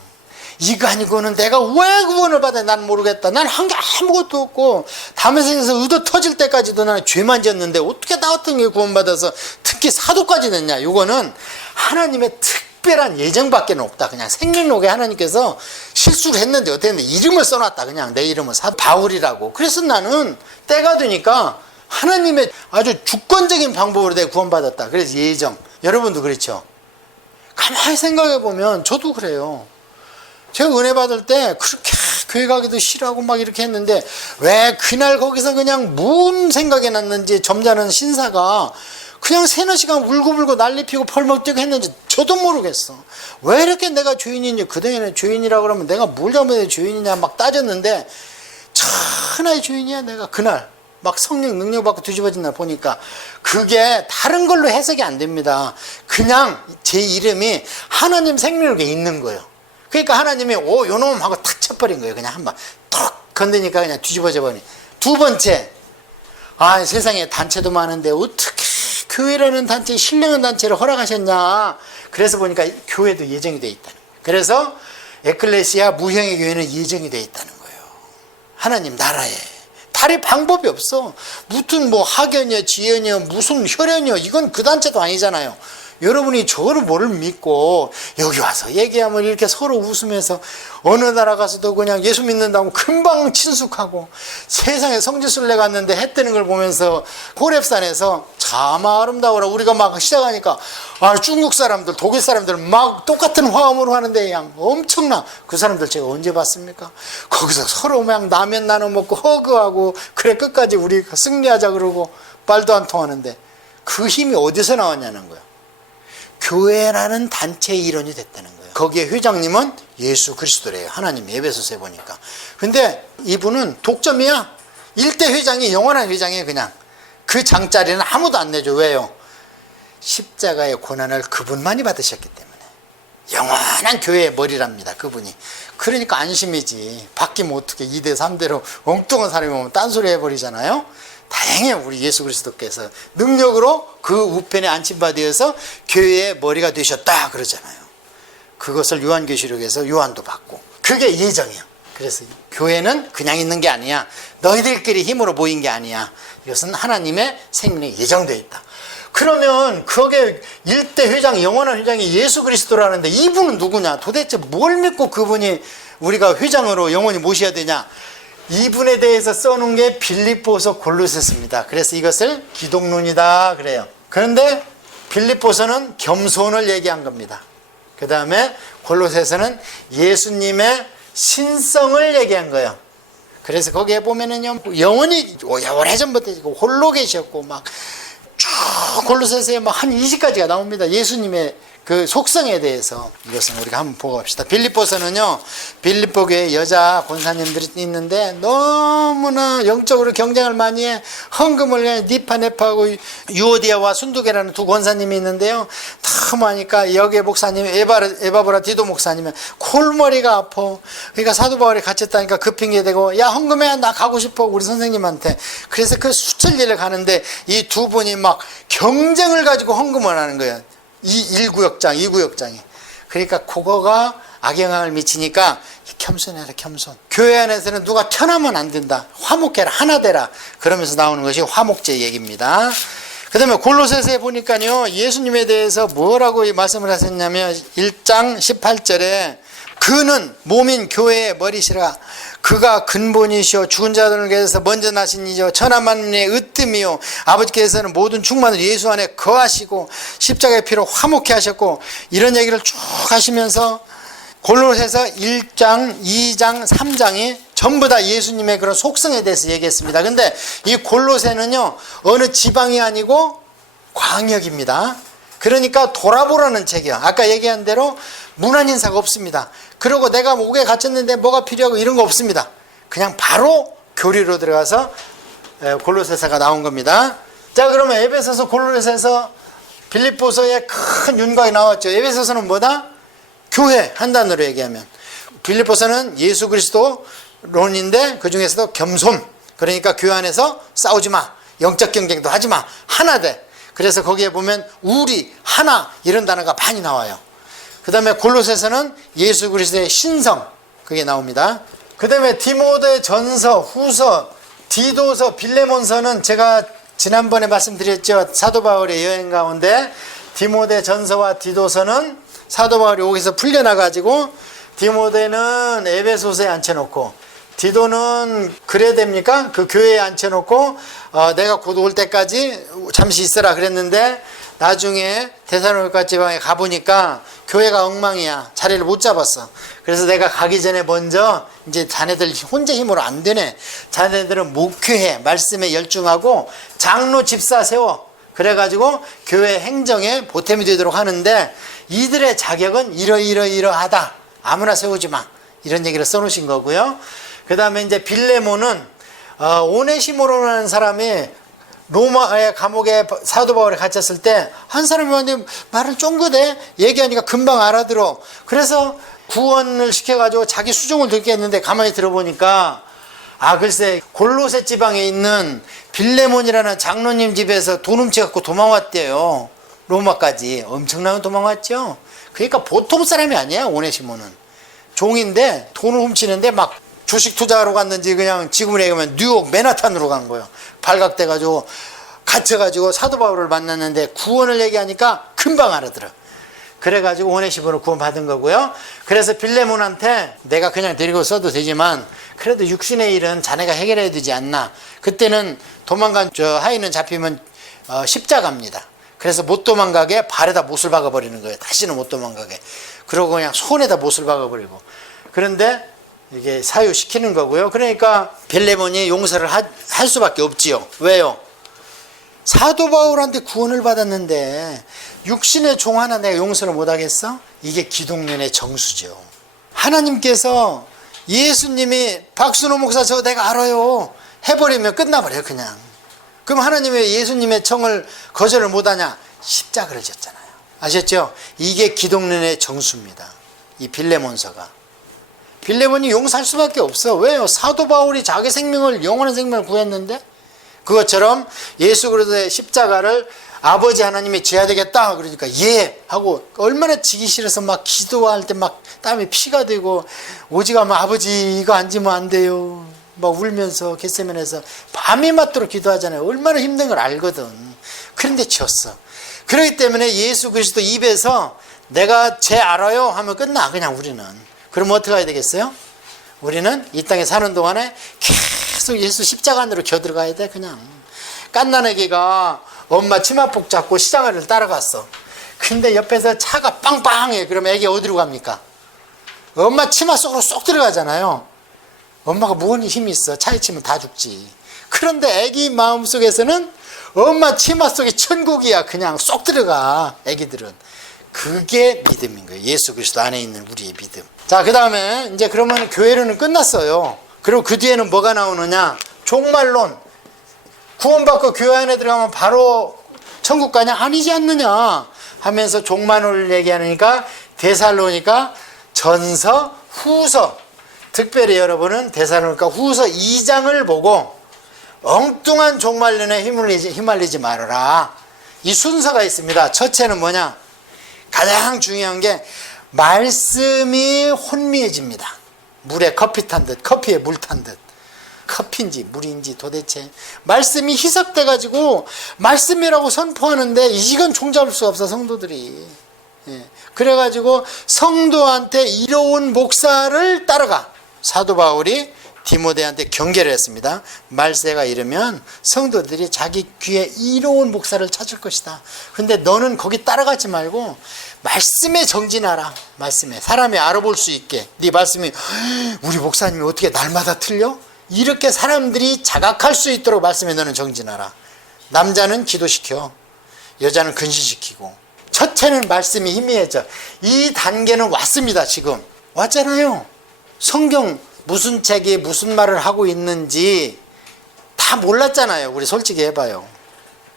이거 아니고는 내가 왜 구원을 받아? 난 모르겠다. 난 한 게 아무것도 없고 다음 생에서 의도 터질 때까지도 나는 죄만 지었는데 어떻게 나 같은 게 구원받아서 특히 사도까지 냈냐? 이거는 하나님의 특별한 예정밖에 없다. 그냥 생명록에 하나님께서 실수를 했는데 어떻게 했는데 이름을 써놨다. 그냥 내 이름은 사도 바울이라고. 그래서 나는 때가 되니까 하나님의 아주 주권적인 방법으로 내가 구원받았다. 그래서 예정. 여러분도 그렇죠? 가만히 생각해 보면 저도 그래요. 제가 은혜 받을 때 그렇게 교회 가기도 싫어하고 막 이렇게 했는데 왜 그날 거기서 그냥 뭔 생각이 났는지 점잖은 신사가 그냥 세너 시간 울고불고 난리 피고 펄먹적 했는지 저도 모르겠어. 왜 이렇게 내가 죄인인지, 그동안에 죄인이라고 그러면 내가 뭘 잘못해 죄인이냐 막 따졌는데 천하의 죄인이야 내가. 그날 막 성령 능력 받고 뒤집어진 날 보니까 그게 다른 걸로 해석이 안 됩니다. 그냥 제 이름이 하나님 생명력에 있는 거예요. 그러니까 하나님이 요놈 하고 탁 쳐버린 거예요. 그냥 한번 턱 건드니까 그냥 뒤집어져 버리니. 두 번째, 세상에 단체도 많은데 어떻게 교회라는 단체, 신령한 단체를 허락하셨냐. 그래서 보니까 교회도 예정이 돼 있다는 거예요. 그래서 에클레시아 무형의 교회는 예정이 돼 있다는 거예요. 하나님 나라에. 다른 방법이 없어. 무슨 뭐 학연이요, 지연이요, 무슨 혈연이요, 이건 그 단체도 아니잖아요. 여러분이 저를 뭐를 믿고 여기 와서 얘기하면 이렇게 서로 웃으면서 어느 나라 가서도 그냥 예수 믿는다고 금방 친숙하고, 세상에 성지순례 갔는데 해 뜨는 걸 보면서 호렙산에서 참 아름다워라 우리가 막 시작하니까 중국 사람들, 독일 사람들 막 똑같은 화음으로 하는데 그냥 엄청나. 그 사람들 제가 언제 봤습니까? 거기서 서로 그냥 라면 나눠 먹고 허그하고 그래 끝까지 우리 승리하자 그러고 말도 안 통하는데 그 힘이 어디서 나왔냐는 거야. 교회라는 단체의 일원이 됐다는 거예요. 거기에 회장님은 예수 그리스도래요. 하나님 에베소서에 보니까. 근데 이분은 독점이야. 일대 회장이 영원한 회장이에요. 그냥 그 장자리는 아무도 안 내줘. 왜요? 십자가의 고난을 그분만이 받으셨기 때문에. 영원한 교회의 머리랍니다, 그분이. 그러니까 안심이지. 바뀌면 어떻게 2대 3대로 엉뚱한 사람이 오면 딴소리 해버리잖아요. 다행히 우리 예수 그리스도께서 능력으로 그 우편에 안침받으셔서 교회의 머리가 되셨다 그러잖아요. 그것을 요한계시록에서 요한도 받고. 그게 예정이야. 그래서 교회는 그냥 있는 게 아니야. 너희들끼리 힘으로 모인 게 아니야. 이것은 하나님의 생명이 예정되어 있다. 그러면 거기에 일대 회장, 영원한 회장이 예수 그리스도라는데 이분은 누구냐? 도대체 뭘 믿고 그분이 우리가 회장으로 영원히 모셔야 되냐? 이분에 대해서 써놓은 게 빌립보서, 골로새서입니다. 그래서 이것을 기독론이다 그래요. 그런데 빌립보서는 겸손을 얘기한 겁니다. 그 다음에 골로새서는 예수님의 신성을 얘기한 거예요. 그래서 거기에 보면은요, 영원히 오래전부터 홀로 계셨고 막 쭉 골로새서에 막 한 20가지가 나옵니다. 예수님의 그 속성에 대해서 이것은 우리가 한번 보고 갑시다. 빌립보서는요, 빌립보 교회 여자 권사님들이 있는데 너무나 영적으로 경쟁을 많이 해. 헌금을 그냥 니파네파하고 유오디아와 순두계라는 두 권사님이 있는데요, 너무 하니까 여기에 목사님 에바브라 디도 목사님은 골머리가 아파. 그러니까 사도 바울이 갇혔다니까 그 핑계 대고, 야 헌금해, 나 가고 싶어, 우리 선생님한테. 그래서 그 수천리를 가는데 이 두 분이 막 경쟁을 가지고 헌금을 하는 거예요. 이 1구역장, 2구역장이. 그러니까 그거가 악영향을 미치니까 겸손해라, 겸손. 교회 안에서는 누가 편하면 안 된다. 화목해라, 하나 되라. 그러면서 나오는 것이 화목제 얘기입니다. 그 다음에 골로새서에 보니까요, 예수님에 대해서 뭐라고 말씀을 하셨냐면 1장 18절에 그는 몸인 교회의 머리시라. 그가 근본이시오 죽은 자들을 위해서 먼저 나신 이죠 천하 만민의 으뜸이요 아버지께서는 모든 충만을 예수 안에 거하시고 십자가의 피로 화목케 하셨고, 이런 얘기를 쭉 하시면서 골로새서 1장, 2장, 3장이 전부 다 예수님의 그런 속성에 대해서 얘기했습니다. 근데 이 골로새는요, 어느 지방이 아니고 광역입니다. 그러니까 돌아보라는 책이야. 아까 얘기한 대로 문안인사가 없습니다. 그리고 내가 목에 갇혔는데 뭐가 필요하고 이런 거 없습니다. 그냥 바로 교리로 들어가서 골로새서가 나온 겁니다. 자, 그러면 에베소서, 골로새서, 빌립보서에 큰 윤곽이 나왔죠. 에베소서는 뭐다? 교회, 한 단어로 얘기하면. 빌립보서는 예수 그리스도론인데 그 중에서도 겸손. 그러니까 교회 안에서 싸우지 마, 영적 경쟁도 하지 마, 하나 돼. 그래서 거기에 보면 우리, 하나, 이런 단어가 많이 나와요. 그 다음에 골로새서는 예수 그리스도의 신성, 그게 나옵니다. 그 다음에 디모데 전서, 후서, 디도서, 빌레몬서는 제가 지난번에 말씀드렸죠. 사도 바울의 여행 가운데 디모데 전서와 디도서는 사도 바울이 여기서 풀려나가지고, 디모데는 에베소서에 앉혀놓고, 디도는 그래야 됩니까? 그 교회에 앉혀놓고 내가 곧 올 때까지 잠시 있어라 그랬는데, 나중에 데살로니가 지방에 가보니까 교회가 엉망이야. 자리를 못 잡았어. 그래서 내가 가기 전에 먼저 이제 자네들 혼자 힘으로 안 되네. 자네들은 목회해, 말씀에 열중하고 장로 집사 세워. 그래가지고 교회 행정에 보탬이 되도록 하는데, 이들의 자격은 이러이러하다. 아무나 세우지 마. 이런 얘기를 써놓으신 거고요. 그 다음에 이제 빌레몬은 오네시모로라는 사람이 로마의 감옥에 사도 바울에 갇혔을 때 한 사람이 왔는데 말을 쫑긋해. 얘기하니까 금방 알아들어. 그래서 구원을 시켜가지고 자기 수종을 듣게 했는데, 가만히 들어보니까 글쎄 골로새 지방에 있는 빌레몬이라는 장로님 집에서 돈 훔쳐갖고 도망왔대요. 로마까지. 엄청나게 도망왔죠. 그러니까 보통 사람이 아니야. 오네시모는 종인데 돈을 훔치는데 막 주식 투자하러 갔는지 그냥 지금으로 얘기하면 뉴욕 맨하탄으로 간 거예요. 발각돼가지고 갇혀가지고 사도 바울을 만났는데 구원을 얘기하니까 금방 알아들어. 그래가지고 오네시모를 구원받은 거고요. 그래서 빌레몬한테 내가 그냥 데리고 써도 되지만 그래도 육신의 일은 자네가 해결해야 되지 않나. 그때는 도망간 하인은 잡히면 십자가입니다. 그래서 못 도망가게 발에다 못을 박아버리는 거예요. 다시는 못 도망가게. 그러고 그냥 손에다 못을 박아버리고. 그런데 이게 사유시키는 거고요. 그러니까 빌레몬이 용서를 할 수밖에 없지요. 왜요? 사도 바울한테 구원을 받았는데 육신의 종 하나 내가 용서를 못하겠어? 이게 기독론의 정수죠. 하나님께서 예수님이 박순호 목사 저 내가 알아요 해버리면 끝나버려요. 그냥. 그럼 하나님이 왜 예수님의 청을 거절을 못하냐? 십자가를 졌잖아요. 아셨죠? 이게 기독론의 정수입니다. 이 빌레몬서가. 빌레몬이 용서할 수밖에 없어. 왜요? 사도 바울이 자기 생명을, 영원한 생명을 구했는데, 그것처럼 예수 그리스도의 십자가를 아버지 하나님이 져야 되겠다 그러니까 예 하고, 얼마나 지기 싫어서 막 기도할 때 막 땀이 피가 되고, 오직하면 아버지 이거 안 지면 안 돼요 막 울면서 겟세마네에서 밤이 맞도록 기도하잖아요. 얼마나 힘든 걸 알거든. 그런데 지었어. 그렇기 때문에 예수 그리스도 입에서 내가 쟤 알아요 하면 끝나. 그냥 우리는. 그럼 어떻게 해야 되겠어요? 우리는 이 땅에 사는 동안에 계속 예수 십자가 안으로 겨들어가야 돼. 그냥. 깐난애기가 엄마 치마폭 잡고 시장을 따라갔어. 근데 옆에서 차가 빵빵해. 그럼 애기 어디로 갑니까? 엄마 치마 속으로 쏙 들어가잖아요. 엄마가 뭔 힘이 있어. 차에 치면 다 죽지. 그런데 애기 마음속에서는 엄마 치마 속에 천국이야. 그냥 쏙 들어가. 애기들은. 그게 믿음인 거예요. 예수 그리스도 안에 있는 우리의 믿음. 자, 그 다음에 이제 그러면 교회론은 끝났어요. 그리고 그 뒤에는 뭐가 나오느냐? 종말론. 구원받고 교회 안에 들어가면 바로 천국 가냐? 아니지 않느냐 하면서 종말론을 얘기하니까 데살로니가 전서, 후서, 특별히 여러분은 데살로니가 후서 2장을 보고 엉뚱한 종말론에 휘말리지 말아라. 이 순서가 있습니다. 첫째는 뭐냐? 가장 중요한 게 말씀이 혼미해집니다. 물에 커피 탄 듯, 커피에 물 탄 듯. 커피인지 물인지 도대체 말씀이 희석돼 가지고 말씀이라고 선포하는데 이건 종잡을 수가 없어, 성도들이. 그래가지고 성도한테 이로운 목사를 따라가. 사도 바울이 디모데한테 경계를 했습니다. 말세가 이르면 성도들이 자기 귀에 이로운 목사를 찾을 것이다. 근데 너는 거기 따라가지 말고 말씀에 정진하라. 말씀에 사람이 알아볼 수 있게. 네 말씀이 우리 목사님이 어떻게 날마다 틀려? 이렇게 사람들이 자각할 수 있도록 말씀에 너는 정진하라. 남자는 기도시켜, 여자는 근신시키고. 첫째는 말씀이 희미해져. 이 단계는 왔습니다. 지금 왔잖아요. 성경 무슨 책이 무슨 말을 하고 있는지 다 몰랐잖아요. 우리 솔직히 해봐요.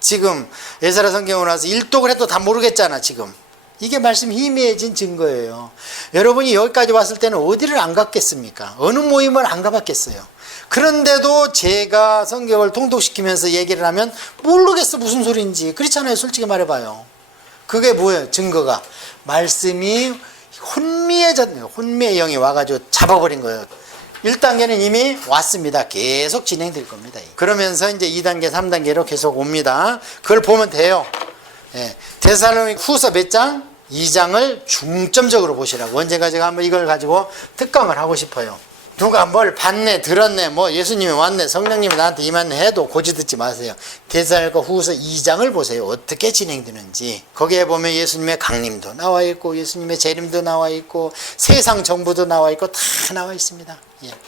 지금 에스라 성경을 와서 일독을 해도 다 모르겠잖아. 지금 이게 말씀이 희미해진 증거예요. 여러분이 여기까지 왔을 때는 어디를 안 갔겠습니까? 어느 모임을 안 가봤겠어요. 그런데도 제가 성경을 통독시키면서 얘기를 하면 모르겠어, 무슨 소리인지. 그렇잖아요. 솔직히 말해봐요. 그게 뭐예요? 증거가 말씀이 혼미해졌네요. 혼미의 영이 와가지고 잡아버린 거예요. 1단계는 이미 왔습니다. 계속 진행될 겁니다. 그러면서 이제 2단계, 3단계로 계속 옵니다. 그걸 보면 돼요. 데살로니가 후서 몇 장? 2장을 중점적으로 보시라고. 언젠가 제가 한번 이걸 가지고 특강을 하고 싶어요. 누가 뭘 봤네, 들었네, 뭐 예수님이 왔네, 성령님이 나한테 임했네 해도 고지 듣지 마세요. 데살로니가 후서 2장을 보세요. 어떻게 진행되는지. 거기에 보면 예수님의 강림도 나와 있고 예수님의 재림도 나와 있고 세상 정부도 나와 있고 다 나와 있습니다.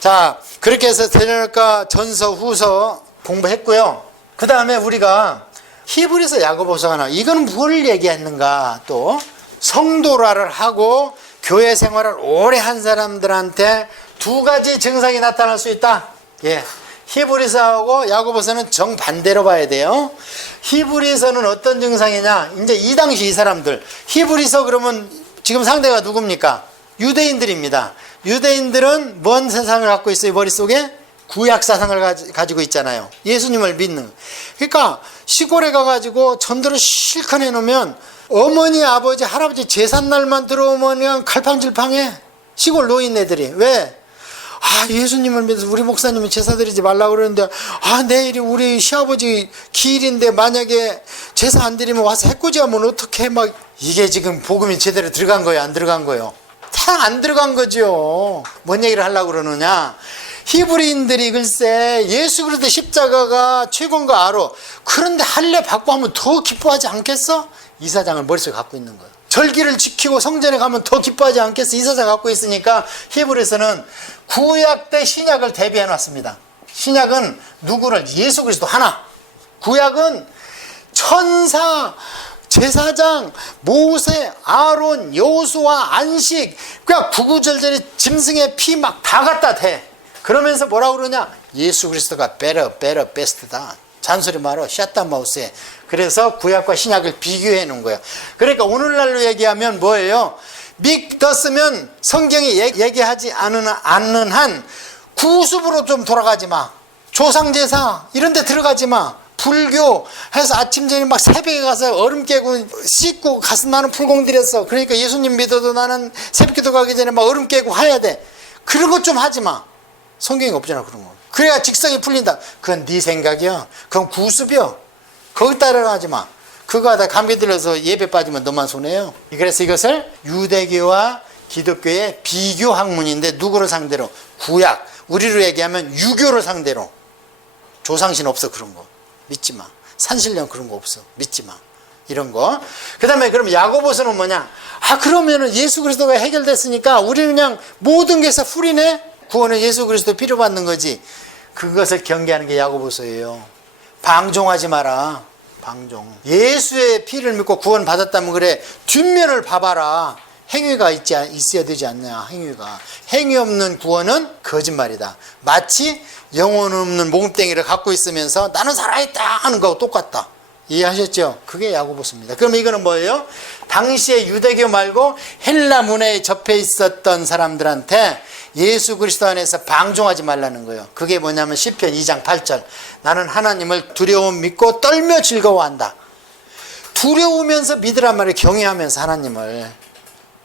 자, 그렇게 해서 데살로니가 전서, 후서 공부했고요. 그 다음에 우리가 히브리서, 야고보서가 나와. 이건 뭘 얘기했는가? 또 성도라를 하고 교회 생활을 오래 한 사람들한테 두 가지 증상이 나타날 수 있다. 히브리서하고 야고보서는 정반대로 봐야 돼요. 히브리서는 어떤 증상이냐? 이제 이 당시 이 사람들. 히브리서 그러면 지금 상대가 누굽니까? 유대인들입니다. 유대인들은 뭔 세상을 갖고 있어요? 머릿속에? 구약 사상을 가지고 있잖아요. 예수님을 믿는. 그러니까 시골에 가가지고 전도를 실컷 해놓으면 어머니, 아버지, 할아버지 제삿날만 들어오면 그냥 갈팡질팡해. 시골 노인네들이. 왜? 예수님을 믿어서 우리 목사님은 제사 드리지 말라고 그러는데 내일이 우리 시아버지 기일인데 만약에 제사 안 드리면 와서 해코지하면 어떡해. 막 이게 지금 복음이 제대로 들어간 거예요, 안 들어간 거예요? 다 안 들어간 거죠. 뭔 얘기를 하려고 그러느냐? 히브리인들이 글쎄 예수 그리스도 십자가가 최고인 거 알아. 그런데 할례 받고 하면 더 기뻐하지 않겠어? 이 사장을 머릿속에 갖고 있는 거예요. 절기를 지키고 성전에 가면 더 기뻐하지 않겠어? 이 사장 갖고 있으니까 히브리서는 구약 때 신약을 대비해 놨습니다. 신약은 누구를? 예수 그리스도 하나. 구약은 천사, 제사장, 모세, 아론, 여호수아, 안식, 그냥 구구절절히 짐승의 피 막 다 갖다 대. 그러면서 뭐라고 그러냐? 예수 그리스도가 better, best다. 잔소리 말어. 샷다마우스에. 그래서 구약과 신약을 비교해 놓은 거예요. 그러니까 오늘날로 얘기하면 뭐예요? 믿었으면 성경이 얘기하지 않는 한 구습으로 좀 돌아가지 마. 조상제사 이런 데 들어가지 마. 불교 해서 아침 저녁 막 새벽에 가서 얼음 깨고 씻고 가슴 나는 풀공 들였어. 그러니까 예수님 믿어도 나는 새벽기도 가기 전에 막 얼음 깨고 해야 돼. 그런 것 좀 하지 마. 성경이 없잖아, 그런 거. 그래야 직성이 풀린다. 그건 네 생각이야. 그건 구습이야. 거기 따라가지 마. 그거 하다 감기 들어서 예배 빠지면 너만 손해요. 그래서 이것을 유대교와 기독교의 비교 학문인데 누구를 상대로? 구약. 우리로 얘기하면 유교를 상대로. 조상신 없어, 그런 거. 믿지 마. 산신령 그런 거 없어. 믿지 마. 이런 거. 그 다음에 그럼 야고보서는 뭐냐? 그러면은 예수 그리스도가 해결됐으니까 우리는 그냥 모든 게서 풀이네? 구원은 예수 그리스도 필요 받는 거지. 그것을 경계하는 게 야고보서예요. 방종하지 마라. 방종. 예수의 피를 믿고 구원 받았다면 그래, 뒷면을 봐봐라. 행위가 있어야 되지 않냐. 행위 없는 구원은 거짓말이다. 마치 영혼 없는 몽땡이를 갖고 있으면서 나는 살아있다 하는 거하고 똑같다. 이해하셨죠? 그게 야고보서입니다. 그럼 이거는 뭐예요? 당시에 유대교 말고 헬라 문화에 접해 있었던 사람들한테 예수 그리스도 안에서 방종하지 말라는 거예요. 그게 뭐냐면 시편 2장 8절. 나는 하나님을 두려움 믿고 떨며 즐거워한다. 두려우면서 믿으란 말을 경외하면서 하나님을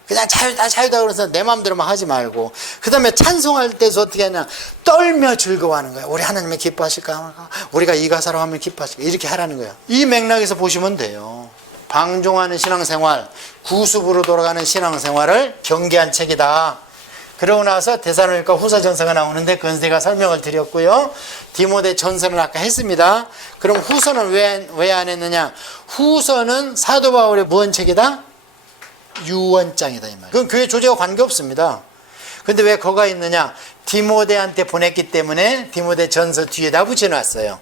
그냥 자유다 그래서 내 마음대로만 하지 말고, 그 다음에 찬송할 때도 어떻게 하냐, 떨며 즐거워하는 거야. 우리 하나님이 기뻐하실까? 우리가 이 가사로 하면 기뻐하실까? 이렇게 하라는 거예요. 이 맥락에서 보시면 돼요. 방종하는 신앙생활, 구습으로 돌아가는 신앙생활을 경계한 책이다. 그러고 나서 데살로니가 후서전서가 나오는데 그건 제가 설명을 드렸고요. 디모데 전서는 아까 했습니다. 그럼 후서는 왜 안 했느냐? 후서는 사도 바울의 무언 책이다? 유언장이다 이 말. 그건 교회 조직과 관계없습니다. 근데 왜 거가 있느냐? 디모데한테 보냈기 때문에 디모데 전서 뒤에다 붙여놨어요.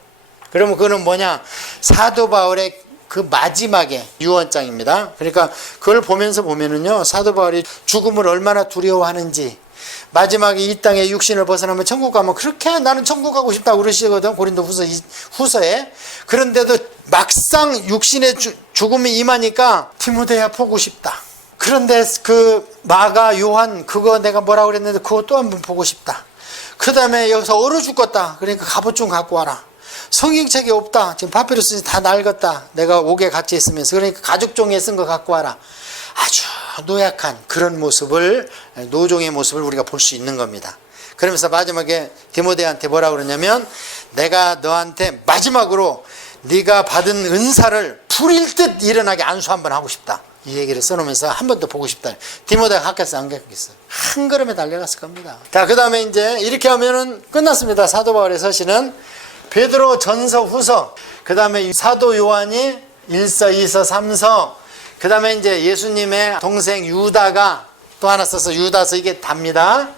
그러면 그거는 뭐냐? 사도 바울의 그 마지막에 유언장입니다. 그러니까 그걸 보면은요, 사도 바울이 죽음을 얼마나 두려워하는지, 마지막에 이 땅에 육신을 벗어나면 천국 가면 그렇게 나는 천국 가고 싶다고 그러시거든, 고린도 후서에. 그런데도 막상 육신의 죽음이 임하니까 디모데야 보고 싶다. 그런데 그 마가 요한 그거 내가 뭐라고 그랬는데 그거 또 한 번 보고 싶다. 그 다음에 여기서 얼어 죽겠다. 그러니까 갑옷 좀 갖고 와라. 성경책이 없다. 지금 파피루스는 다 낡았다. 내가 옥에 같이 있으면서. 그러니까 가죽종이에 쓴 거 갖고 와라. 아주 노약한 그런 모습을, 노종의 모습을 우리가 볼 수 있는 겁니다. 그러면서 마지막에 디모데한테 뭐라고 그러냐면, 내가 너한테 마지막으로 네가 받은 은사를 불일 듯 일어나게 안수 한번 하고 싶다. 이 얘기를 써놓으면서 한 번 더 보고 싶다. 디모데가 갔겠어, 안 갔겠어? 한 걸음에 달려갔을 겁니다. 자, 그 다음에 이제 이렇게 하면은 끝났습니다. 사도 바울의 서신은 베드로 전서 후서, 그 다음에 사도 요한이 1서, 2서, 3서, 그 다음에 이제 예수님의 동생 유다가 또 하나 써서 유다서, 이게 답니다.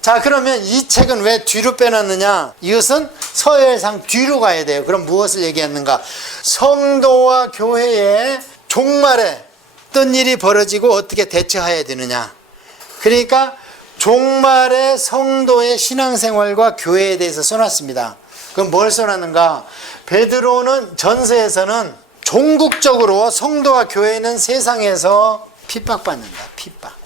자, 그러면 이 책은 왜 뒤로 빼놨느냐? 이것은 서열상 뒤로 가야 돼요. 그럼 무엇을 얘기했는가? 성도와 교회의 종말에 어떤 일이 벌어지고 어떻게 대처해야 되느냐. 그러니까 종말의 성도의 신앙생활과 교회에 대해서 써놨습니다. 그럼 뭘 써놨는가? 베드로는 전서에서는 종국적으로 성도와 교회는 세상에서 핍박받는다.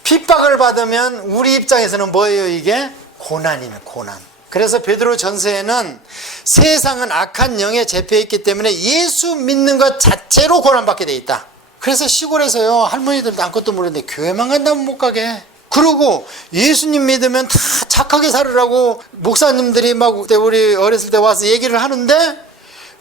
핍박을 받으면 우리 입장에서는 뭐예요? 이게 고난이네, 고난. 그래서 베드로 전서에는 세상은 악한 영에 잡혀있기 때문에 예수 믿는 것 자체로 고난받게 돼 있다. 그래서 시골에서요, 할머니들도 아무것도 모르는데 교회만 간다면 못 가게. 그리고 예수님 믿으면 다 착하게 살으라고 목사님들이 막 우리 어렸을 때 와서 얘기를 하는데,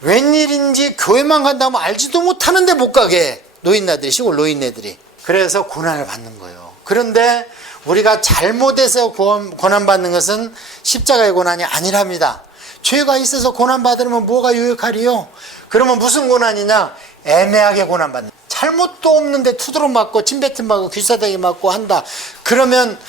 웬일인지 교회만 간다면 알지도 못하는데 못 가게. 노인네들이, 시골 노인네들이. 그래서 고난을 받는 거예요. 그런데 우리가 잘못해서 고난받는 것은 십자가의 고난이 아니랍니다. 죄가 있어서 고난받으면 뭐가 유익하리요? 그러면 무슨 고난이냐? 애매하게 고난받는. 잘못도 없는데 투드로 맞고 침뱉음 맞고 귀싸대기 맞고 한다. 그러면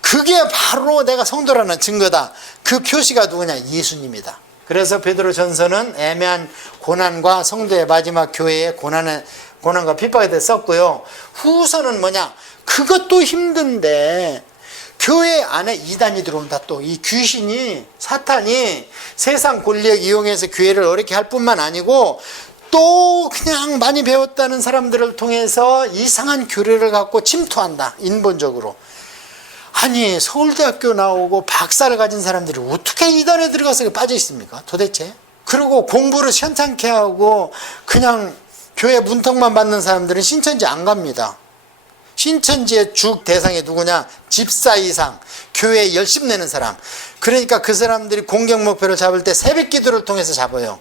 그게 바로 내가 성도라는 증거다. 그 표시가 누구냐? 예수님이다. 그래서 베드로 전서는 애매한 고난과 성도의 마지막 교회의 고난과 핍박에 대해 썼고요. 후서는 뭐냐? 그것도 힘든데 교회 안에 이단이 들어온다. 또 이 귀신이, 사탄이 세상 권력 이용해서 교회를 어렵게 할 뿐만 아니고 또 그냥 많이 배웠다는 사람들을 통해서 이상한 교리를 갖고 침투한다. 인본적으로. 아니, 서울대학교 나오고 박사를 가진 사람들이 어떻게 이단에 들어가서 빠져 있습니까? 도대체. 그리고 공부를 시원찮게 하고 그냥 교회 문턱만 받는 사람들은 신천지 안 갑니다. 신천지의 주 대상이 누구냐? 집사 이상, 교회에 열심 내는 사람. 그러니까 그 사람들이 공격 목표를 잡을 때 새벽 기도를 통해서 잡아요.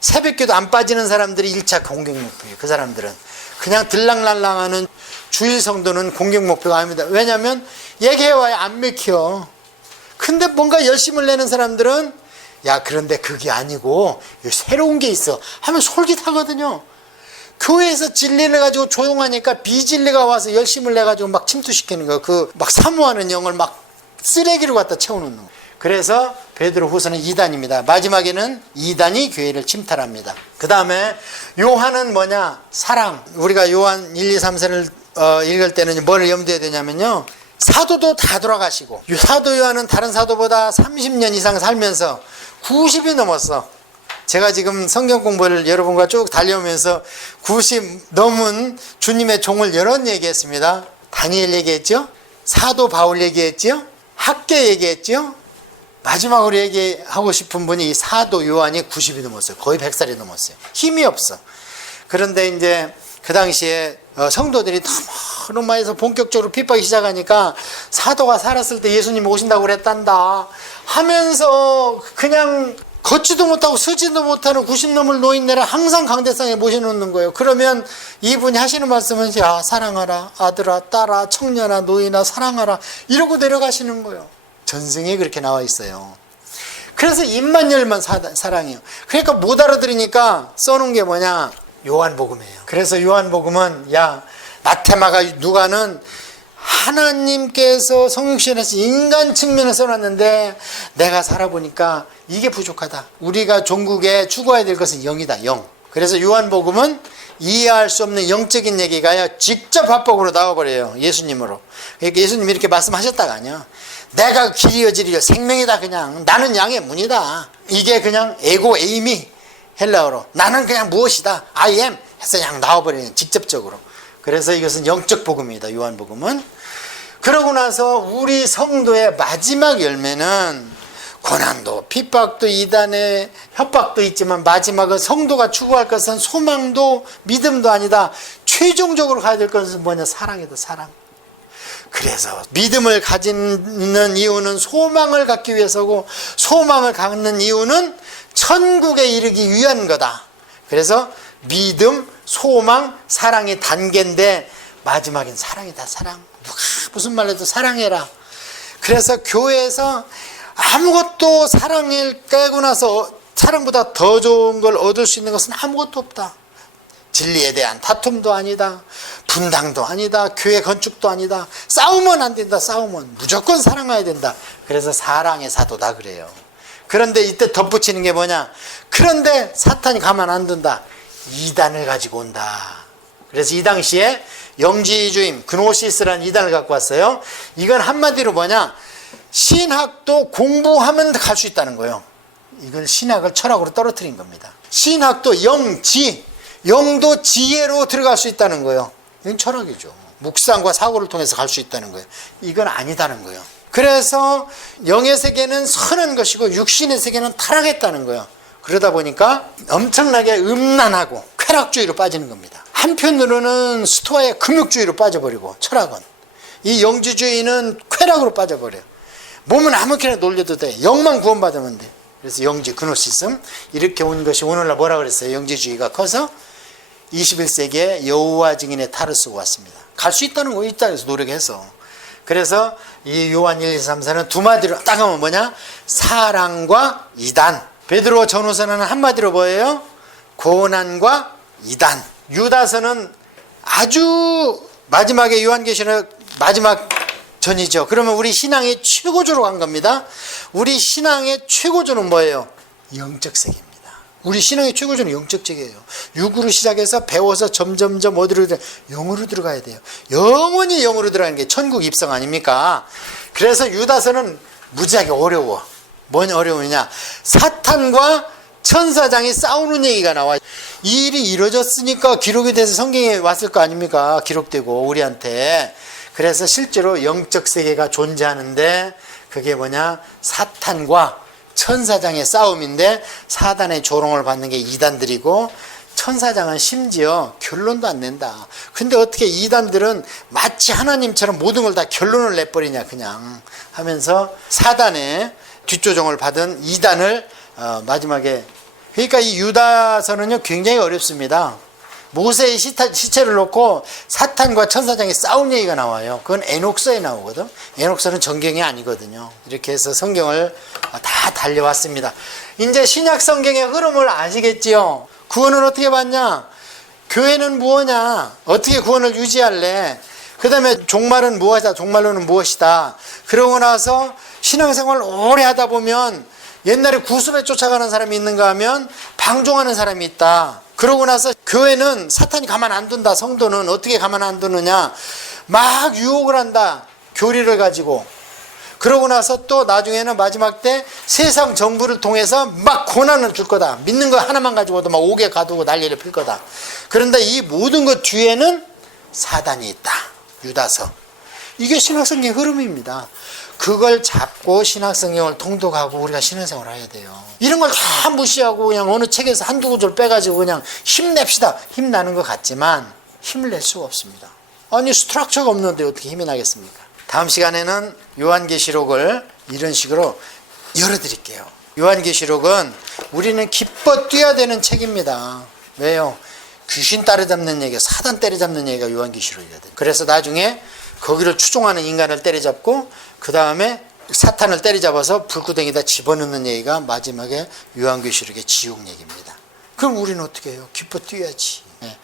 새벽 기도 안 빠지는 사람들이 1차 공격 목표예요. 그 사람들은 그냥 들랑날랑하는 주일 성도는 공격 목표가 아닙니다. 왜냐하면 얘기해와야 안 맥혀. 근데 뭔가 열심을 내는 사람들은 야, 그런데 그게 아니고 새로운 게 있어 하면 솔깃하거든요. 교회에서 진리를 가지고 조용하니까 비진리가 와서 열심을 내가지고 막 침투시키는 거, 그 막 사모하는 영을 막 쓰레기로 갖다 채워놓는 거. 그래서 베드로후서는 2단입니다. 마지막에는 2단이 교회를 침탈합니다. 그 다음에 요한은 뭐냐? 사랑. 우리가 요한 1, 2, 3세를 읽을 때는 뭘 염두에 두냐면요, 사도도 다 돌아가시고, 사도 요한은 다른 사도보다 30년 이상 살면서 90이 넘었어. 제가 지금 성경 공부를 여러분과 쭉 달려오면서 90 넘은 주님의 종을 여러 얘기했습니다. 다니엘 얘기했죠, 사도 바울 얘기했죠, 학계 얘기했죠. 마지막으로 얘기하고 싶은 분이 이 사도 요한이 90이 넘었어요. 거의 100살이 넘었어요. 힘이 없어. 그런데 이제 그 당시에 성도들이 너무 로마에서 본격적으로 핍박이 시작하니까 사도가 살았을 때 예수님 오신다고 그랬단다 하면서 그냥 걷지도 못하고 서지도 못하는 90 넘을 노인네를 항상 강대상에 모셔놓는 거예요. 그러면 이분이 하시는 말씀은, 야, 사랑하라, 아들아, 딸아, 청년아, 노인아, 사랑하라, 이러고 내려가시는 거예요. 전승에 그렇게 나와 있어요. 그래서 입만 열면 사랑이에요. 그러니까 못 알아들으니까 써놓은 게 뭐냐? 요한복음이에요. 그래서 요한복음은, 야, 마테마가, 누가는 하나님께서 성육신에서 인간 측면에서 써놨는데 내가 살아보니까 이게 부족하다. 우리가 종국에 추구해야 될 것은 영이다, 영. 그래서 요한복음은 이해할 수 없는 영적인 얘기가 직접 합복으로 나와버려요. 예수님으로. 그러니까 예수님이 이렇게 말씀하셨다가 아니야. 내가 길이여 진리여 생명이다. 그냥 나는 양의 문이다. 이게 그냥 에고 에이미, 헬라어로 나는 그냥 무엇이다, I am 해서 그냥 나와버리는, 직접적으로. 그래서 이것은 영적 복음입니다. 요한복음은. 그러고 나서 우리 성도의 마지막 열매는 고난도, 핍박도, 이단의 협박도 있지만 마지막은 성도가 추구할 것은 소망도 믿음도 아니다. 최종적으로 가야 될 것은 뭐냐? 사랑이다, 사랑. 그래서 믿음을 가지는 이유는 소망을 갖기 위해서고, 소망을 갖는 이유는 천국에 이르기 위한 거다. 그래서 믿음, 소망, 사랑이 단계인데 마지막엔 사랑이다, 사랑. 누가 무슨 말 해도 사랑해라. 그래서 교회에서 아무것도 사랑을 깨고 나서 사랑보다 더 좋은 걸 얻을 수 있는 것은 아무것도 없다. 진리에 대한 다툼도 아니다, 분당도 아니다, 교회 건축도 아니다. 싸우면 안 된다. 싸우면 무조건 사랑해야 된다. 그래서 사랑의 사도다 그래요. 그런데 이때 덧붙이는 게 뭐냐? 그런데 사탄이 가만 안 둔다. 이단을 가지고 온다. 그래서 이 당시에 영지주임, 그노시스라는 이단을 갖고 왔어요. 이건 한마디로 뭐냐? 신학도 공부하면 갈 수 있다는 거예요. 이걸 신학을 철학으로 떨어뜨린 겁니다. 신학도 영지, 영도 지혜로 들어갈 수 있다는 거예요. 이건 철학이죠. 묵상과 사고를 통해서 갈 수 있다는 거예요. 이건 아니다는 거예요. 그래서 영의 세계는 선한 것이고 육신의 세계는 타락했다는 거예요. 그러다 보니까 엄청나게 음란하고 쾌락주의로 빠지는 겁니다. 한편으로는 스토아의 금욕주의로 빠져버리고, 철학은 이 영지주의는 쾌락으로 빠져버려요. 몸은 아무렇게나 놀려도 돼. 영만 구원받으면 돼. 그래서 영지, 그노시즘, 이렇게 온 것이 오늘날 뭐라 그랬어요? 영지주의가 커서 21세기에 여호와 증인의 탈을 쓰고 왔습니다. 갈 수 있다는 거 있다 해서 노력해서. 그래서 이 요한 1, 2, 3, 4는 두 마디로 딱 하면 뭐냐? 사랑과 이단. 베드로 전후서는 한마디로 뭐예요? 고난과 이단. 유다서는 아주 마지막에 요한계시록 마지막 전이죠. 그러면 우리 신앙의 최고조로 간 겁니다. 우리 신앙의 최고조는 뭐예요? 영적 세계입니다. 우리 신앙의 최고조는 영적 세계예요. 육으로 시작해서 배워서 점점점 어디로 영으로 들어가야 돼요. 영원히 영으로 들어가는 게 천국 입성 아닙니까? 그래서 유다서는 무지하게 어려워. 뭔 어려우냐? 사탄과 천사장이 싸우는 얘기가 나와. 이 일이 이루어졌으니까 기록이 돼서 성경에 왔을 거 아닙니까? 기록되고 우리한테. 그래서 실제로 영적 세계가 존재하는데 그게 뭐냐? 사탄과 천사장의 싸움인데 사단의 조롱을 받는 게 이단들이고, 천사장은 심지어 결론도 안 낸다. 근데 어떻게 이단들은 마치 하나님처럼 모든 걸 다 결론을 내버리냐 그냥 하면서 사단의 뒷조종을 받은 이단을 마지막에. 그러니까 이 유다서는요 굉장히 어렵습니다. 모세의 시체를 놓고 사탄과 천사장이 싸운 얘기가 나와요. 그건 에녹서에 나오거든. 에녹서는 전경이 아니거든요. 이렇게 해서 성경을 다 달려왔습니다. 이제 신약 성경의 흐름을 아시겠지요? 구원을 어떻게 받냐? 교회는 무엇냐? 어떻게 구원을 유지할래? 그 다음에 종말은 무엇이다? 종말론은 무엇이다? 그러고 나서 신앙생활 오래 하다 보면 옛날에 구습에 쫓아가는 사람이 있는가 하면 방종하는 사람이 있다. 그러고 나서 교회는 사탄이 가만 안 둔다. 성도는 어떻게 가만 안 두느냐, 막 유혹을 한다. 교리를 가지고. 그러고 나서 또 나중에는 마지막 때 세상 정부를 통해서 막 고난을 줄 거다. 믿는 거 하나만 가지고도 막 옥에 가두고 난리를 필 거다. 그런데 이 모든 것 뒤에는 사단이 있다. 유다서. 이게 신학성경의 흐름입니다. 그걸 잡고 신학성경을 통독하고 우리가 신앙생활을 해야 돼요. 이런 걸 다 무시하고 그냥 어느 책에서 한두 구절 빼가지고 그냥 힘냅시다. 힘나는 것 같지만 힘을 낼 수가 없습니다. 아니 스트럭처가 없는데 어떻게 힘이 나겠습니까? 다음 시간에는 요한계시록을 이런 식으로 열어드릴게요. 요한계시록은 우리는 기뻐 뛰어야 되는 책입니다. 왜요? 귀신 따라잡는 얘기가, 사단 때려잡는 얘기가 요한계시록이거든요. 그래서 나중에 거기를 추종하는 인간을 때려잡고 그 다음에 사탄을 때려잡아서 불구덩이에다 집어넣는 얘기가 마지막에 요한계시록의 지옥 얘기입니다. 그럼 우리는 어떻게 해요? 기뻐 뛰어야지. 네.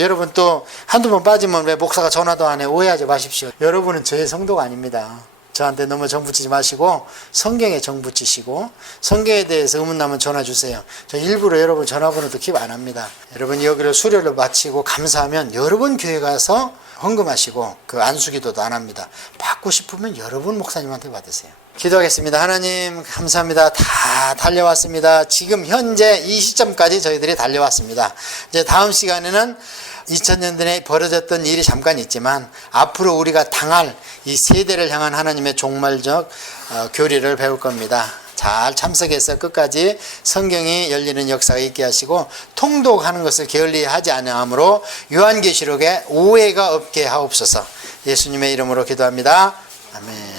여러분 또 한두 번 빠지면 왜 목사가 전화도 안 해? 오해하지 마십시오. 여러분은 저의 성도가 아닙니다. 저한테 너무 정붙이지 마시고 성경에 정붙이시고 성경에 대해서 의문나면 전화 주세요. 저 일부러 여러분 전화번호도 킵 안 합니다. 여러분 여기를 수료를 마치고 감사하면 여러분 교회 가서 헌금하시고 그 안수기도도 안 합니다. 받고 싶으면 여러분 목사님한테 받으세요. 기도하겠습니다. 하나님 감사합니다. 다 달려왔습니다. 지금 현재 이 시점까지 저희들이 달려왔습니다. 이제 다음 시간에는 2000년대에 벌어졌던 일이 잠깐 있지만 앞으로 우리가 당할 이 세대를 향한 하나님의 종말적 교리를 배울 겁니다. 잘 참석해서 끝까지 성경이 열리는 역사가 있게 하시고 통독하는 것을 게을리하지 아니하므로 요한계시록에 오해가 없게 하옵소서. 예수님의 이름으로 기도합니다. 아멘.